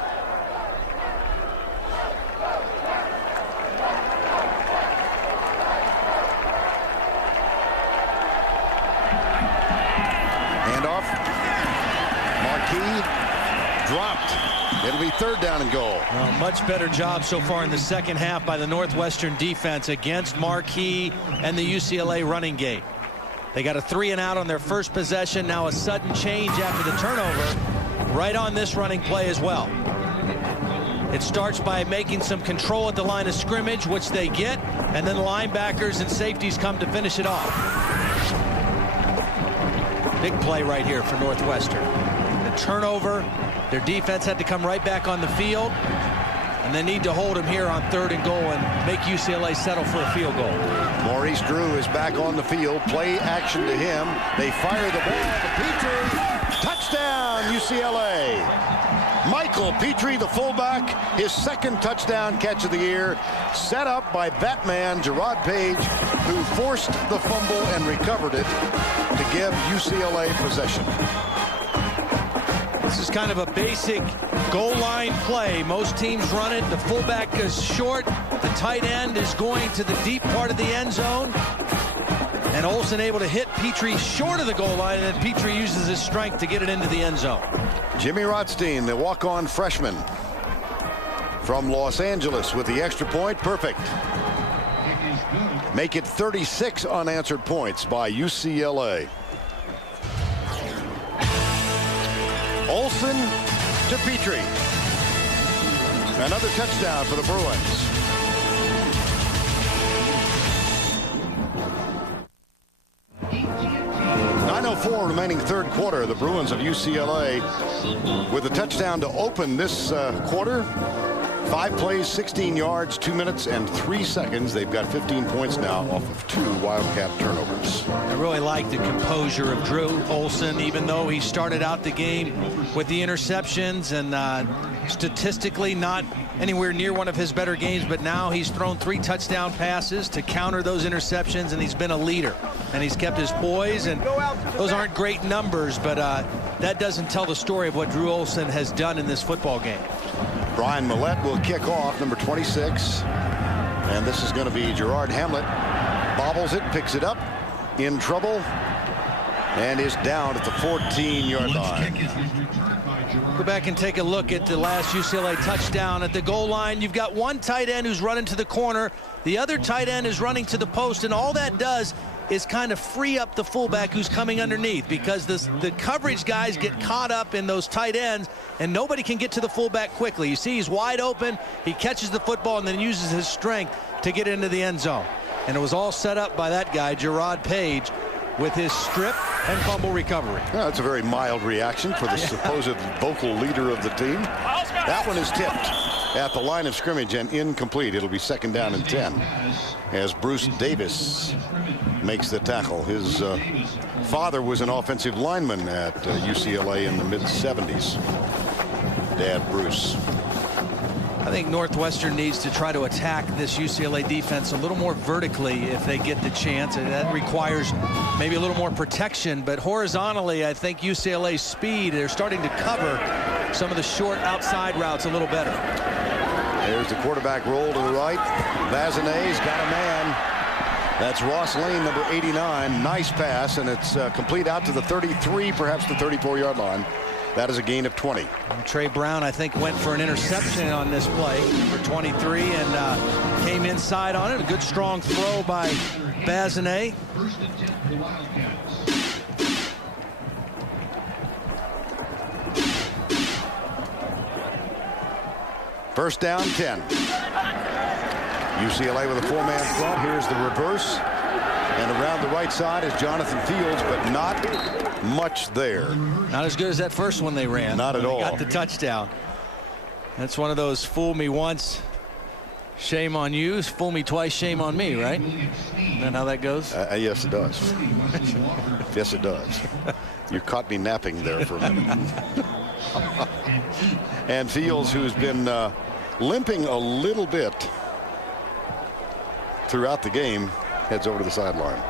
Handoff. Marquis dropped. It'll be 3rd down and goal. Well, much better job so far in the second half by the Northwestern defense against Marquis and the UCLA running game. They got a 3-and-out on their first possession. Now a sudden change after the turnover right on this running play as well. It starts by making some control at the line of scrimmage, which they get, and then the linebackers and safeties come to finish it off. Big play right here for Northwestern. The turnover, their defense had to come right back on the field, and they need to hold him here on 3rd and goal and make UCLA settle for a field goal. Maurice Drew is back on the field. Play action to him. They fire the ball to Petrie. Touchdown, UCLA. Michael Petrie, the fullback, his 2nd touchdown catch of the year, set up by that man, Gerard Page, who forced the fumble and recovered it to give UCLA possession. This is kind of a basic goal line play. Most teams run it. The fullback is short. The tight end is going to the deep part of the end zone. And Olsen able to hit Petrie short of the goal line, and then Petrie uses his strength to get it into the end zone. Jimmy Rothstein, the walk-on freshman from Los Angeles with the extra point. Perfect. Make it 36 unanswered points by UCLA. Olsen to Petrie. Another touchdown for the Bruins. .904 remaining 3rd quarter. The Bruins of UCLA with a touchdown to open this quarter. 5 plays, 16 yards, 2 minutes and 3 seconds. They've got 15 points now off of 2 Wildcat turnovers. I really like the composure of Drew Olsen, even though he started out the game with the interceptions and statistically not anywhere near one of his better games, but now he's thrown 3 touchdown passes to counter those interceptions, and he's been a leader, and he's kept his poise. And those aren't great numbers, but that doesn't tell the story of what Drew Olsen has done in this football game. Brian Millette will kick off, number 26. And this is going to be Gerard Hamlet. Bobbles it, picks it up, in trouble, and is down at the 14-yard line. Go back and take a look at the last UCLA touchdown. At the goal line, you've got one tight end who's running to the corner. The other tight end is running to the post, and all that does is kind of free up the fullback who's coming underneath, because the coverage guys get caught up in those tight ends, and nobody can get to the fullback quickly. You see he's wide open. He catches the football and then uses his strength to get into the end zone. And it was all set up by that guy, Gerard Page, with his strip and fumble recovery. Yeah, that's a very mild reaction for the supposed vocal leader of the team. That one is tipped at the line of scrimmage and incomplete. It'll be 2nd down and 10 as Bruce Davis makes the tackle. His father was an offensive lineman at UCLA in the mid-70s. Dad Bruce. I think Northwestern needs to try to attack this UCLA defense a little more vertically if they get the chance. And that requires maybe a little more protection, but horizontally I think UCLA's speed, they're starting to cover some of the short outside routes a little better. There's the quarterback roll to the right. Bazinet's got a man. That's Ross Lane, number 89. Nice pass, and it's complete out to the 33, perhaps the 34-yard line. That is a gain of 20. And Trey Brown, I think, went for an interception on this play for 23 and came inside on it. A good strong throw by Bazinet. First and 10 for the Wildcats. First down, 10. UCLA with a 4-man front. Here's the reverse. And around the right side is Jonathan Fields, but not much there. Not as good as that first one they ran. Not at all. Got the touchdown. That's one of those fool me once, shame on you. Fool me twice, shame on me, right? Isn't that how that goes? Yes, it does. Yes, it does. You caught me napping there for a minute. And Fields, who's been limping a little bit throughout the game, heads over to the sideline.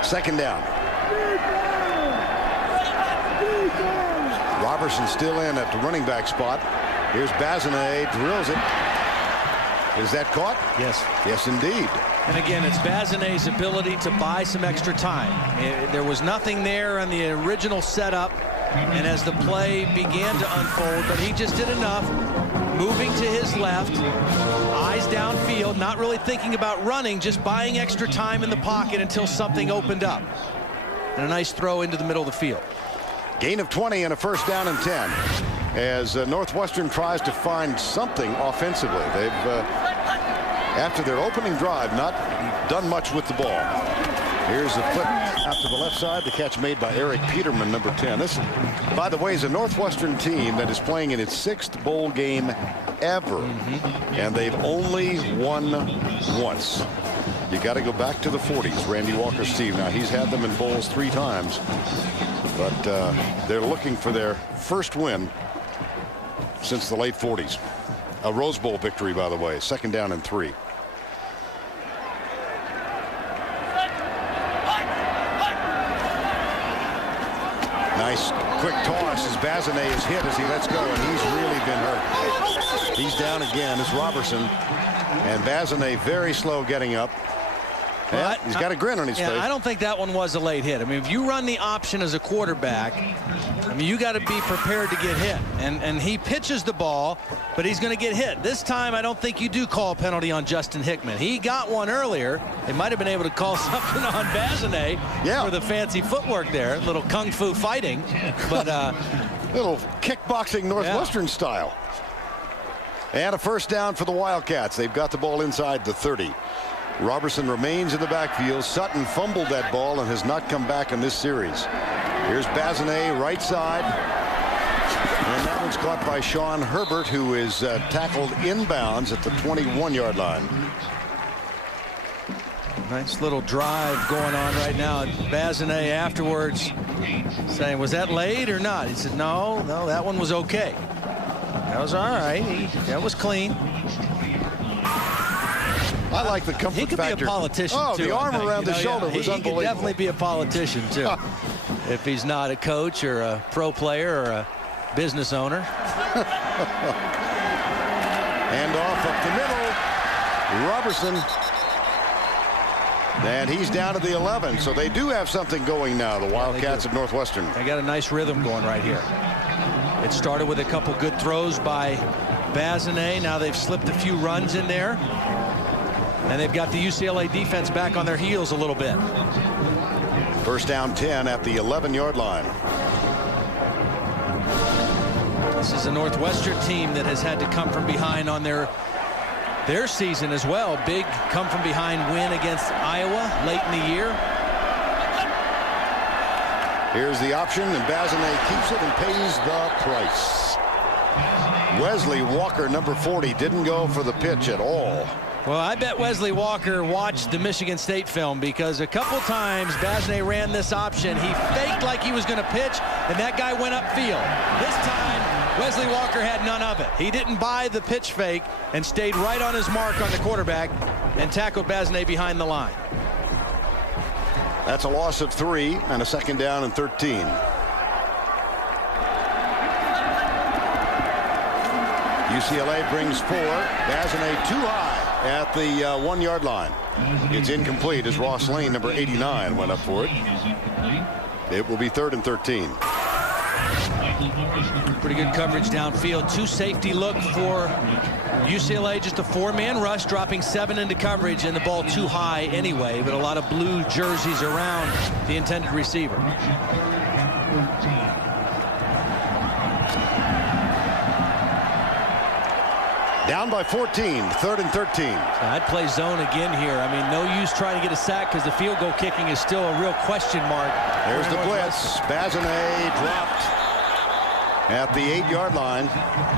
2nd down. Robertson still in at the running back spot. Here's Bazinet, drills it. Is that caught? Yes. Yes, indeed. And again, it's Bazinet's ability to buy some extra time. There was nothing there on the original setup, and as the play began to unfold, but he just did enough, moving to his left, eyes downfield, not really thinking about running, just buying extra time in the pocket until something opened up. And a nice throw into the middle of the field. Gain of 20 and a first down and 10 as Northwestern tries to find something offensively. They've, after their opening drive, not done much with the ball. Here's the flip out to the left side. The catch made by Eric Peterman, number 10. This, by the way, is a Northwestern team that is playing in its 6th bowl game ever. And they've only won once. You got to go back to the 40s. Randy Walker's team. Now, he's had them in bowls 3 times. But they're looking for their first win since the late 40s. A Rose Bowl victory, by the way. 2nd down and 3. Nice quick toss as Bazinet is hit as he lets go, and he's really been hurt. He's down again as Robertson, and Bazinet very slow getting up. Yeah, he's got a grin on his face. I don't think that one was a late hit. I mean, if you run the option as a quarterback, I mean, you got to be prepared to get hit. And he pitches the ball, but he's going to get hit. This time, I don't think you do call a penalty on Justin Hickman. He got one earlier. They might have been able to call something on Bazinet for the fancy footwork there. A little kung fu fighting. But little kickboxing Northwestern style. And a first down for the Wildcats. They've got the ball inside the 30. Robertson remains in the backfield. Sutton fumbled that ball and has not come back in this series. Here's Bazinet, right side. And that one's caught by Sean Herbert, who is tackled inbounds at the 21-yard line. Nice little drive going on right now. Bazinet afterwards saying, was that late or not? He said, no, that one was okay. That was all right. That was clean. I like the comfort factor. He could be a politician, too. The arm around the shoulder was unbelievable. He could definitely be a politician, too, if he's not a coach or a pro player or a business owner. And off up the middle, Robertson. And he's down to the 11, so they do have something going now, the Wildcats of Northwestern. They got a nice rhythm going right here. It started with a couple good throws by Bazinet. Now they've slipped a few runs in there. And they've got the UCLA defense back on their heels a little bit. First down 10 at the 11-yard line. This is a Northwestern team that has had to come from behind on their season as well. Big come from behind win against Iowa late in the year. Here's the option, and Bazinet keeps it and pays the price. Wesley Walker, number 40, didn't go for the pitch at all. Well, I bet Wesley Walker watched the Michigan State film, because a couple times Bazinet ran this option. He faked like he was going to pitch, and that guy went upfield. This time, Wesley Walker had none of it. He didn't buy the pitch fake and stayed right on his mark on the quarterback and tackled Bazinet behind the line. That's a loss of 3 and a 2nd down and 13. UCLA brings 4. Bazinet too high at the 1-yard line. It's incomplete as Ross Lane, number 89, went up for it. It will be 3rd and 13. Pretty good coverage downfield. 2 safety look for UCLA. Just a 4-man rush, dropping 7 into coverage, and the ball too high anyway, but a lot of blue jerseys around the intended receiver. Down by 14, 3rd and 13. I'd play zone again here. I mean, no use trying to get a sack because the field goal kicking is still a real question mark. There's the blitz. Bazinet dropped at the 8-yard line.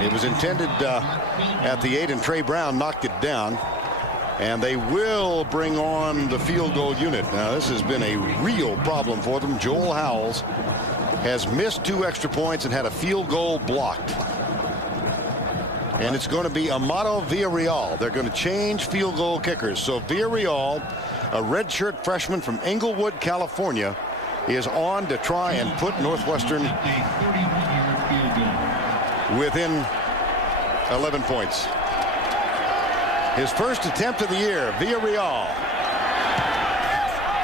It was intended at the 8, and Trey Brown knocked it down. And they will bring on the field goal unit. Now, this has been a real problem for them. Joel Howells has missed 2 extra points and had a field goal blocked. And it's going to be Amato Villarreal. They're going to change field goal kickers. So Villarreal, a redshirt freshman from Inglewood, California, is on to try and put Northwestern within 11 points. His first attempt of the year, Villarreal.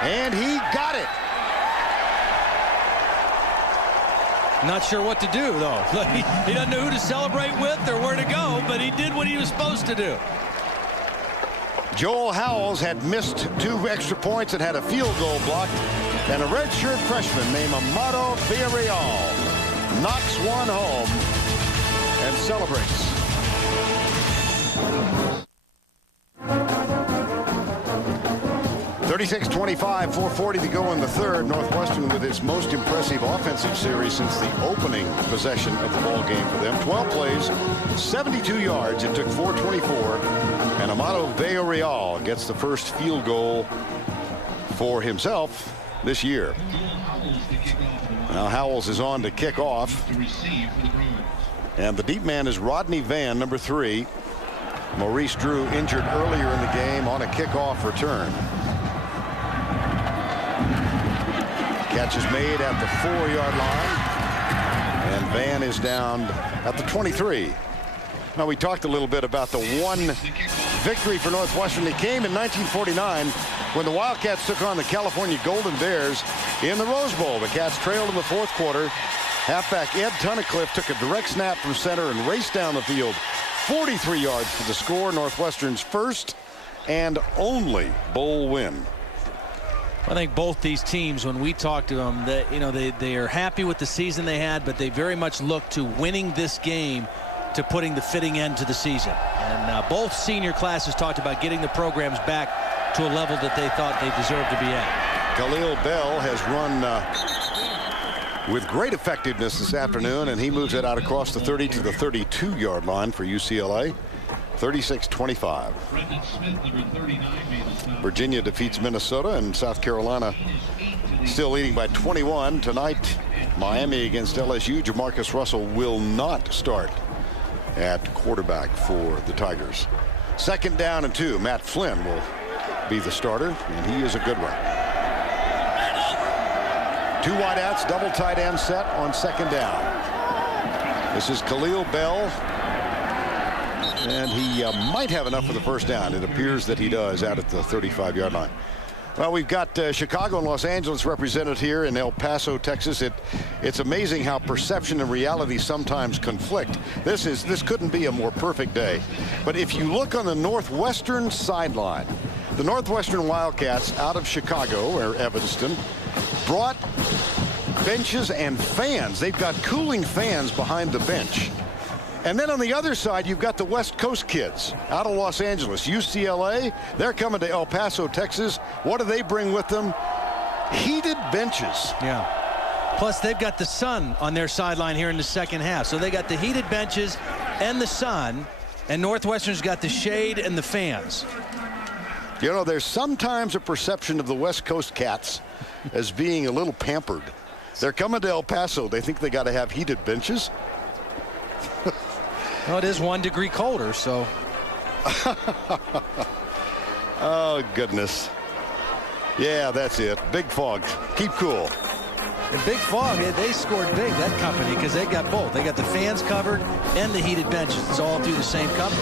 And he got it. Not sure what to do, though. He doesn't know who to celebrate with or where to go, but he did what he was supposed to do. Joel Howells had missed 2 extra points and had a field goal blocked. And a redshirt freshman named Amado Villarreal knocks one home and celebrates. (36-25), 4:40 to go in the third. Northwestern with its most impressive offensive series since the opening possession of the ball game for them. 12 plays, 72 yards. It took 4:24, and Amado Villarreal gets the first field goal for himself this year. Now Howells is on to kick off, and the deep man is Rodney Van, number 3. Maurice Drew injured earlier in the game on a kickoff return. Catch is made at the 4-yard line, and Van is down at the 23. Now, we talked a little bit about the one victory for Northwestern. It came in 1949 when the Wildcats took on the California Golden Bears in the Rose Bowl. The Cats trailed in the fourth quarter. Halfback Ed Tunnicliffe took a direct snap from center and raced down the field 43 yards for the score. Northwestern's first and only bowl win. I think both these teams, when we talk to them, that they are happy with the season they had, but they very much look to winning this game to putting the fitting end to the season. And both senior classes talked about getting the programs back to a level that they thought they deserved to be at. Khalil Bell has run with great effectiveness this afternoon, and he moves it out across the 30 to the 32-yard line for UCLA. 36-25. Virginia defeats Minnesota, and South Carolina still leading by 21. Tonight, Miami against LSU. Jamarcus Russell will not start at quarterback for the Tigers. 2nd down and 2. Matt Flynn will be the starter, and he is a good one. 2 wideouts, double tight end set on 2nd down. This is Khalil Bell, and he might have enough for the first down. It appears that he does out at the 35-yard line. Well, we've got Chicago and Los Angeles represented here in El Paso, Texas. It's amazing how perception and reality sometimes conflict. This couldn't be a more perfect day. But if you look on the Northwestern sideline, the Northwestern Wildcats out of Chicago, or Evanston, brought benches and fans. They've got cooling fans behind the bench. And then on the other side, you've got the West Coast kids out of Los Angeles. UCLA, they're coming to El Paso, Texas. What do they bring with them? Heated benches. Yeah. Plus, they've got the sun on their sideline here in the second half. So they got the heated benches and the sun, and Northwestern's got the shade and the fans. You know, there's sometimes a perception of the West Coast cats as being a little pampered. They're coming to El Paso. They think they got to have heated benches. Well, it is 1 degree colder, so. Oh, goodness. Yeah, that's it. Big fog. Keep cool. And Big Fog, they scored big, that company, because they got both. They got the fans covered and the heated benches. It's all through the same company.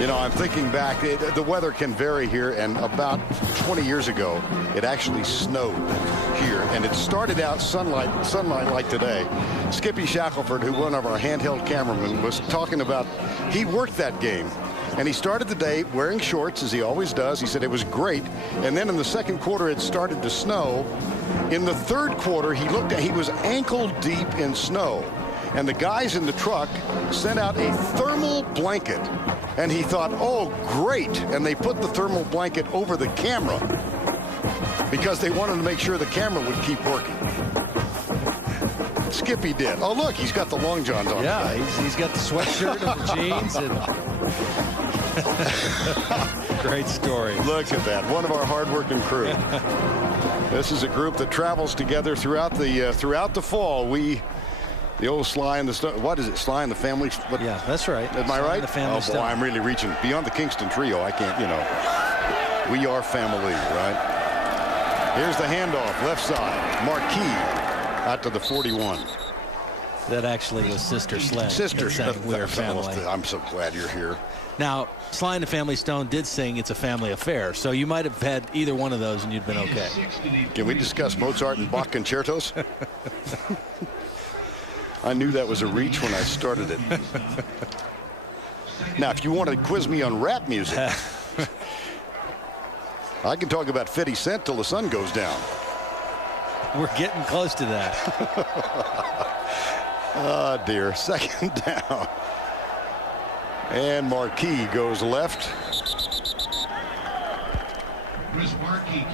You know, I'm thinking back. The weather can vary here, and about 20 years ago, it actually snowed here, and it started out sunlight like today. Skippy Shackelford, who one of our handheld cameramen, was talking about, he worked that game. And he started the day wearing shorts, as he always does. He said it was great. And then in the second quarter, it started to snow. In the third quarter, he was ankle deep in snow. And the guys in the truck sent out a thermal blanket. And he thought, oh, great. And they put the thermal blanket over the camera because they wanted to make sure the camera would keep working. Skippy did. Oh, look, he's got the long johns on. Yeah, he's got the sweatshirt and the jeans. Great story. Look at that. One of our hardworking crew. This is a group that travels together throughout the fall. The old Sly and the Stone. What is it? Sly and the Family? Yeah, that's right. Am I right? The Family Stone. I'm really reaching beyond the Kingston Trio. I can't, we are family, right? Here's the handoff, left side. Marquis out to the 41. That actually was Sister Sledge. Sister Sledge. We're family. I'm so glad you're here. Now, Sly and the Family Stone did sing It's a Family Affair, so you might have had either one of those and you'd been okay. Can we discuss Mozart and Bach concertos? I knew that was a reach when I started it. Now, if you want to quiz me on rap music, I can talk about 50 Cent till the sun goes down. We're getting close to that. Oh, dear. Second down. And Marquis goes left.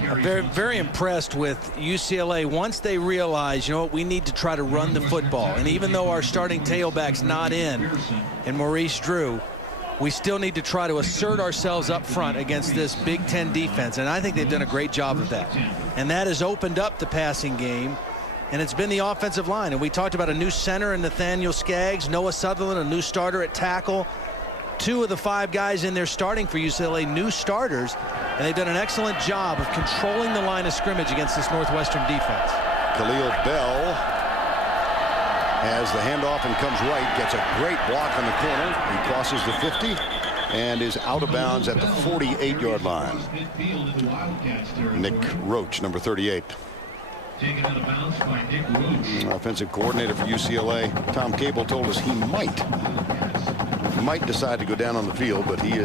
I'm very, very impressed with UCLA once they realize, you know what, we need to try to run the football. And even though our starting tailback's not in, and Maurice Drew, we still need to try to assert ourselves up front against this Big Ten defense. And I think they've done a great job of that. And that has opened up the passing game. And it's been the offensive line. And we talked about a new center in Nathaniel Skaggs, Noah Sutherland, a new starter at tackle. 2 of the 5 guys in there starting for UCLA, new starters, and they've done an excellent job of controlling the line of scrimmage against this Northwestern defense. Khalil Bell has the handoff and comes right, gets a great block on the corner. He crosses the 50 and is out of bounds at the 48-yard line. Nick Roach, number 38. Taken out of bounds by Nick Roach. Offensive coordinator for UCLA, Tom Cable, told us he might decide to go down on the field, but he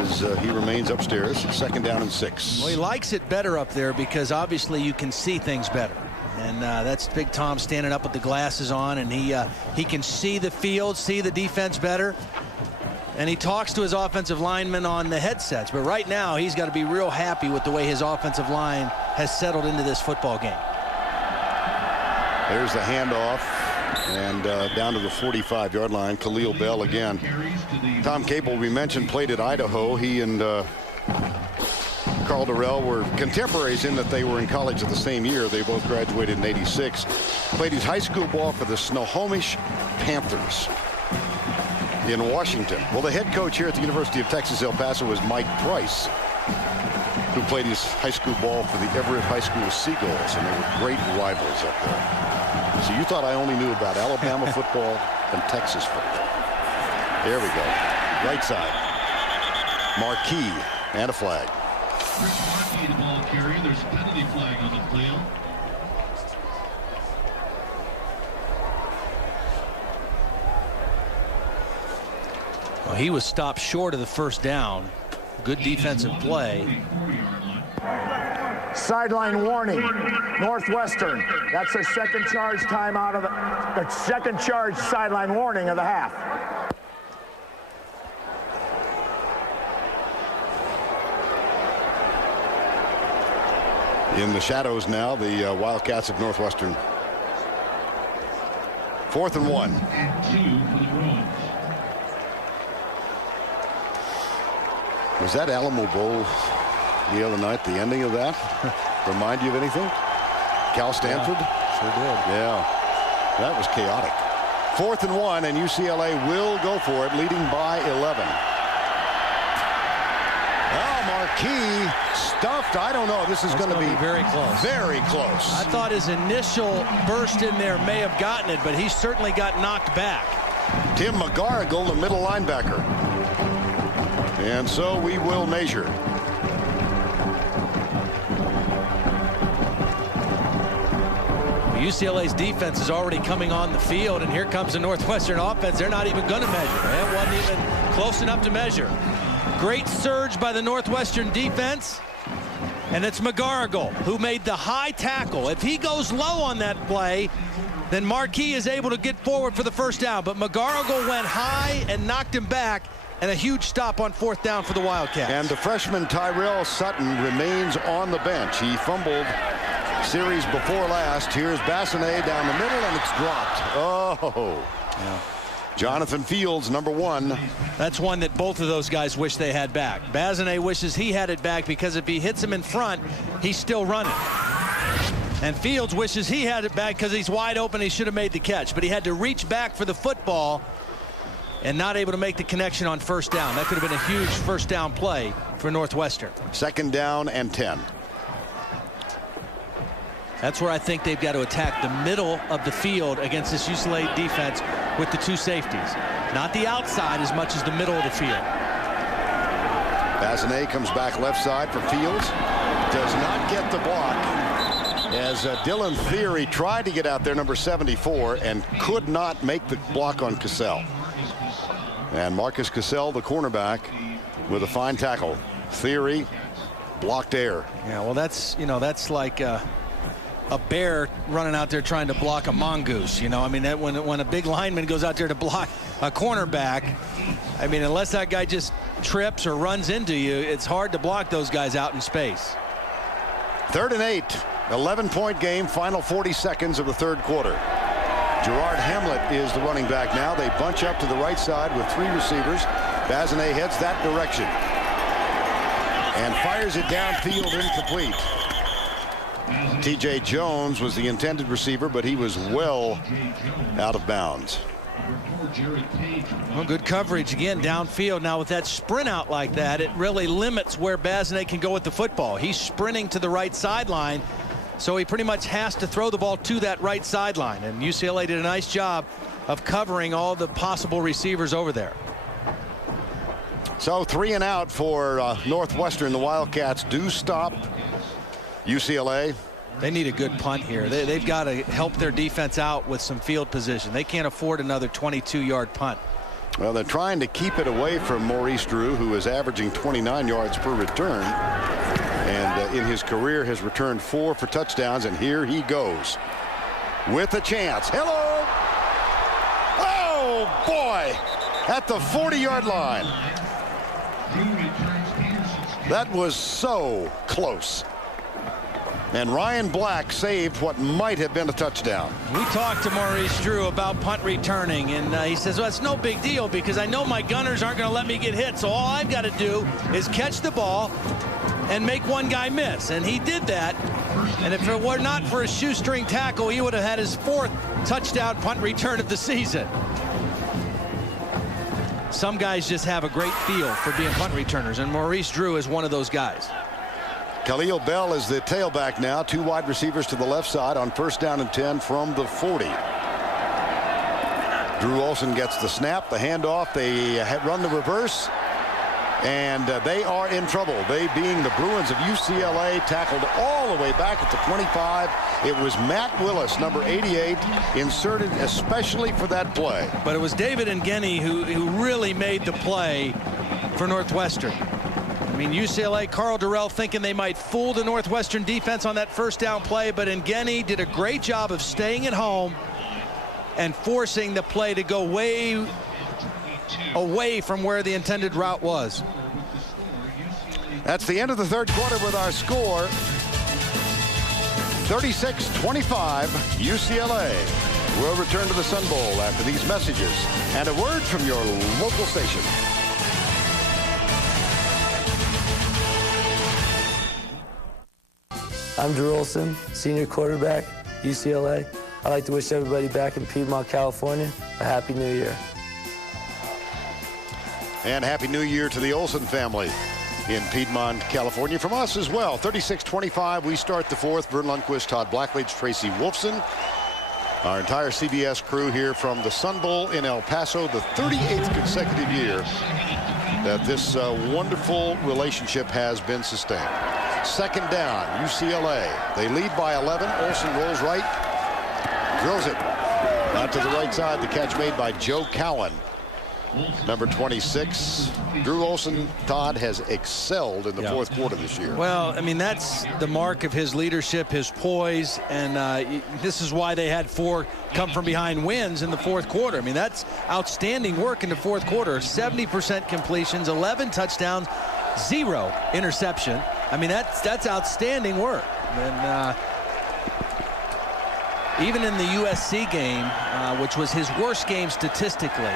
remains upstairs. Second down and 6. Well, he likes it better up there because obviously you can see things better. And that's Big Tom standing up with the glasses on, and he can see the field, see the defense better. And he talks to his offensive linemen on the headsets. But right now, he's got to be real happy with the way his offensive line has settled into this football game. There's the handoff, and down to the 45-yard line. Khalil Bell again. Tom Cable, we mentioned, played at Idaho. He and Carl Durrell were contemporaries in that they were in college at the same year. They both graduated in '86. Played his high school ball for the Snohomish Panthers in Washington. Well, the head coach here at the University of Texas El Paso is Mike Price, who played his high school ball for the Everett High School Seagulls, and they were great rivals up there. So you thought I only knew about Alabama football and Texas football. There we go. Right side. Marquis and a flag. Chris Markey, the ball carrier. There's a penalty flag on the field. Well, he was stopped short of the first down. Good defensive play. Sideline warning, Northwestern. That's their second charge timeout of the second charge sideline warning of the half. In the shadows now, the Wildcats of Northwestern. 4th and 1. And 2 for the Bruins. Was that Alamo Bowl the other night, the ending of that? Remind you of anything? Cal Stanford? Yeah, sure did. Yeah, that was chaotic. 4th and 1, and UCLA will go for it, leading by 11. Oh, Marquis stuffed. I don't know. This is going to be very close. Very close. I thought his initial burst in there may have gotten it, but he certainly got knocked back. Tim McGarrigle, the middle linebacker. And so we will measure. UCLA's defense is already coming on the field, and here comes the Northwestern offense. They're not even going to measure. That wasn't even close enough to measure. Great surge by the Northwestern defense, and it's McGarrigle who made the high tackle. If he goes low on that play, then Marquis is able to get forward for the first down. But McGarrigle went high and knocked him back, and a huge stop on 4th down for the Wildcats. And the freshman Tyrell Sutton remains on the bench. He fumbled series before last. Here's Bassinet down the middle, and it's dropped. Oh. Yeah. Jonathan Fields, number 1. That's one that both of those guys wish they had back. Bassinet wishes he had it back because if he hits him in front, he's still running. And Fields wishes he had it back because he's wide open. He should have made the catch, but he had to reach back for the football and not able to make the connection on 1st down. That could have been a huge 1st down play for Northwestern. 2nd down and 10. That's where I think they've got to attack the middle of the field against this UCLA defense with the 2 safeties. Not the outside as much as the middle of the field. Bassinet comes back left side for Fields. Does not get the block as Dylan Theory tried to get out there, number 74, and could not make the block on Cassell. And Marcus Cassell, the cornerback, with a fine tackle. Theory blocked air. Yeah, well, that's like a bear running out there trying to block a mongoose. You know, I mean, that when a big lineman goes out there to block a cornerback, I mean, unless that guy just trips or runs into you, it's hard to block those guys out in space. 3rd and 8, 11-point game, final 40 seconds of the third quarter. Gerard Hamlet is the running back now. They bunch up to the right side with 3 receivers. Bazinet heads that direction and fires it downfield, incomplete. T.J. Jones was the intended receiver, but he was well out of bounds. Well, good coverage again downfield. Now with that sprint out like that, it really limits where Bazinet can go with the football. He's sprinting to the right sideline, so he pretty much has to throw the ball to that right sideline, and UCLA did a nice job of covering all the possible receivers over there. So 3 and out for Northwestern. The Wildcats do stop UCLA. They need a good punt here. They've got to help their defense out with some field position. They can't afford another 22-yard punt. Well, they're trying to keep it away from Maurice Drew, who is averaging 29 yards per return, and in his career has returned 4 for touchdowns, and here he goes with a chance. Hello! Oh boy, at the 40-yard line. That was so close. And Ryan Black saved what might have been a touchdown. We talked to Maurice Drew about punt returning, and he says, well, it's no big deal because I know my gunners aren't going to let me get hit, so all I've got to do is catch the ball and make one guy miss. And he did that, and if it were not for a shoestring tackle, he would have had his 4th touchdown punt return of the season. Some guys just have a great feel for being punt returners, and Maurice Drew is one of those guys. Khalil Bell is the tailback now. 2 wide receivers to the left side on 1st down and 10 from the 40. Drew Olson gets the snap, the handoff. They run the reverse, and they are in trouble. They, being the Bruins of UCLA, tackled all the way back at the 25. It was Matt Willis, number 88, inserted especially for that play. But it was David Ngeni who really made the play for Northwestern. I mean, UCLA, Carl Durrell thinking they might fool the Northwestern defense on that 1st down play, but Ngeni did a great job of staying at home and forcing the play to go way away from where the intended route was. That's the end of the third quarter with our score. 36-25, UCLA. We'll return to the Sun Bowl after these messages and a word from your local station. I'm Drew Olson, senior quarterback, UCLA. I'd like to wish everybody back in Piedmont, California, a Happy New Year. And Happy New Year to the Olson family in Piedmont, California. From us as well, 36-25, we start the 4th. Vern Lundquist, Todd Blackledge, Tracy Wolfson. Our entire CBS crew here from the Sun Bowl in El Paso, the 38th consecutive year that this wonderful relationship has been sustained. 2nd down, UCLA. They lead by 11. Olson rolls right, drills it out to the right side. The catch made by Joe Cowan, number 26. Drew Olson, Todd, has excelled in the 4th quarter this year. Well, I mean, that's the mark of his leadership, his poise, and this is why they had 4 come from behind wins in the 4th quarter. I mean, that's outstanding work in the 4th quarter. 70% completions, 11 touchdowns, 0 interception. I mean, that's outstanding work. And even in the USC game, which was his worst game statistically,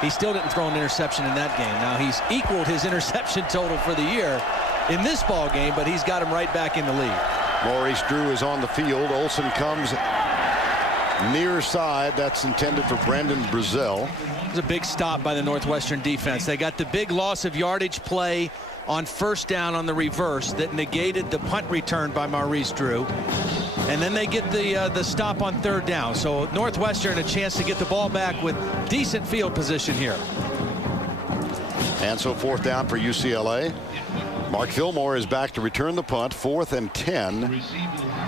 he still didn't throw an interception in that game. Now he's equaled his interception total for the year in this ball game, but he's got him right back in the lead. Maurice Drew is on the field. Olson comes near side. That's intended for Brandon Brazell. It was a big stop by the Northwestern defense. They got the big loss of yardage play on 1st down on the reverse that negated the punt return by Maurice Drew. And then they get the stop on 3rd down. So Northwestern a chance to get the ball back with decent field position here. And so 4th down for UCLA. Mark Fillmore is back to return the punt. 4th and 10.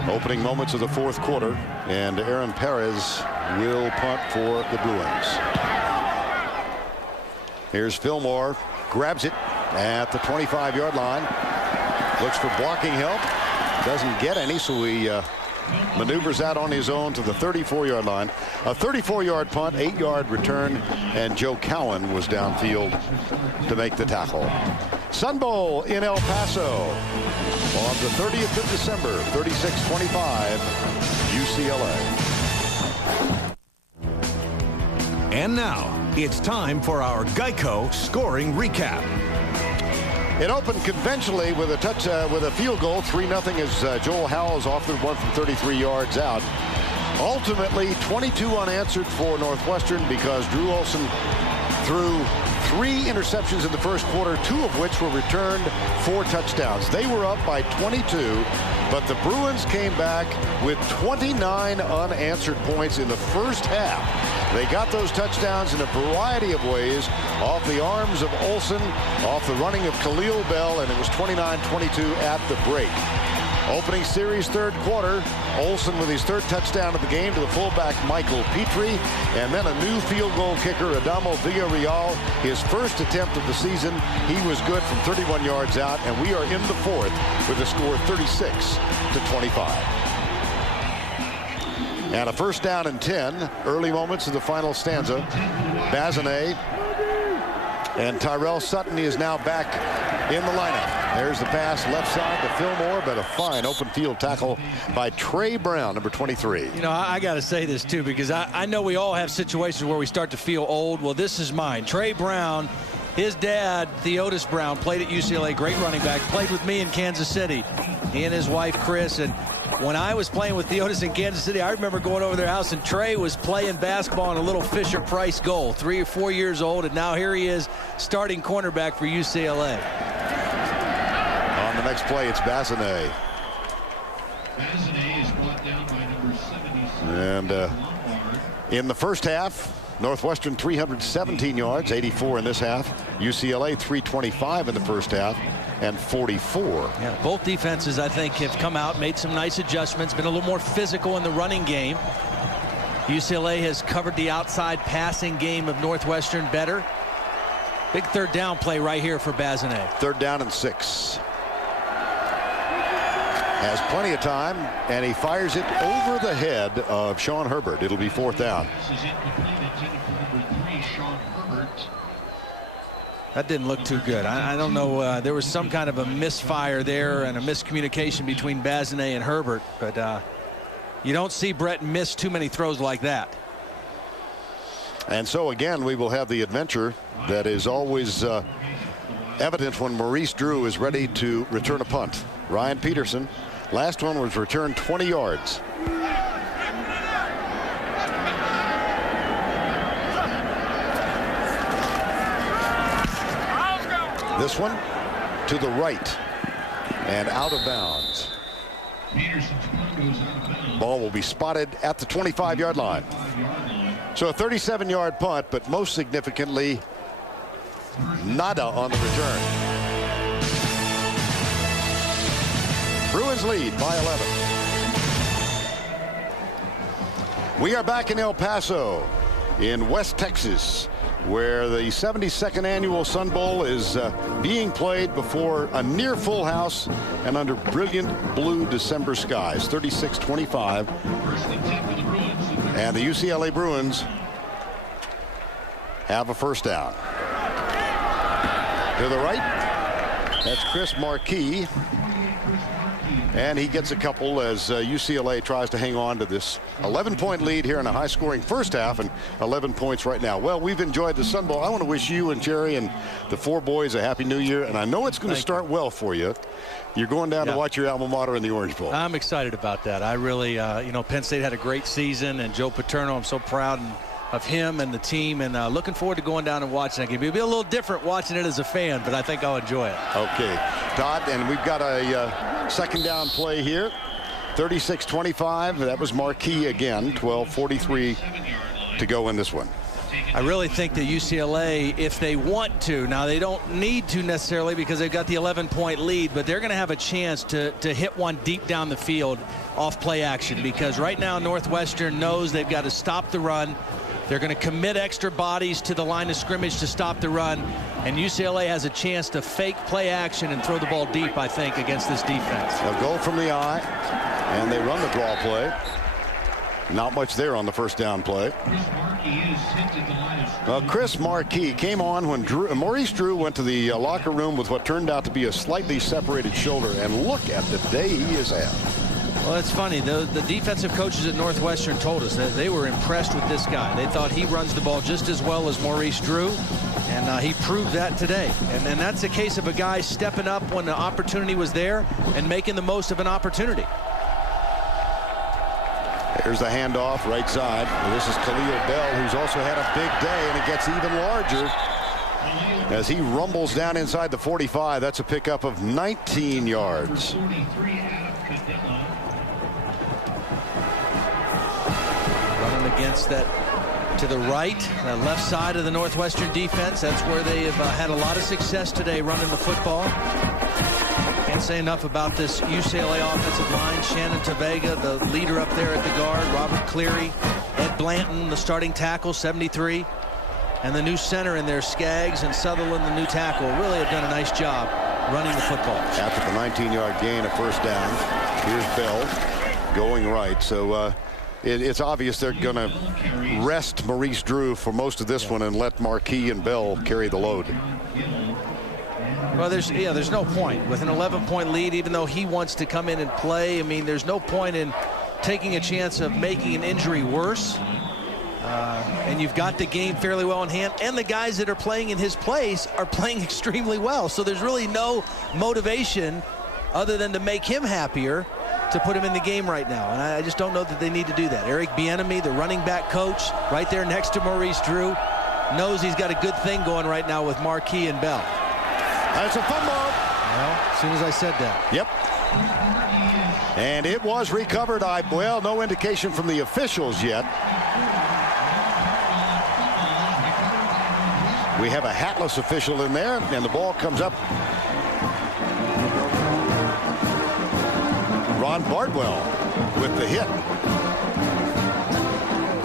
Opening moments of the 4th quarter. And Aaron Perez will punt for the Bruins. Here's Fillmore. Grabs it at the 25-yard line. Looks for blocking help. Doesn't get any, so he maneuvers out on his own to the 34-yard line. A 34-yard punt, 8-yard return, and Joe Cowan was downfield to make the tackle. Sun Bowl in El Paso on the 30th of December, 36-25, UCLA. And now, it's time for our Geico scoring recap. It opened conventionally with a field goal, 3-0 as Joel Howells offered one from 33 yards out. Ultimately, 22 unanswered for Northwestern because Drew Olson threw 3 interceptions in the first quarter, 2 of which were returned for touchdowns. They were up by 22, but the Bruins came back with 29 unanswered points in the first half. They got those touchdowns in a variety of ways, off the arms of Olson, off the running of Khalil Bell, and it was 29-22 at the break. Opening series third quarter, Olson with his third touchdown of the game to the fullback Michael Petrie, and then a new field goal kicker, Adamo Villarreal, his first attempt of the season. He was good from 31 yards out, and we are in the fourth with a score 36-25. And a first down and 10. Early moments of the final stanza. Bazinet and Tyrell Sutton is now back in the lineup. There's the pass left side to Fillmore, but a fine open field tackle by Trey Brown, number 23. You know, I got to say this, too, because I know we all have situations where we start to feel old. Well, this is mine. Trey Brown, his dad, Theodis Brown, played at UCLA, great running back, played with me in Kansas City. He and his wife, Chris, and when I was playing with Theodis in Kansas City, I remember going over their house, and Trey was playing basketball in a little Fisher-Price goal, 3 or 4 years old, and now here he is starting cornerback for UCLA. On the next play, it's Bazinet. Bazinet is brought down by number 77. And in the first half, Northwestern 317 yards, 84 in this half. UCLA 325 in the first half. And 44. Yeah, both defenses, I think, have come out, made some nice adjustments, been a little more physical in the running game. UCLA has covered the outside passing game of Northwestern better. Big third down play right here for Bazinet. Third down and 6. Has plenty of time, and he fires it over the head of Sean Herbert. It'll be fourth down. That didn't look too good. I don't know. There was some kind of a misfire there and a miscommunication between Bazinet and Herbert. But you don't see Brett miss too many throws like that. And so, again, we will have the adventure that is always evident when Maurice Drew is ready to return a punt. Ryan Peterson, last one was returned 20 yards. This one to the right and out of bounds. Ball will be spotted at the 25-yard line. So a 37-yard punt, but most significantly, nada on the return. Bruins lead by 11. We are back in El Paso in West Texas, where the 72nd annual Sun Bowl is being played before a near full house and under brilliant blue December skies. 36-25. And the UCLA Bruins have a first down. To the right, that's Chris Marquis. And he gets a couple as UCLA tries to hang on to this 11-point lead here in a high-scoring first half, and 11 points right now. Well, we've enjoyed the Sun Bowl. I want to wish you and Jerry and the 4 boys a happy new year, and I know it's going to start well for you. You're going down to watch your alma mater in the Orange Bowl. I'm excited about that. I really, you know, Penn State had a great season, and Joe Paterno, I'm so proud of him and the team, and looking forward to going down and watching that game. It'll be a little different watching it as a fan, but I think I'll enjoy it. Okay, Todd, and we've got a second down play here. 36-25. That was Marquis again. 12:43 to go in this one. I really think that UCLA, if they want to, now they don't need to necessarily because they've got the 11-point lead, but they're going to have a chance to hit one deep down the field off play action, because right now Northwestern knows they've got to stop the run. They're going to commit extra bodies to the line of scrimmage to stop the run, and UCLA has a chance to fake play action and throw the ball deep, I think, against this defense. A goal from the eye, And they run the draw play. Not much there on the first down play. Chris Marquis came on when Maurice Drew went to the locker room with what turned out to be a slightly separated shoulder. And look at the day he is at. Well, it's funny. The defensive coaches at Northwestern told us that they were impressed with this guy. They thought he runs the ball just as well as Maurice Drew. And he proved that today. And that's a case of a guy stepping up when the opportunity was there and making the most of an opportunity. Here's the handoff right side. This is Khalil Bell, who's also had a big day, and it gets even larger as he rumbles down inside the 45. That's a pickup of 19 yards. Running against that to the right, the left side of the Northwestern defense. That's where they have had a lot of success today running the football. Can't say enough about this UCLA offensive line. Shannon Tavega, the leader up there at the guard. Robert Cleary, Ed Blanton, the starting tackle, 73. And the new center in there, Skaggs, and Sutherland, the new tackle, really have done a nice job running the football. After the 19-yard gain, a first down. Here's Bell going right. So it's obvious they're going to rest Maurice Drew for most of this one and let Marquis and Bell carry the load. Well, there's no point with an 11-point lead, even though he wants to come in and play. I mean, there's no point in taking a chance of making an injury worse. And you've got the game fairly well in hand, and the guys that are playing in his place are playing extremely well. So there's really no motivation other than to make him happier to put him in the game right now. And I just don't know that they need to do that. Eric Bieniemy, the running back coach, right there next to Maurice Drew, knows he's got a good thing going right now with Marquis and Bell. That's a fumble. Well, as soon as I said that. Yep. And it was recovered. Well, no indication from the officials yet. We have a hatless official in there, and the ball comes up. Ron Bardwell with the hit.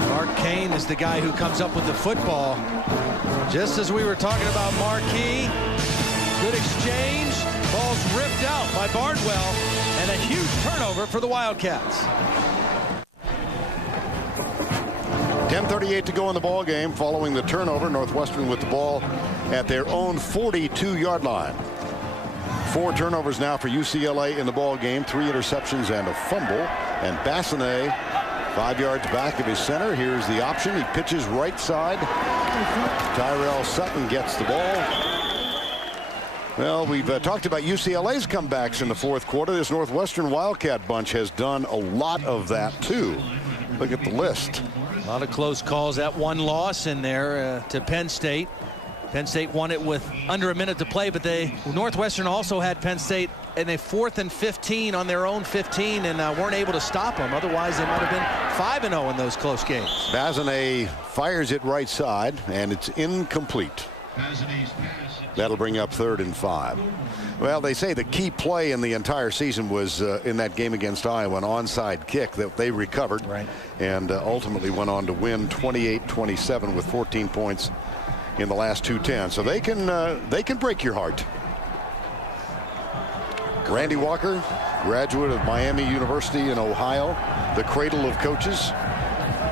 Mark Kane is the guy who comes up with the football. Just as we were talking about Marquis. Good exchange. Ball's ripped out by Bardwell, and a huge turnover for the Wildcats. 10:38 to go in the ball game. Following the turnover, Northwestern with the ball at their own 42-yard line. 4 turnovers now for UCLA in the ball game. 3 interceptions and a fumble. And Bassinet 5 yards back of his center. Here's the option. He pitches right side. Tyrell Sutton gets the ball. Well, we've talked about UCLA's comebacks in the fourth quarter. This Northwestern Wildcat bunch has done a lot of that, too. Look at the list. A lot of close calls. That one loss in there to Penn State. Penn State won it with under a minute to play, but Northwestern also had Penn State in a 4th and 15 on their own 15 and weren't able to stop them. Otherwise, they might have been 5-0 in those close games. Bassinet fires it right side, and it's incomplete. That'll bring up 3rd and 5. Well, they say the key play in the entire season was in that game against Iowa, an onside kick that they recovered, and ultimately went on to win 28-27 with 14 points in the last 2-10. So they can break your heart. Randy Walker, graduate of Miami University in Ohio, the cradle of coaches,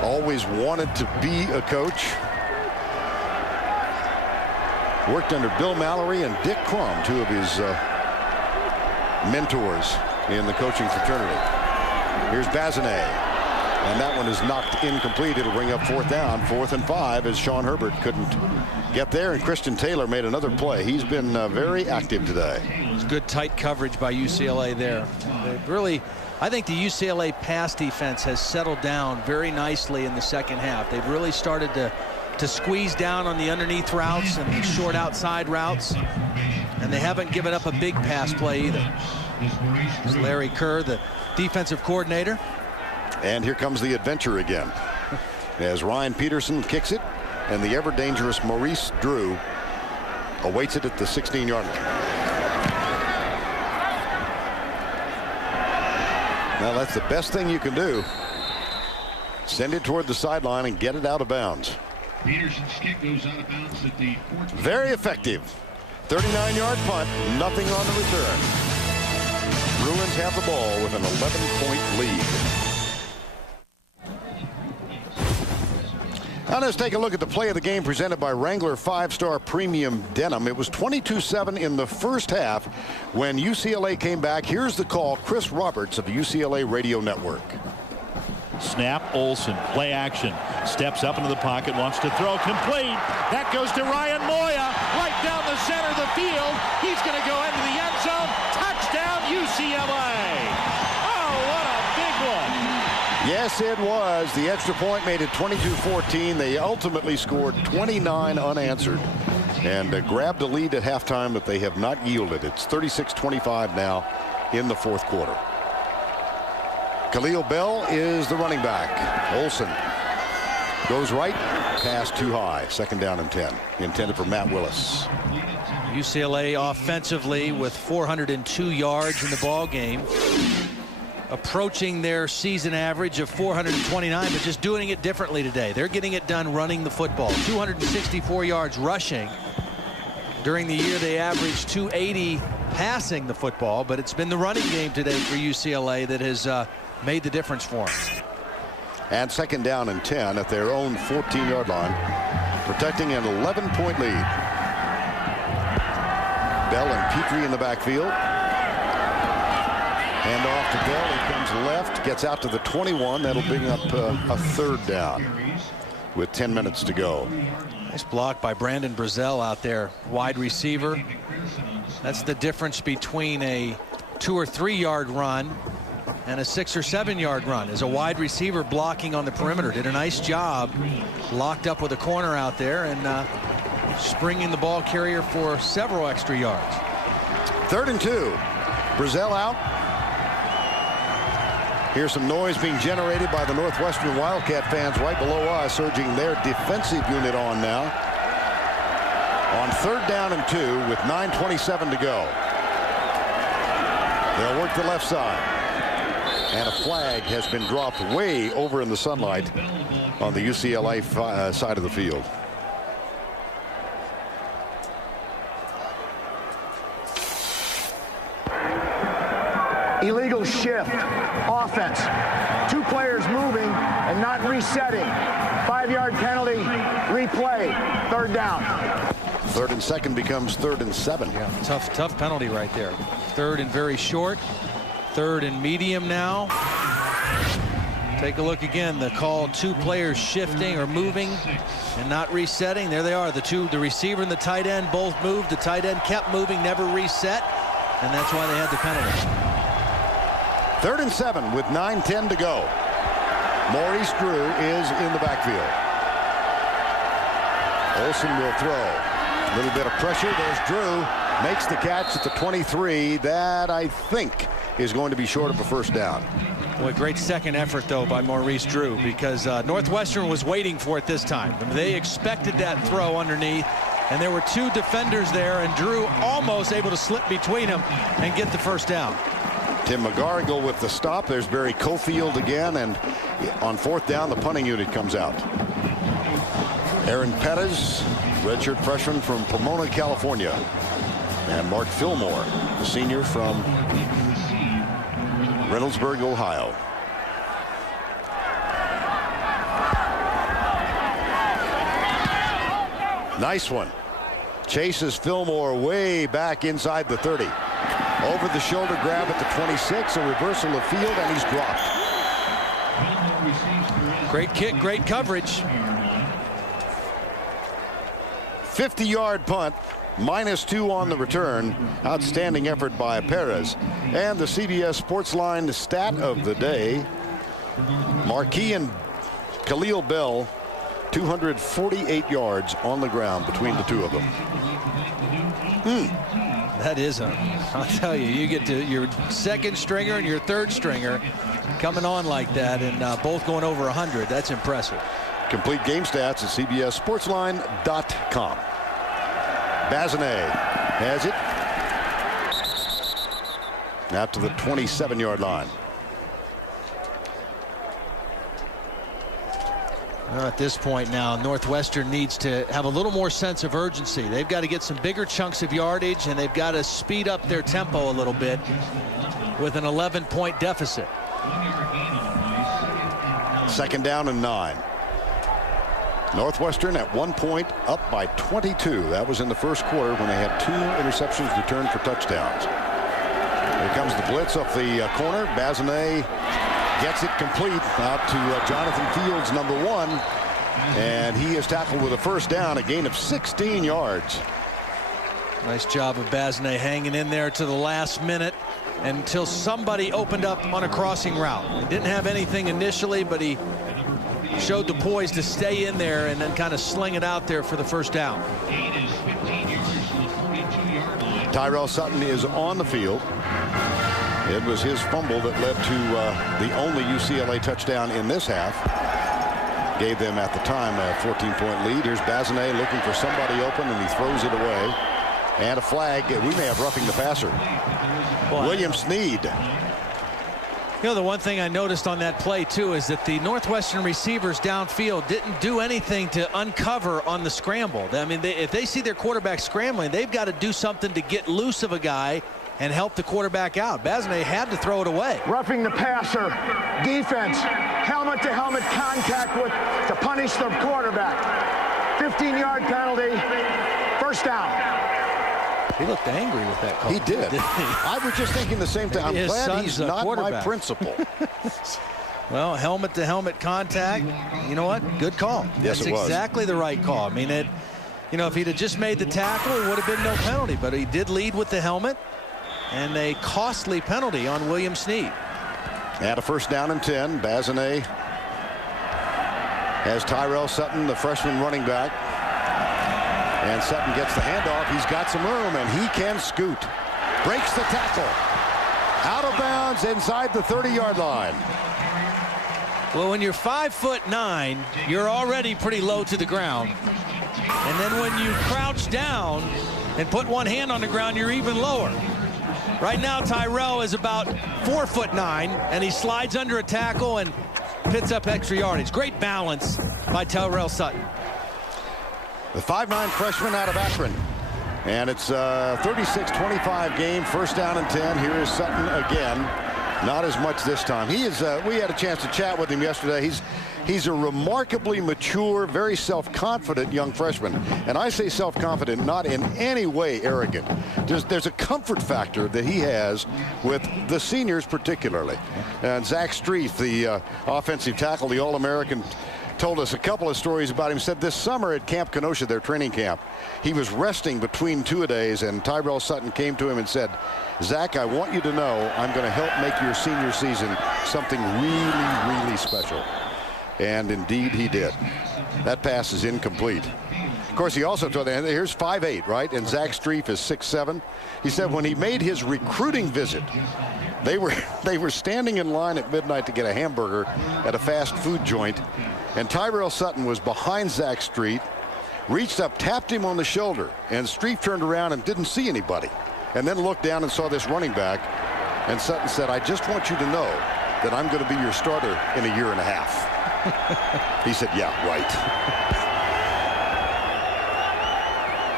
always wanted to be a coach. Worked under Bill Mallory and Dick Crum, 2 of his mentors in the coaching fraternity. Here's Bassinet, and that one is knocked incomplete. It'll bring up 4th down, 4th and 5, as Sean Herbert couldn't get there, and Christian Taylor made another play. He's been very active today. It's good tight coverage by UCLA there. I think the UCLA pass defense has settled down very nicely in the second half. They've really started to squeeze down on the underneath routes and the short outside routes, and they haven't given up a big pass play either. It's Larry Kerr, the defensive coordinator. And here comes the adventure again as Ryan Peterson kicks it, and the ever dangerous Maurice Drew awaits it at the 16-yard line. Now that's the best thing you can do. Send it toward the sideline and get it out of bounds. Peterson's kick goes out of bounds at the 14. Very effective. 39-yard punt, nothing on the return. Bruins have the ball with an 11-point lead. Now let's take a look at the play of the game presented by Wrangler 5-Star Premium Denim. It was 22-7 in the first half when UCLA came back. Here's the call. Chris Roberts of the UCLA Radio Network. Snap, Olsen, play action. Steps up into the pocket, wants to throw, complete. That goes to Ryan Moya, right down the center of the field. He's going to go into the end zone. Touchdown, UCLA. Oh, what a big one. Yes, it was. The extra point made it 22-14. They ultimately scored 29 unanswered and grabbed a lead at halftime, but they have not yielded. It's 36-25 now in the fourth quarter. Khalil Bell is the running back. Olsen goes right, pass too high. Second down and 10. Intended for Matt Willis. UCLA offensively with 402 yards in the ball game. Approaching their season average of 429, but just doing it differently today. They're getting it done running the football. 264 yards rushing. During the year, they averaged 280 passing the football, but it's been the running game today for UCLA that has made the difference for them. And second down and 10 at their own 14-yard line, protecting an 11-point lead. Bell and Petrie in the backfield. Hand off to Bell. He comes left, gets out to the 21. That'll bring up a third down with 10 minutes to go. Nice block by Brandon Brazel out there, wide receiver. That's the difference between a 2 or 3 yard run and a 6 or 7 yard run. As a wide receiver blocking on the perimeter, did a nice job, locked up with a corner out there and springing the ball carrier for several extra yards. 3rd and 2. Brazel out. Here's some noise being generated by the Northwestern Wildcat fans right below us, urging their defensive unit on now. On 3rd down and 2 with 9:27 to go. They'll work the left side. And a flag has been dropped way over in the sunlight on the UCLA side of the field. Illegal shift, offense. 2 players moving and not resetting. 5-yard penalty, replay, 3rd down. 3rd and 2 becomes 3rd and 7. Yeah, tough penalty right there. 3rd and very short. 3rd and medium now. Take a look again. The call, 2 players shifting or moving and not resetting. There they are. The receiver and the tight end both moved. The tight end kept moving, never reset. And that's why they had the penalty. 3rd and 7 with 9:10 to go. Maurice Drew is in the backfield. Olsen will throw. A little bit of pressure. There's Drew. Makes the catch at the 23. That, I think, is going to be short of a first down. Boy, great second effort, though, by Maurice Drew, because Northwestern was waiting for it this time. They expected that throw underneath, and there were 2 defenders there, and Drew almost able to slip between them and get the first down. Tim McGarrigle with the stop. There's Barry Cofield again, and on 4th down, the punting unit comes out. Aaron Pettis, redshirt freshman from Pomona, California. And Mark Fillmore, the senior from Reynoldsburg, Ohio. Nice one. Chases Fillmore way back inside the 30. Over the shoulder grab at the 26, a reversal of field, and he's dropped. Great kick, great coverage. 50-yard punt, -2 on the return. Outstanding effort by Perez. And the CBS Sportsline stat of the day, Marquis and Khalil Bell, 248 yards on the ground between the 2 of them. That is I'll tell you, you get to your 2nd stringer and your 3rd stringer coming on like that, and both going over 100. That's impressive. Complete game stats at CBSSportsline.com. Bazinet has it. Out to the 27-yard line. At this point now, Northwestern needs to have a little more sense of urgency. They've got to get some bigger chunks of yardage, and they've got to speed up their tempo a little bit. with an 11-point deficit. 2nd down and 9. Northwestern at 1 point up by 22. That was in the first quarter when they had 2 interceptions returned for touchdowns. Here comes the blitz off the corner. Bazinet gets it complete out to Jonathan Fields, number 1. And he is tackled with a 1st down, a gain of 16 yards. Nice job of Bazinet hanging in there to the last minute until somebody opened up on a crossing route. He didn't have anything initially, but he showed the poise to stay in there and then kind of sling it out there for the 1st down. Tyrell Sutton is on the field. It was his fumble that led to the only UCLA touchdown in this half. Gave them at the time a 14-point lead. Here's Bazinet looking for somebody open, and he throws it away. And a flag. We may have roughing the passer. William Snead. You know, the one thing I noticed on that play, too, is that the Northwestern receivers downfield didn't do anything to uncover on the scramble. I mean, if they see their quarterback scrambling, they've got to do something to get loose of a guy and help the quarterback out. Bazinet had to throw it away. Roughing the passer. Defense. Helmet-to-helmet contact to punish the quarterback. 15-yard penalty. 1st down. He looked angry with that call. He did. I was just thinking the same thing. I'm glad he's not my principal. Well, helmet-to-helmet contact. You know what? Good call. Yes, That's it was. Exactly the right call. I mean, if he'd have just made the tackle, it would have been no penalty. But he did lead with the helmet, and a costly penalty on William Snead. At a 1st down and 10, Bazinet has Tyrell Sutton, the freshman running back. And Sutton gets the handoff. He's got some room, and he can scoot. Breaks the tackle. Out of bounds inside the 30-yard line. Well, when you're 5'9", you're already pretty low to the ground. And then when you crouch down and put one hand on the ground, you're even lower. Right now, Tyrell is about 4'9", and he slides under a tackle and picks up extra yardage. Great balance by Tyrell Sutton. The 5'9" freshman out of Akron. And it's a 36-25 game, 1st down and 10. Here is Sutton again. Not as much this time. He is. We had a chance to chat with him yesterday. He's a remarkably mature, very self-confident young freshman. And I say self-confident, not in any way arrogant. There's a comfort factor that he has with the seniors particularly. And Zach Streif, the offensive tackle, the All-American, told us a couple of stories about him. Said this summer at Camp Kenosha, their training camp, he was resting between 2-a-days, and Tyrell Sutton came to him and said, Zach, I want you to know I'm going to help make your senior season something really, really special. And indeed he did. That pass is incomplete. Of course, he also told them, here's 5'8", right? And Zach Streif is 6'7". He said when he made his recruiting visit, they were standing in line at midnight to get a hamburger at a fast food joint. And Tyrell Sutton was behind Zach Streif, reached up, tapped him on the shoulder, and Streif turned around and didn't see anybody. And then looked down and saw this running back. And Sutton said, I just want you to know that I'm going to be your starter in a year and a half. He said, yeah, right.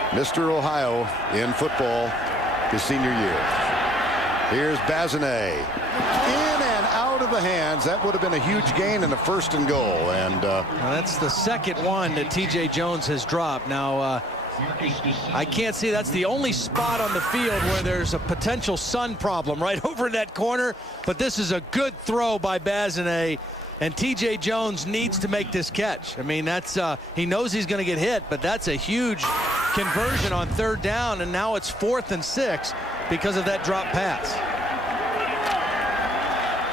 Mr. Ohio in football his senior year. Here's Bazinet. In and out of the hands. That would have been a huge gain in the 1st and goal. And that's the 2nd one that T.J. Jones has dropped. Now, I can't see. That's the only spot on the field where there's a potential sun problem right over in that corner. But this is a good throw by Bazinet. And T.J. Jones needs to make this catch. I mean, that's he knows he's going to get hit, but that's a huge conversion on 3rd down. And now it's 4th and 6 because of that drop pass.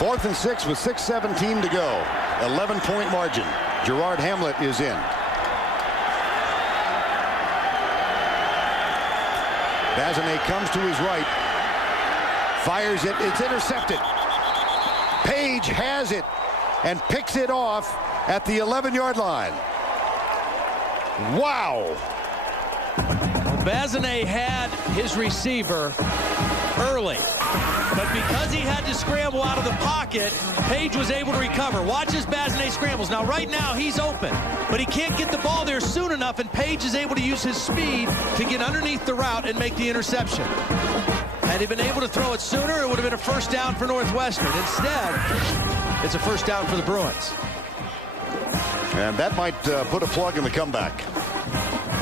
4th and 6 with 6:17 to go. 11-point margin. Gerard Hamlet is in. Bazinet comes to his right. Fires it. It's intercepted. Page has it and picks it off at the 11-yard line. Wow. Bazinet had his receiver early. But because he had to scramble out of the pocket, Page was able to recover. Watch as Bazinet scrambles. Now, right now, he's open, but he can't get the ball there soon enough, and Page is able to use his speed to get underneath the route and make the interception. Had he been able to throw it sooner, it would have been a first down for Northwestern. Instead, it's a first down for the Bruins. And that might put a plug in the comeback.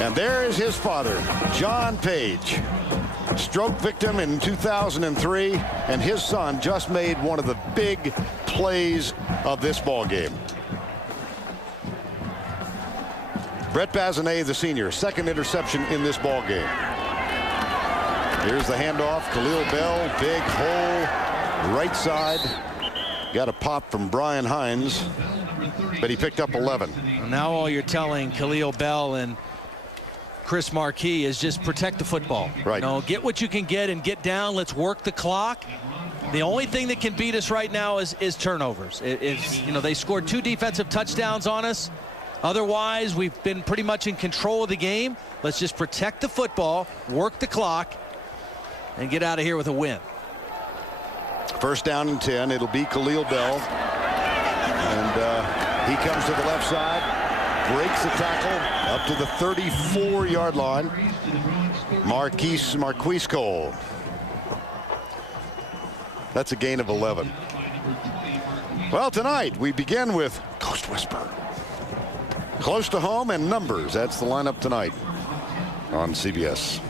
And there is his father, John Page. Stroke victim in 2003, and his son just made one of the big plays of this ball game. Brett Bazinet, the senior, second interception in this ball game. Here's the handoff. Khalil Bell, big hole, right side. Got a pop from Brian Hines, but he picked up 11. Well, now all you're telling Khalil Bell and Chris Marquis is just protect the football. Right. You know, get what you can get and get down. Let's work the clock. The only thing that can beat us right now is turnovers. You know, they scored 2 defensive touchdowns on us. Otherwise, we've been pretty much in control of the game. Let's just protect the football, work the clock, and get out of here with a win. First down and 10. It'll be Khalil Bell. And he comes to the left side. Breaks the tackle up to the 34-yard line. Marquise Cole. That's a gain of 11. Well, tonight we begin with Coast Whisper. Close to home and numbers. That's the lineup tonight on CBS.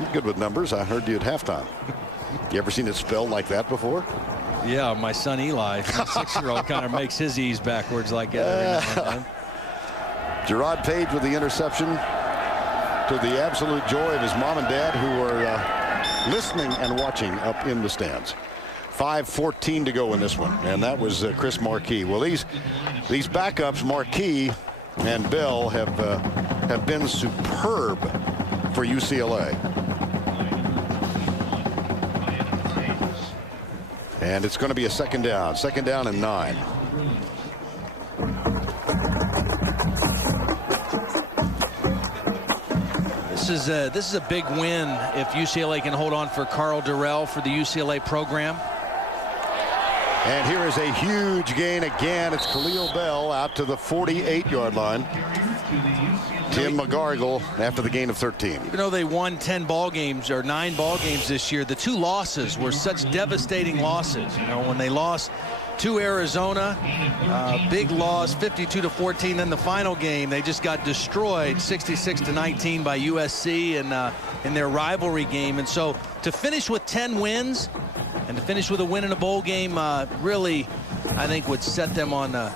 You're good with numbers. I heard you at halftime. You ever seen it spelled like that before? Yeah, my son Eli, my 6-year-old, kind of makes his E's backwards like that. Gerard Page with the interception, to the absolute joy of his mom and dad, who are listening and watching up in the stands. 5:14 to go in this one, and that was Chris Marquis. Well, these backups, Marquis and Bell, have been superb for UCLA. And it's going to be a second down and 9. This is a big win if UCLA can hold on for Carl Durrell for the UCLA program. And here is a huge gain again. It's Khalil Bell out to the 48-yard line. Tim McGargle after the gain of 13. Even though they won 10 ball games or 9 ball games this year, the 2 losses were such devastating losses. You know, when they lost to Arizona, big loss, 52-14. Then the final game, they just got destroyed, 66-19 by USC in their rivalry game. And so to finish with 10 wins and to finish with a win in a bowl game, really, I think would set them on a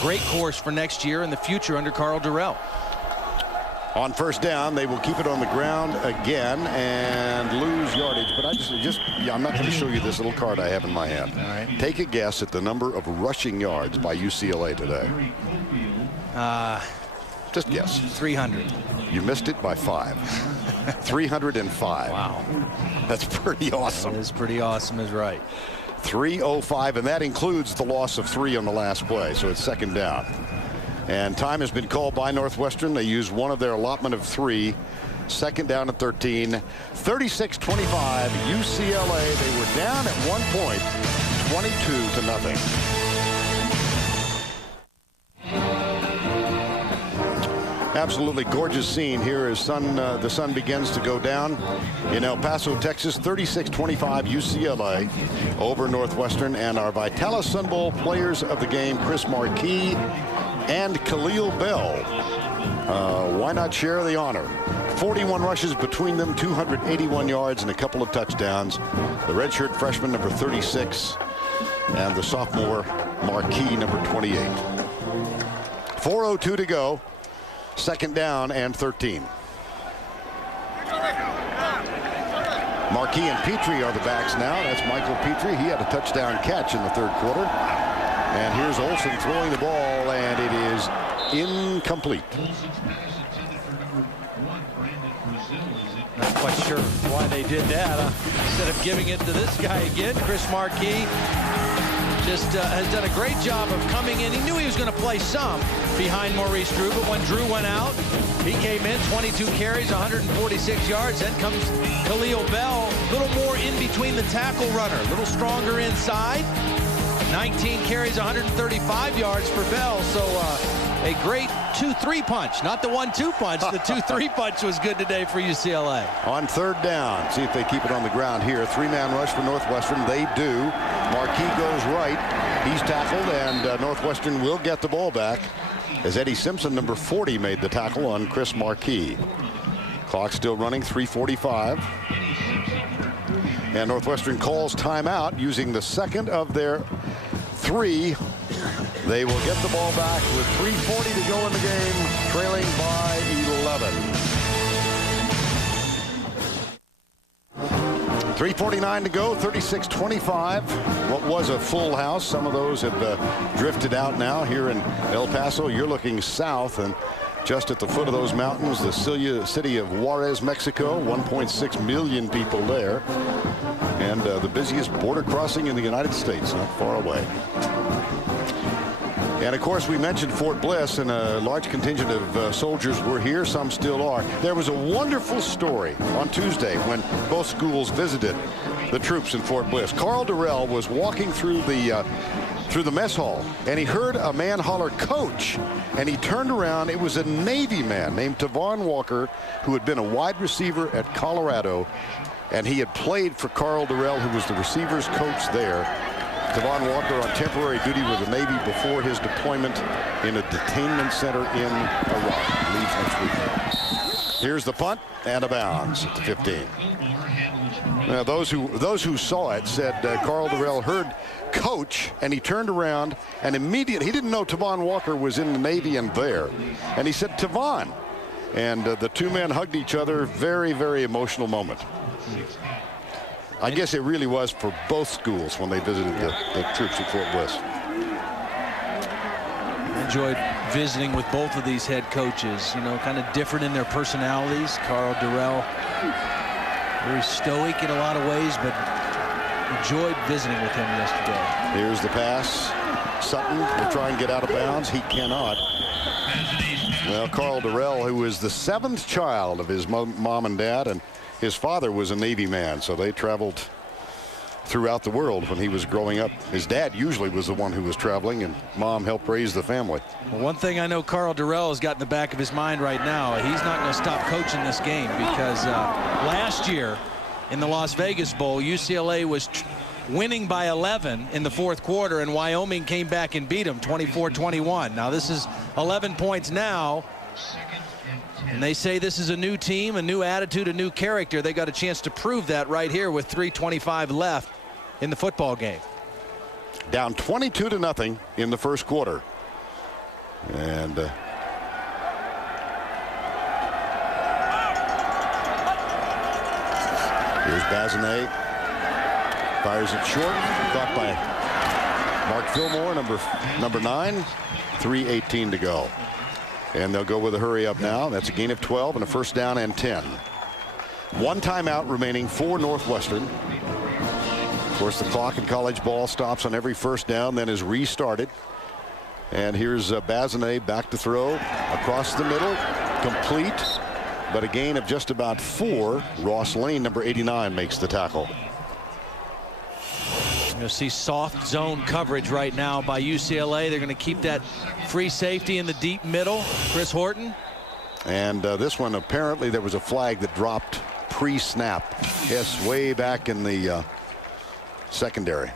great course for next year and the future under Carl Durrell. On first down, they will keep it on the ground again and lose yardage. But I'm not going to show you this little card I have in my hand. All right. Take a guess at the number of rushing yards by UCLA today. Just guess. 300. You missed it by 5. 305. Wow. That's pretty awesome. That is pretty awesome, is right. 305, and that includes the loss of 3 on the last play, so it's second down. And time has been called by Northwestern. They used one of their allotment of 3. Second down at 13. 36-25, UCLA. They were down at one point, 22-0. Absolutely gorgeous scene here as the sun begins to go down in El Paso, Texas. 36-25 UCLA over Northwestern, and our Vitalis Sun Bowl players of the game, Chris Marquis and Khalil Bell. Why not share the honor? 41 rushes between them, 281 yards and a couple of touchdowns. The redshirt freshman, number 36, and the sophomore Marquis, number 28. 4:02 to go. Second down and 13. Marquis and Petrie are the backs now. That's Michael Petrie. He had a touchdown catch in the third quarter. And here's Olsen throwing the ball, and it is incomplete. Not quite sure why they did that. Instead of giving it to this guy again, Chris Marquis just has done a great job of coming in. He knew he was going to play some behind Maurice Drew, but when Drew went out, he came in, 22 carries, 146 yards. Then comes Khalil Bell, a little more in between the tackle runner, a little stronger inside. 19 carries, 135 yards for Bell. So a great 2-3 punch, not the 1-2 punch. The 2-3 punch was good today for UCLA. On third down, see if they keep it on the ground here. Three-man rush for Northwestern. They do. Marquis goes right. He's tackled, and Northwestern will get the ball back as Eddie Simpson, number 40, made the tackle on Chris Marquis. Clock still running, 3:45. And Northwestern calls timeout using the second of their 3. They will get the ball back with 3:40 to go in the game, trailing by 11. 3:49 to go, 36-25. What was a full house. Some of those have drifted out now here in El Paso. You're looking south, and just at the foot of those mountains, the city of Juarez, Mexico, 1.6 million people there. And the busiest border crossing in the United States, not far away. And of course, we mentioned Fort Bliss, and a large contingent of soldiers were here. Some still are. There was a wonderful story on Tuesday when both schools visited the troops in Fort Bliss. Carl Durrell was walking through the mess hall, and he heard a man holler, "Coach!" And he turned around. It was a Navy man named Tavon Walker, who had been a wide receiver at Colorado, and he had played for Carl Durrell, who was the receivers coach there. Tavon Walker on temporary duty with the Navy before his deployment in a detainment center in Iraq. Leaves next week. Here's the punt and a bounce at the 15. Now, those who saw it said Carl Durrell heard "Coach," and he turned around, and immediately, he didn't know Tavon Walker was in the Navy and there, and he said, "Tavon," and the two men hugged each other. Very, very emotional moment. I guess it really was for both schools when they visited the troops at Fort Bliss. I enjoyed visiting with both of these head coaches, you know, kind of different in their personalities. Carl Durrell, very stoic in a lot of ways, but enjoyed visiting with him yesterday. Here's the pass. Sutton will try and get out of bounds. He cannot. Well, Carl Durrell, who is the 7th child of his mom and dad, and his father was a Navy man, so they traveled throughout the world when he was growing up. His dad usually was the one who was traveling, and mom helped raise the family. Well, one thing I know Carl Durrell has got in the back of his mind right now, he's not going to stop coaching this game, because last year in the Las Vegas Bowl, UCLA was winning by 11 in the 4th quarter, and Wyoming came back and beat them 24-21. Now this is 11 points now. And they say this is a new team, a new attitude, a new character. They got a chance to prove that right here with 3:25 left in the football game. Down 22-0 in the 1st quarter. And here's Bazinet. Fires it short. Caught by Mark Fillmore, number 9. 3:18 to go. And they'll go with a hurry up now. That's a gain of 12 and a 1st down and 10. 1 timeout remaining for Northwestern. Of course, the clock in college ball stops on every 1st down, then is restarted. And here's Bazinet back to throw across the middle. Complete, but a gain of just about 4. Ross Lane, number 89, makes the tackle. You'll see soft zone coverage right now by UCLA. They're going to keep that free safety in the deep middle, Chris Horton. And this one, apparently there was a flag that dropped pre-snap. Yes, way back in the secondary.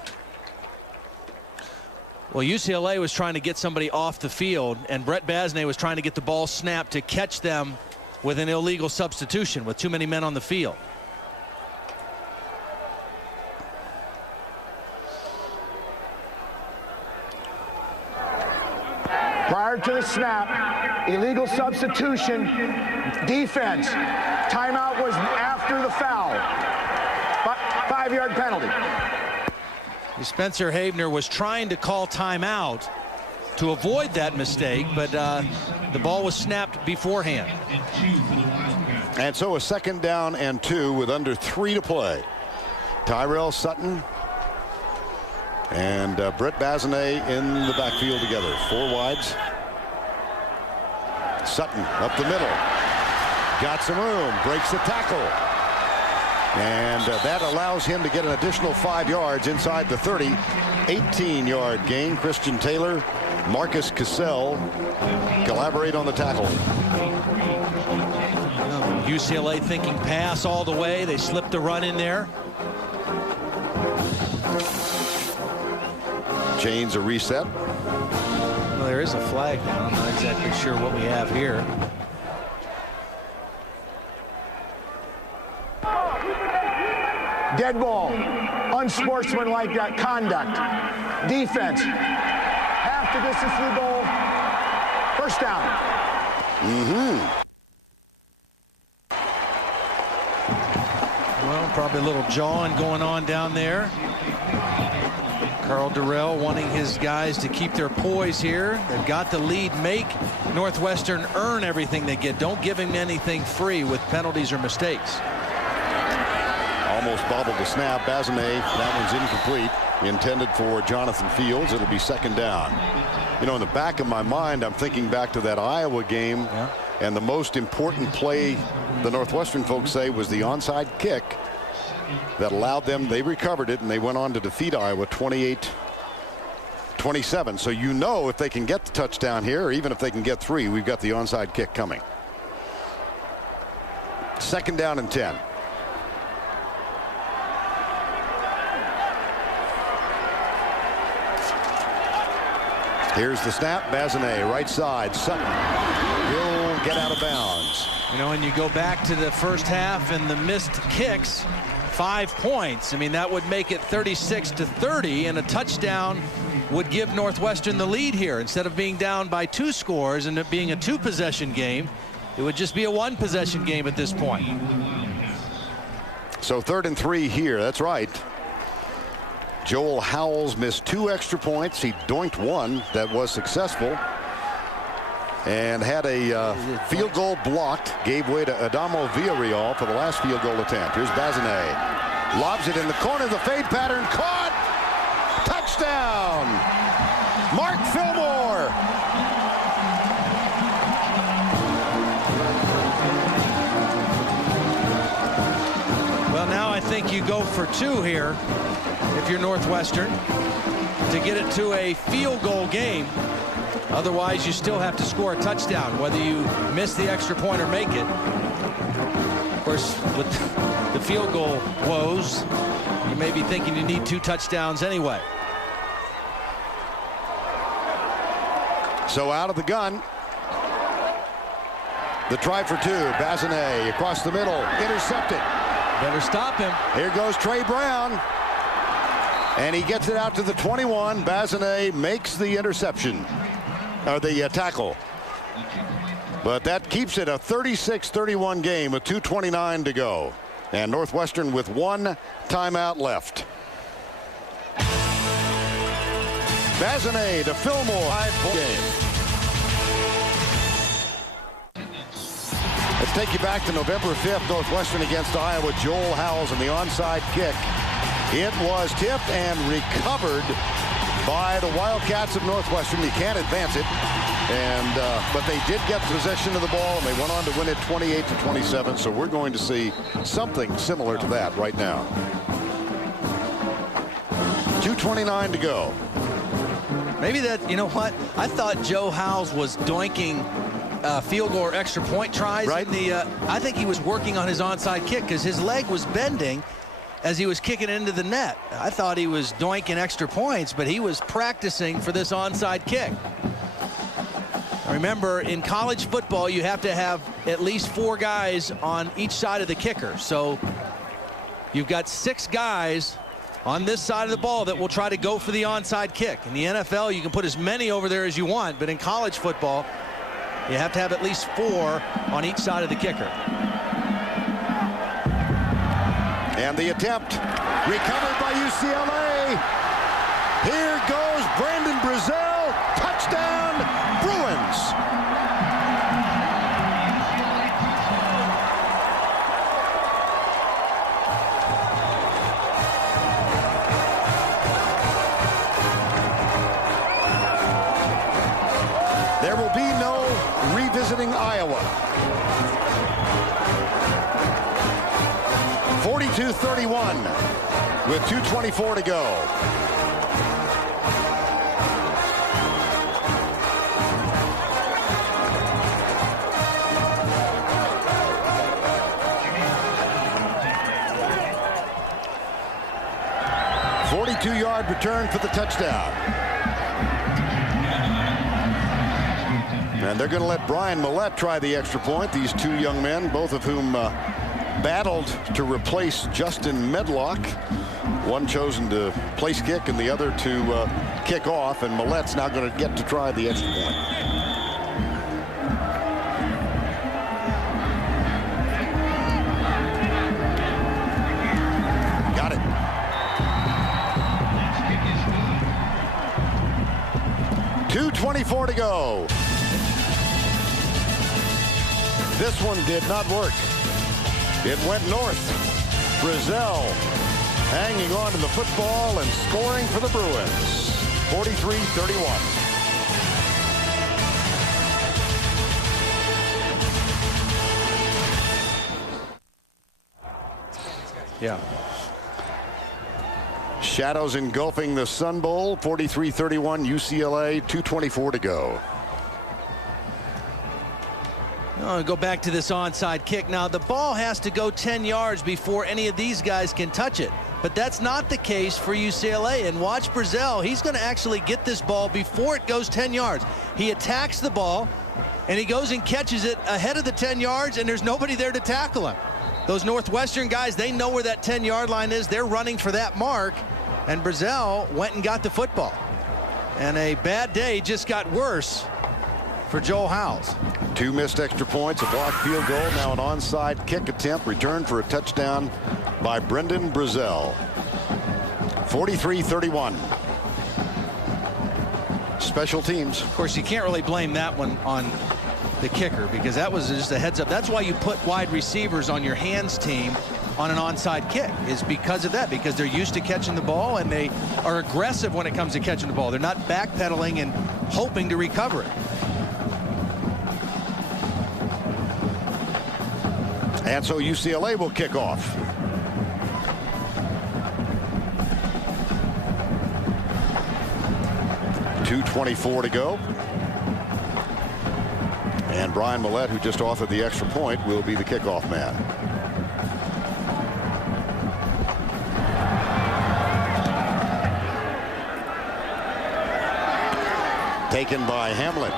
Well, UCLA was trying to get somebody off the field, and Brett Bazinet was trying to get the ball snapped to catch them with an illegal substitution with too many men on the field. Prior to the snap, illegal substitution, defense. Timeout was after the foul. 5-yard penalty. Spencer Havener was trying to call timeout to avoid that mistake, but the ball was snapped beforehand. And so a 2nd down and 2 with under 3 to play. Tyrell Sutton And Brett Bazinet in the backfield together. 4 wides. Sutton up the middle. Got some room. Breaks the tackle. And that allows him to get an additional 5 yards inside the 30. 18-yard gain. Christian Taylor, Marcus Cassell collaborate on the tackle. UCLA thinking pass all the way. They slipped the run in there. Chains a reset. Well, there is a flag now. I'm not exactly sure what we have here. Dead ball. Unsportsmanlike conduct. Defense. Half the distance to the goal. First down. Well, probably a little jawing going on down there. Carl Durrell wanting his guys to keep their poise here. They've got the lead. Make Northwestern earn everything they get. Don't give him anything free with penalties or mistakes. Almost bobbled the snap. Bazinet, that one's incomplete. Intended for Jonathan Fields. It'll be second down. You know, in the back of my mind, I'm thinking back to that Iowa game. And the most important play, the Northwestern folks say, was the onside kick that allowed them. They recovered it, and they went on to defeat Iowa 28-27. So you know, if they can get the touchdown here, or even if they can get 3, we've got the onside kick coming. Second down and 10. Here's the snap. Bazinet, right side. Sutton will get out of bounds. You know, and you go back to the first half and the missed kicks, 5 points. I mean, that would make it 36-30, and a touchdown would give Northwestern the lead here. Instead of being down by 2 scores and it being a 2-possession game, it would just be a 1-possession game at this point. So 3rd and 3 here. That's right. Joel Howells missed 2 extra points. He doinked 1 that was successful and had a field goal blocked. Gave way to Adamo Villarreal for the last field goal attempt. Here's Bazinet. Lobs it in the corner. The fade pattern caught. Touchdown. Mark Fillmore. Well, now I think you go for 2 here if you're Northwestern to get it to a field goal game. Otherwise, you still have to score a touchdown, whether you miss the extra point or make it. Of course, with the field goal woes, you may be thinking you need 2 touchdowns anyway. So out of the gun. The try for 2. Bazinet across the middle. Intercepted. Better stop him. Here goes Trey Brown. And he gets it out to the 21. Bazinet makes the interception. Or the tackle. But that keeps it a 36-31 game with 2:29 to go. And Northwestern with 1 timeout left. Bazinet to Fillmore. 5-point game. Let's take you back to November 5th. Northwestern against Iowa. Joel Howells and the onside kick. It was tipped and recovered by the Wildcats of Northwestern. You can't advance it. And but they did get possession of the ball, and they went on to win it 28-27. So we're going to see something similar to that right now. 2:29 to go. Maybe that, you know what? I thought Joe Howells was doinking field goal or extra point tries. Right. In the, I think he was working on his onside kick because his leg was bending as he was kicking into the net. I thought he was doinking extra points, but he was practicing for this onside kick. Remember, in college football, you have to have at least 4 guys on each side of the kicker. So you've got 6 guys on this side of the ball that will try to go for the onside kick. In the NFL, you can put as many over there as you want, but in college football, you have to have at least 4 on each side of the kicker. And the attempt recovered by UCLA. Here goes Brandon Brazil. Touchdown, Bruins. visiting Iowa. 42-31 with 2:24 to go. Yard return for the touchdown. And they're going to let Brian Millette try the extra point. These two young men, both of whom battled to replace Justin Medlock. One chosen to place kick and the other to kick off. And Millette's now going to get to try the extra point. Got it. 2:24 to go. This one did not work. It went north. Brazil hanging on to the football and scoring for the Bruins. 43-31. Yeah. Shadows engulfing the Sun Bowl. 43-31 UCLA. 2:24 to go. I'll go back to this onside kick. Now, the ball has to go 10 yards before any of these guys can touch it. But that's not the case for UCLA. And watch Brazil. He's going to actually get this ball before it goes 10 yards. He attacks the ball, and he goes and catches it ahead of the 10 yards, and there's nobody there to tackle him. Those Northwestern guys, they know where that 10-yard line is. They're running for that mark, and Brazil went and got the football. And a bad day just got worse for Joel Howells. Two missed extra points, a blocked field goal, now an onside kick attempt, returned for a touchdown by Brendan Brazil. 43-31. Special teams. Of course, you can't really blame that one on the kicker because that was just a heads up. That's why you put wide receivers on your hands team on an onside kick, is because of that, because they're used to catching the ball and they are aggressive when it comes to catching the ball. They're not backpedaling and hoping to recover it. And so UCLA will kick off. .224 to go. And Brian Millette, who just authored the extra point, will be the kickoff man. Taken by Hamlin.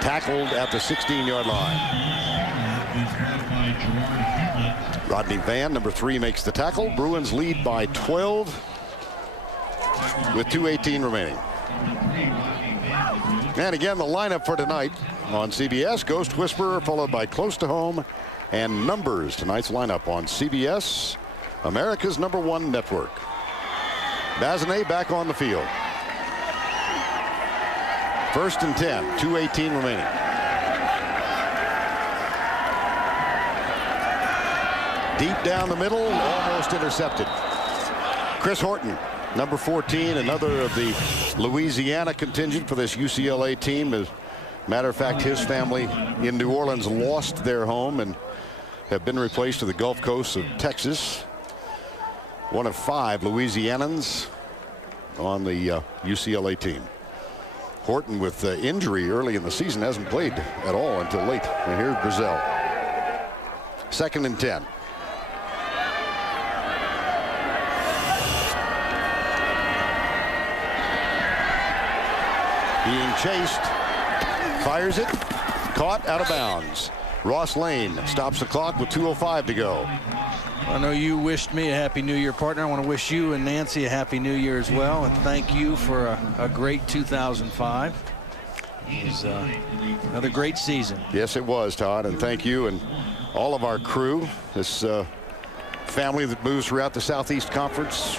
Tackled at the 16-yard line. Rodney Van, number 3, makes the tackle. Bruins lead by 12 with 2:18 remaining. And again, the lineup for tonight on CBS: Ghost Whisperer, followed by Close to Home and Numbers. Tonight's lineup on CBS, America's #1 network. Bazinet back on the field. 1st and 10, 2:18 remaining. Deep down the middle, almost intercepted. Chris Horton, number 14, another of the Louisiana contingent for this UCLA team. As a matter of fact, his family in New Orleans lost their home and have been replaced to the Gulf Coast of Texas. One of 5 Louisianans on the UCLA team. Horton, with injury early in the season, hasn't played at all until late. And here's Brazil. 2nd and 10. Being chased, fires it, caught out of bounds. Ross Lane stops the clock with 2:05 to go. I know you wished me a Happy New Year, partner. I want to wish you and Nancy a Happy New Year as well, and thank you for a great 2005. It was another great season. Yes, it was, Todd, and thank you and all of our crew. This family that moves throughout the Southeast Conference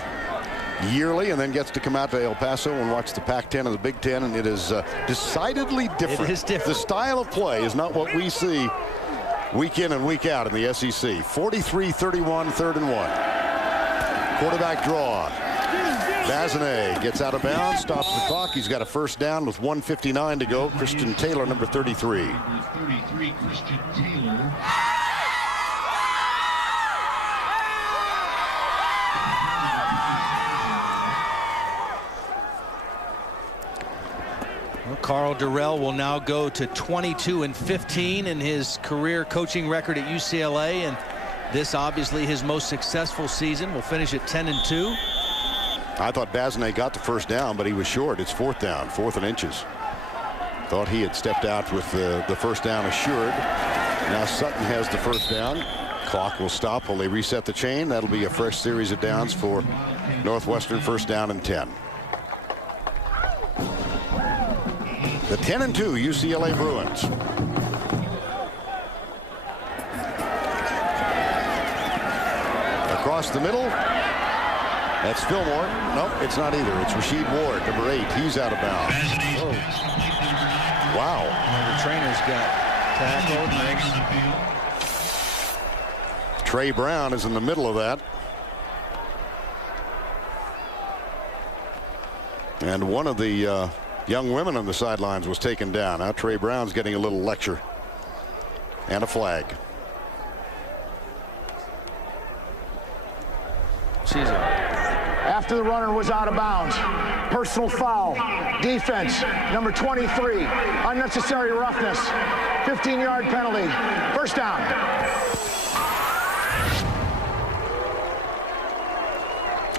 yearly and then gets to come out to El Paso and watch the Pac-10 and the Big Ten, and it is decidedly different. It is different. The style of play is not what we see week in and week out in the SEC. 43-31, 3rd and 1. Quarterback draw. Bazinet gets out of bounds, stops the clock. He's got a first down with 1:59 to go. Christian Taylor, number 33. Number 33, Christian Taylor. Well, Carl Durrell will now go to 22-15 in his career coaching record at UCLA, and this obviously his most successful season. Will finish at 10-2. I thought Bazinet got the first down, but he was short. It's 4th down, 4th and inches. Thought he had stepped out with the first down assured. Now Sutton has the first down. Clock will stop while they reset the chain. That'll be a fresh series of downs for Northwestern. First down and 10. The 10-2 UCLA Bruins. Across the middle. That's Fillmore. Nope, it's not either. It's Rasheed Ward, number 8. He's out of bounds. Oh. Wow. Well, the trainer's got tackled. Trey Brown is in the middle of that. And one of the young women on the sidelines was taken down. Now Trey Brown's getting a little lecture. And a flag. After the runner was out of bounds. Personal foul. Defense, number 23. Unnecessary roughness. 15-yard penalty. First down.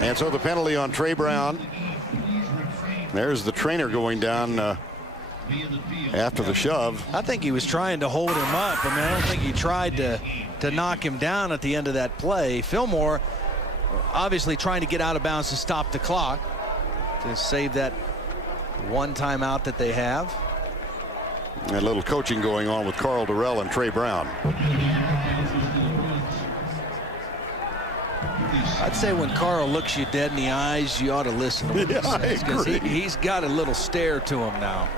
And so the penalty on Trey Brown. There's the trainer going down after the shove. I think he was trying to hold him up. I mean, I don't think he tried to knock him down at the end of that play. Fillmore obviously trying to get out of bounds to stop the clock, to save that one timeout that they have. A little coaching going on with Carl Durrell and Trey Brown. I'd say when Carl looks you dead in the eyes, you ought to listen to what he says, because he's got a little stare to him now.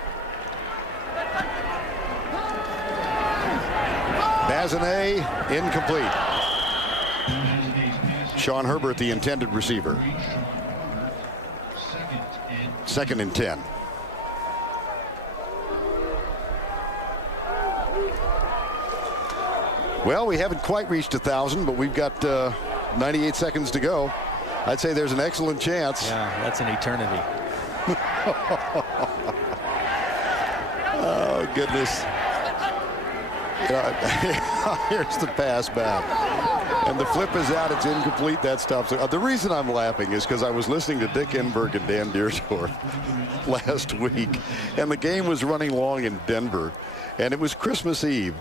Bazinet incomplete. Sean Herbert, the intended receiver. 2nd and 10. Well, we haven't quite reached 1,000, but we've got 98 seconds to go. I'd say there's an excellent chance. Yeah, that's an eternity. Oh, goodness. Here's the pass back. And the flip is out. It's incomplete. That stops it. The reason I'm laughing is because I was listening to Dick Enberg and Dan Deersdorf last week, and the game was running long in Denver, and it was Christmas Eve.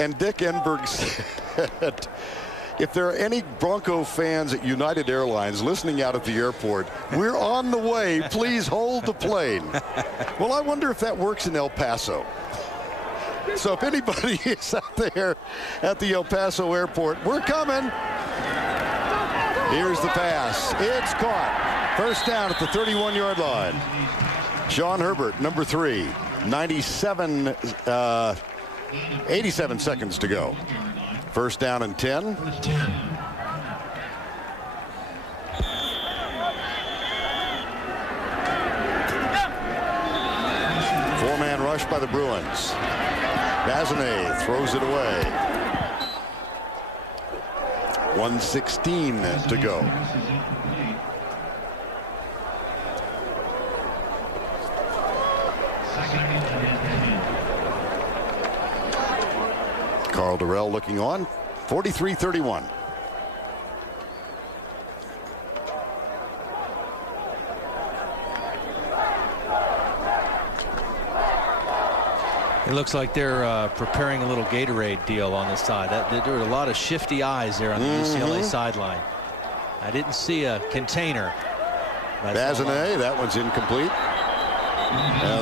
And Dick Enberg said, if there are any Bronco fans at United Airlines listening out at the airport, we're on the way. Please hold the plane. Well, I wonder if that works in El Paso. So if anybody is out there at the El Paso airport, we're coming. Here's the pass. It's caught. First down at the 31-yard line. Sean Herbert, number 3. 87 seconds to go. First down and 10. Four-man rush by the Bruins. Bazinet throws it away. 1:16 to go. Carl Durrell looking on. 43-31. It looks like they're preparing a little Gatorade deal on this side. There were a lot of shifty eyes there on the UCLA sideline. I didn't see a container. Bazinet, that one's incomplete.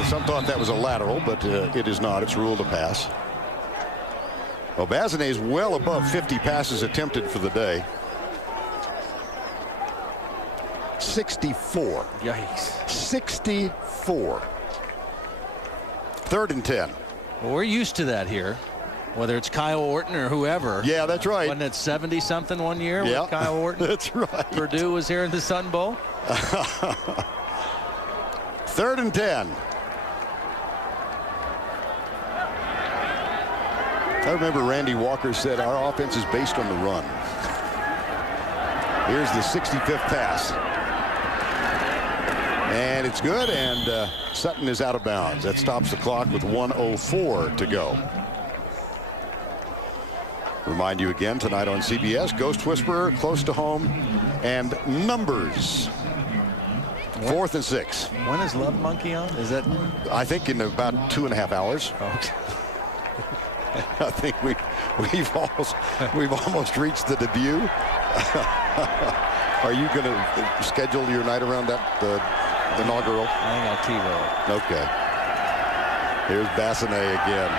Some thought that was a lateral, but it is not. It's ruled a pass. Well, Bazinet is well above 50 passes attempted for the day. 64. Yikes. 64. 3rd and 10. Well, we're used to that here. Whether it's Kyle Orton or whoever. Yeah, that's right. Wasn't it 70-something one year Yeah, with Kyle Orton? That's right. Purdue was here in the Sun Bowl. 3rd and 10. I remember Randy Walker said our offense is based on the run. Here's the 65th pass. And it's good, and Sutton is out of bounds. That stops the clock with 1:04 to go. Remind you again tonight on CBS, Ghost Whisperer, Close to Home, and Numbers. 4th and 6. When is Love Monkey on? Is that? I think in about 2.5 hours. Okay. I think we've almost reached the debut. Are you going to schedule your night around that the inaugural? I think I'll TiVo. Okay. Here's Bassinet again.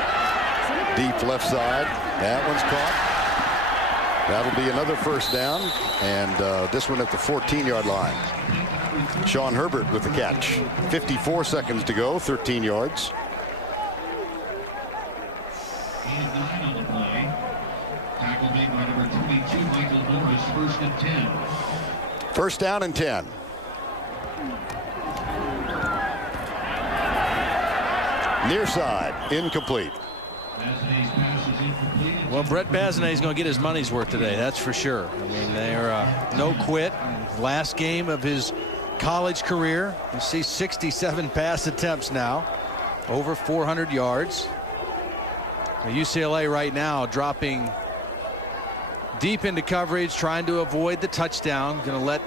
Deep left side. That one's caught. That'll be another first down, and this one at the 14-yard line. Sean Herbert with the catch. 54 seconds to go, 13 yards. And 9 on the play. Tackle made by number 22, Michael Morris, 1st and 10. First down and 10. Near side, incomplete. Well, Brett Bazinet is going to get his money's worth today, that's for sure. I mean, they're no quit. Last game of his college career. You see 67 pass attempts now, over 400 yards. UCLA right now dropping deep into coverage, trying to avoid the touchdown. Going to let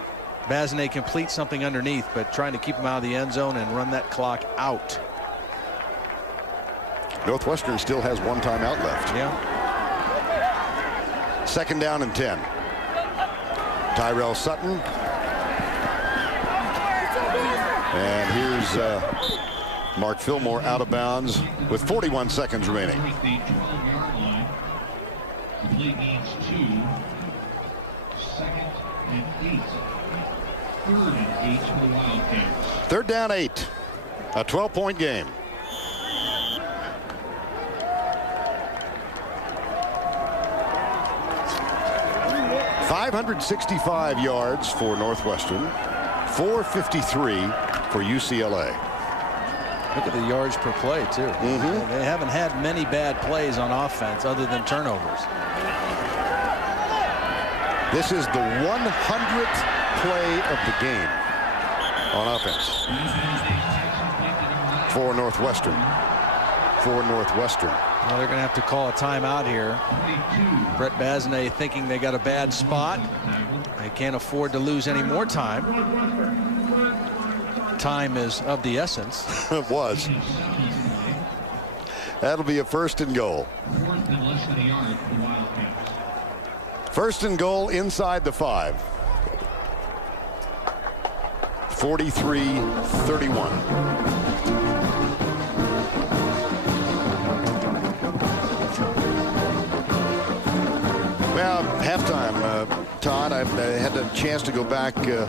Bazinet complete something underneath, but trying to keep him out of the end zone and run that clock out. Northwestern still has one timeout left. Yeah. 2nd down and 10. Tyrell Sutton. And here's Mark Fillmore out of bounds with 41 seconds remaining. The 12-yard line. The play needs 2. 2nd and 8. 3rd and 8 for the Wildcats. 3rd down 8. A 12-point game. .565 yards for Northwestern, 453 for UCLA. Look at the yards per play, too. They haven't had many bad plays on offense other than turnovers. This is the 100th play of the game on offense for Northwestern. Well, they're going to have to call a timeout here. Brett Bazinet thinking they got a bad spot. They can't afford to lose any more time. Time is of the essence. It was. That'll be a 1st and goal. 4th and less than a yard for the Wildcats. 1st and goal inside the 5. 43-31. Well, halftime, Todd, I had a chance to go back into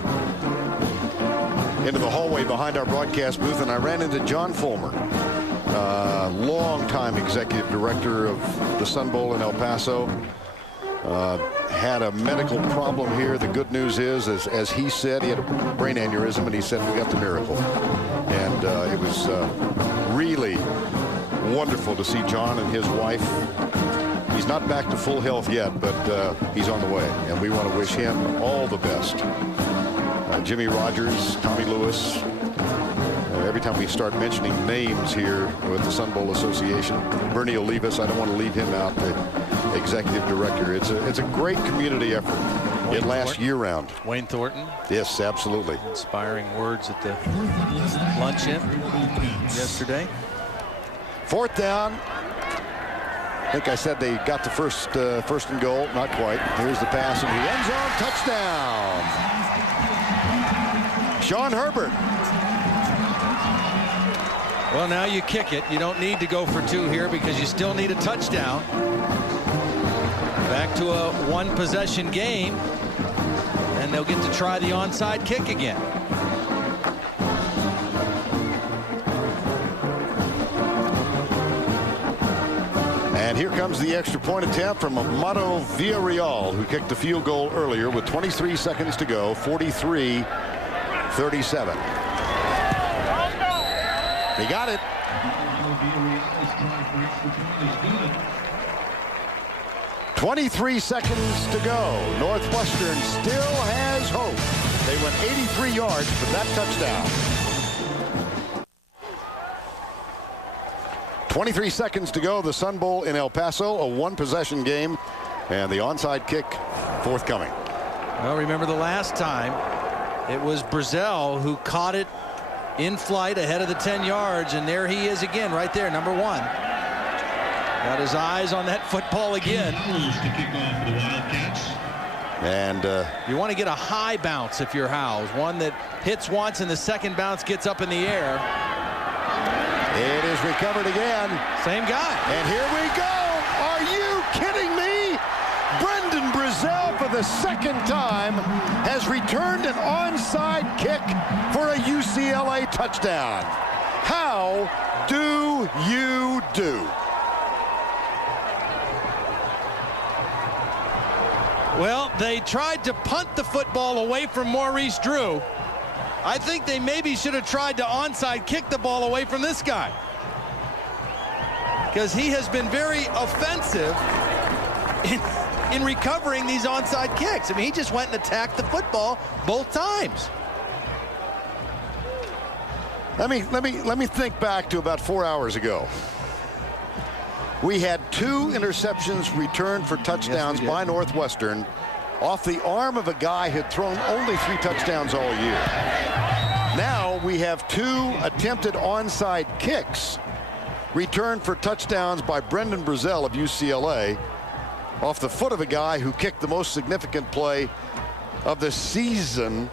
the hallway behind our broadcast booth, and I ran into John Fulmer, longtime executive director of the Sun Bowl in El Paso. Had a medical problem here. The good news is, as he said, he had a brain aneurysm, and he said, we got the miracle. And it was really wonderful to see John and his wife. He's not back to full health yet, but he's on the way, and we want to wish him all the best. Jimmy Rogers, Tommy Lewis. Every time we start mentioning names here with the Sun Bowl Association, Bernie Olivas, I don't want to leave him out, the executive director. It's a great community effort. It lasts year-round. Wayne Thornton. Yes, absolutely. Inspiring words at the luncheon yesterday. 4th down. I think I said they got the first and goal. Not quite. Here's the pass in the end zone. Touchdown. Sean Herbert. Well, now you kick it. You don't need to go for 2 here because you still need a touchdown. Back to a 1-possession game, and they'll get to try the onside kick again. And And here comes the extra point attempt from Amato Villarreal, who kicked the field goal earlier with 23 seconds to go, 43-37. He got it. 23 seconds to go. Northwestern still has hope. They went 83 yards for that touchdown. 23 seconds to go. The Sun Bowl in El Paso, a one-possession game, and the onside kick forthcoming. Well, remember the last time it was Brazil who caught it in flight ahead of the 10 yards, and there he is again, right there, number 1. Got his eyes on that football again. And you want to get a high bounce if you're Howes, one that hits once and the second bounce gets up in the air. It is recovered again. Same guy. And here we go. Are you kidding me? Brendan Brazil, for the second time, has returned an onside kick for a UCLA touchdown. How do you do? Well, they tried to punt the football away from Maurice Drew. I think they maybe should have tried to onside kick the ball away from this guy, because he has been very offensive in recovering these onside kicks. I mean, he just went and attacked the football both times. Let me think back to about 4 hours ago. We had 2 interceptions returned for touchdowns by Northwestern off the arm of a guy who had thrown only 3 touchdowns all year. Now we have 2 attempted onside kicks returned for touchdowns by Brendan Brazil of UCLA off the foot of a guy who kicked the most significant play of the season.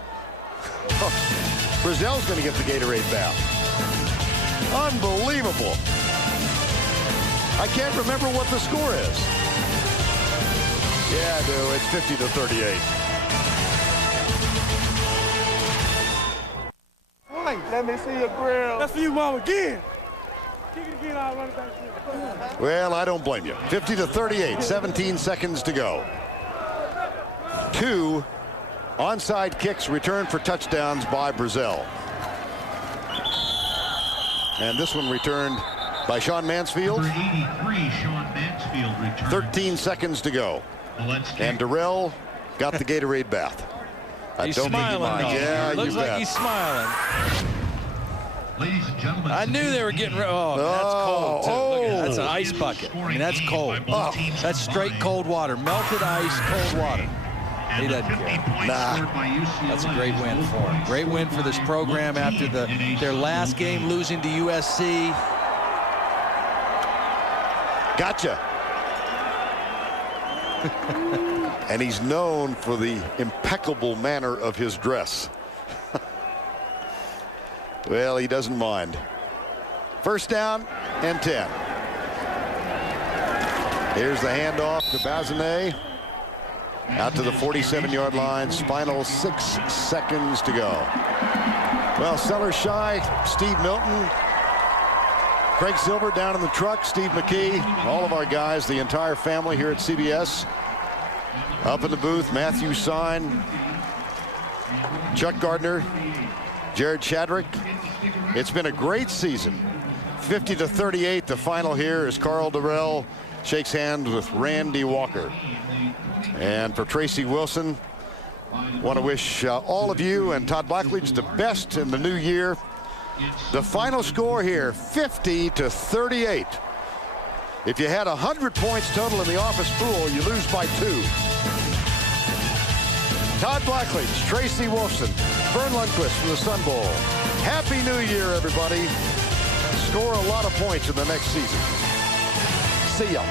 Brazil's going to get the Gatorade bath. Unbelievable. I can't remember what the score is. Yeah, I do. It's 50-38. Hey, let me see your grill. That's for you, mom, again. Kick it again, I'll run it back. Well, I don't blame you. 50-38, 17 seconds to go. 2 onside kicks returned for touchdowns by Brazil. And this one returned by Sean Mansfield. Number 83, Sean Mansfield returned. 13 seconds to go. And Darrell got the Gatorade bath. He's smiling, though. Yeah, looks you like bet. he's smiling. Ladies and gentlemen, I knew they were getting rid. Oh, that's cold, too. Look at that. That's an ice bucket. I mean, that's cold. Oh, that's straight cold water. Melted ice, cold water. He doesn't care. Nah. That's a great win for him. Great win for this program after their last game losing to USC. Gotcha. And he's known for the impeccable manner of his dress. Well, he doesn't mind. First down and 10. Here's the handoff to Bazinet. Out to the 47-yard line. Final 6 seconds to go. Well, Sellers shy. Steve Milton. Craig Silver down in the truck. Steve McKee. All of our guys, the entire family here at CBS. Up in the booth, Matthew Sine, Chuck Gardner, Jared Chadrick. It's been a great season. 50-38, the final here as Carl Durrell shakes hands with Randy Walker. And for Tracy Wilson, want to wish all of you and Todd Blackledge the best in the new year. The final score here, 50-38. If you had 100 points total in the office pool, you lose by 2. Todd Blackledge, Tracy Wolfson, Vern Lundquist from the Sun Bowl. Happy New Year, everybody. Score a lot of points in the next season. See ya.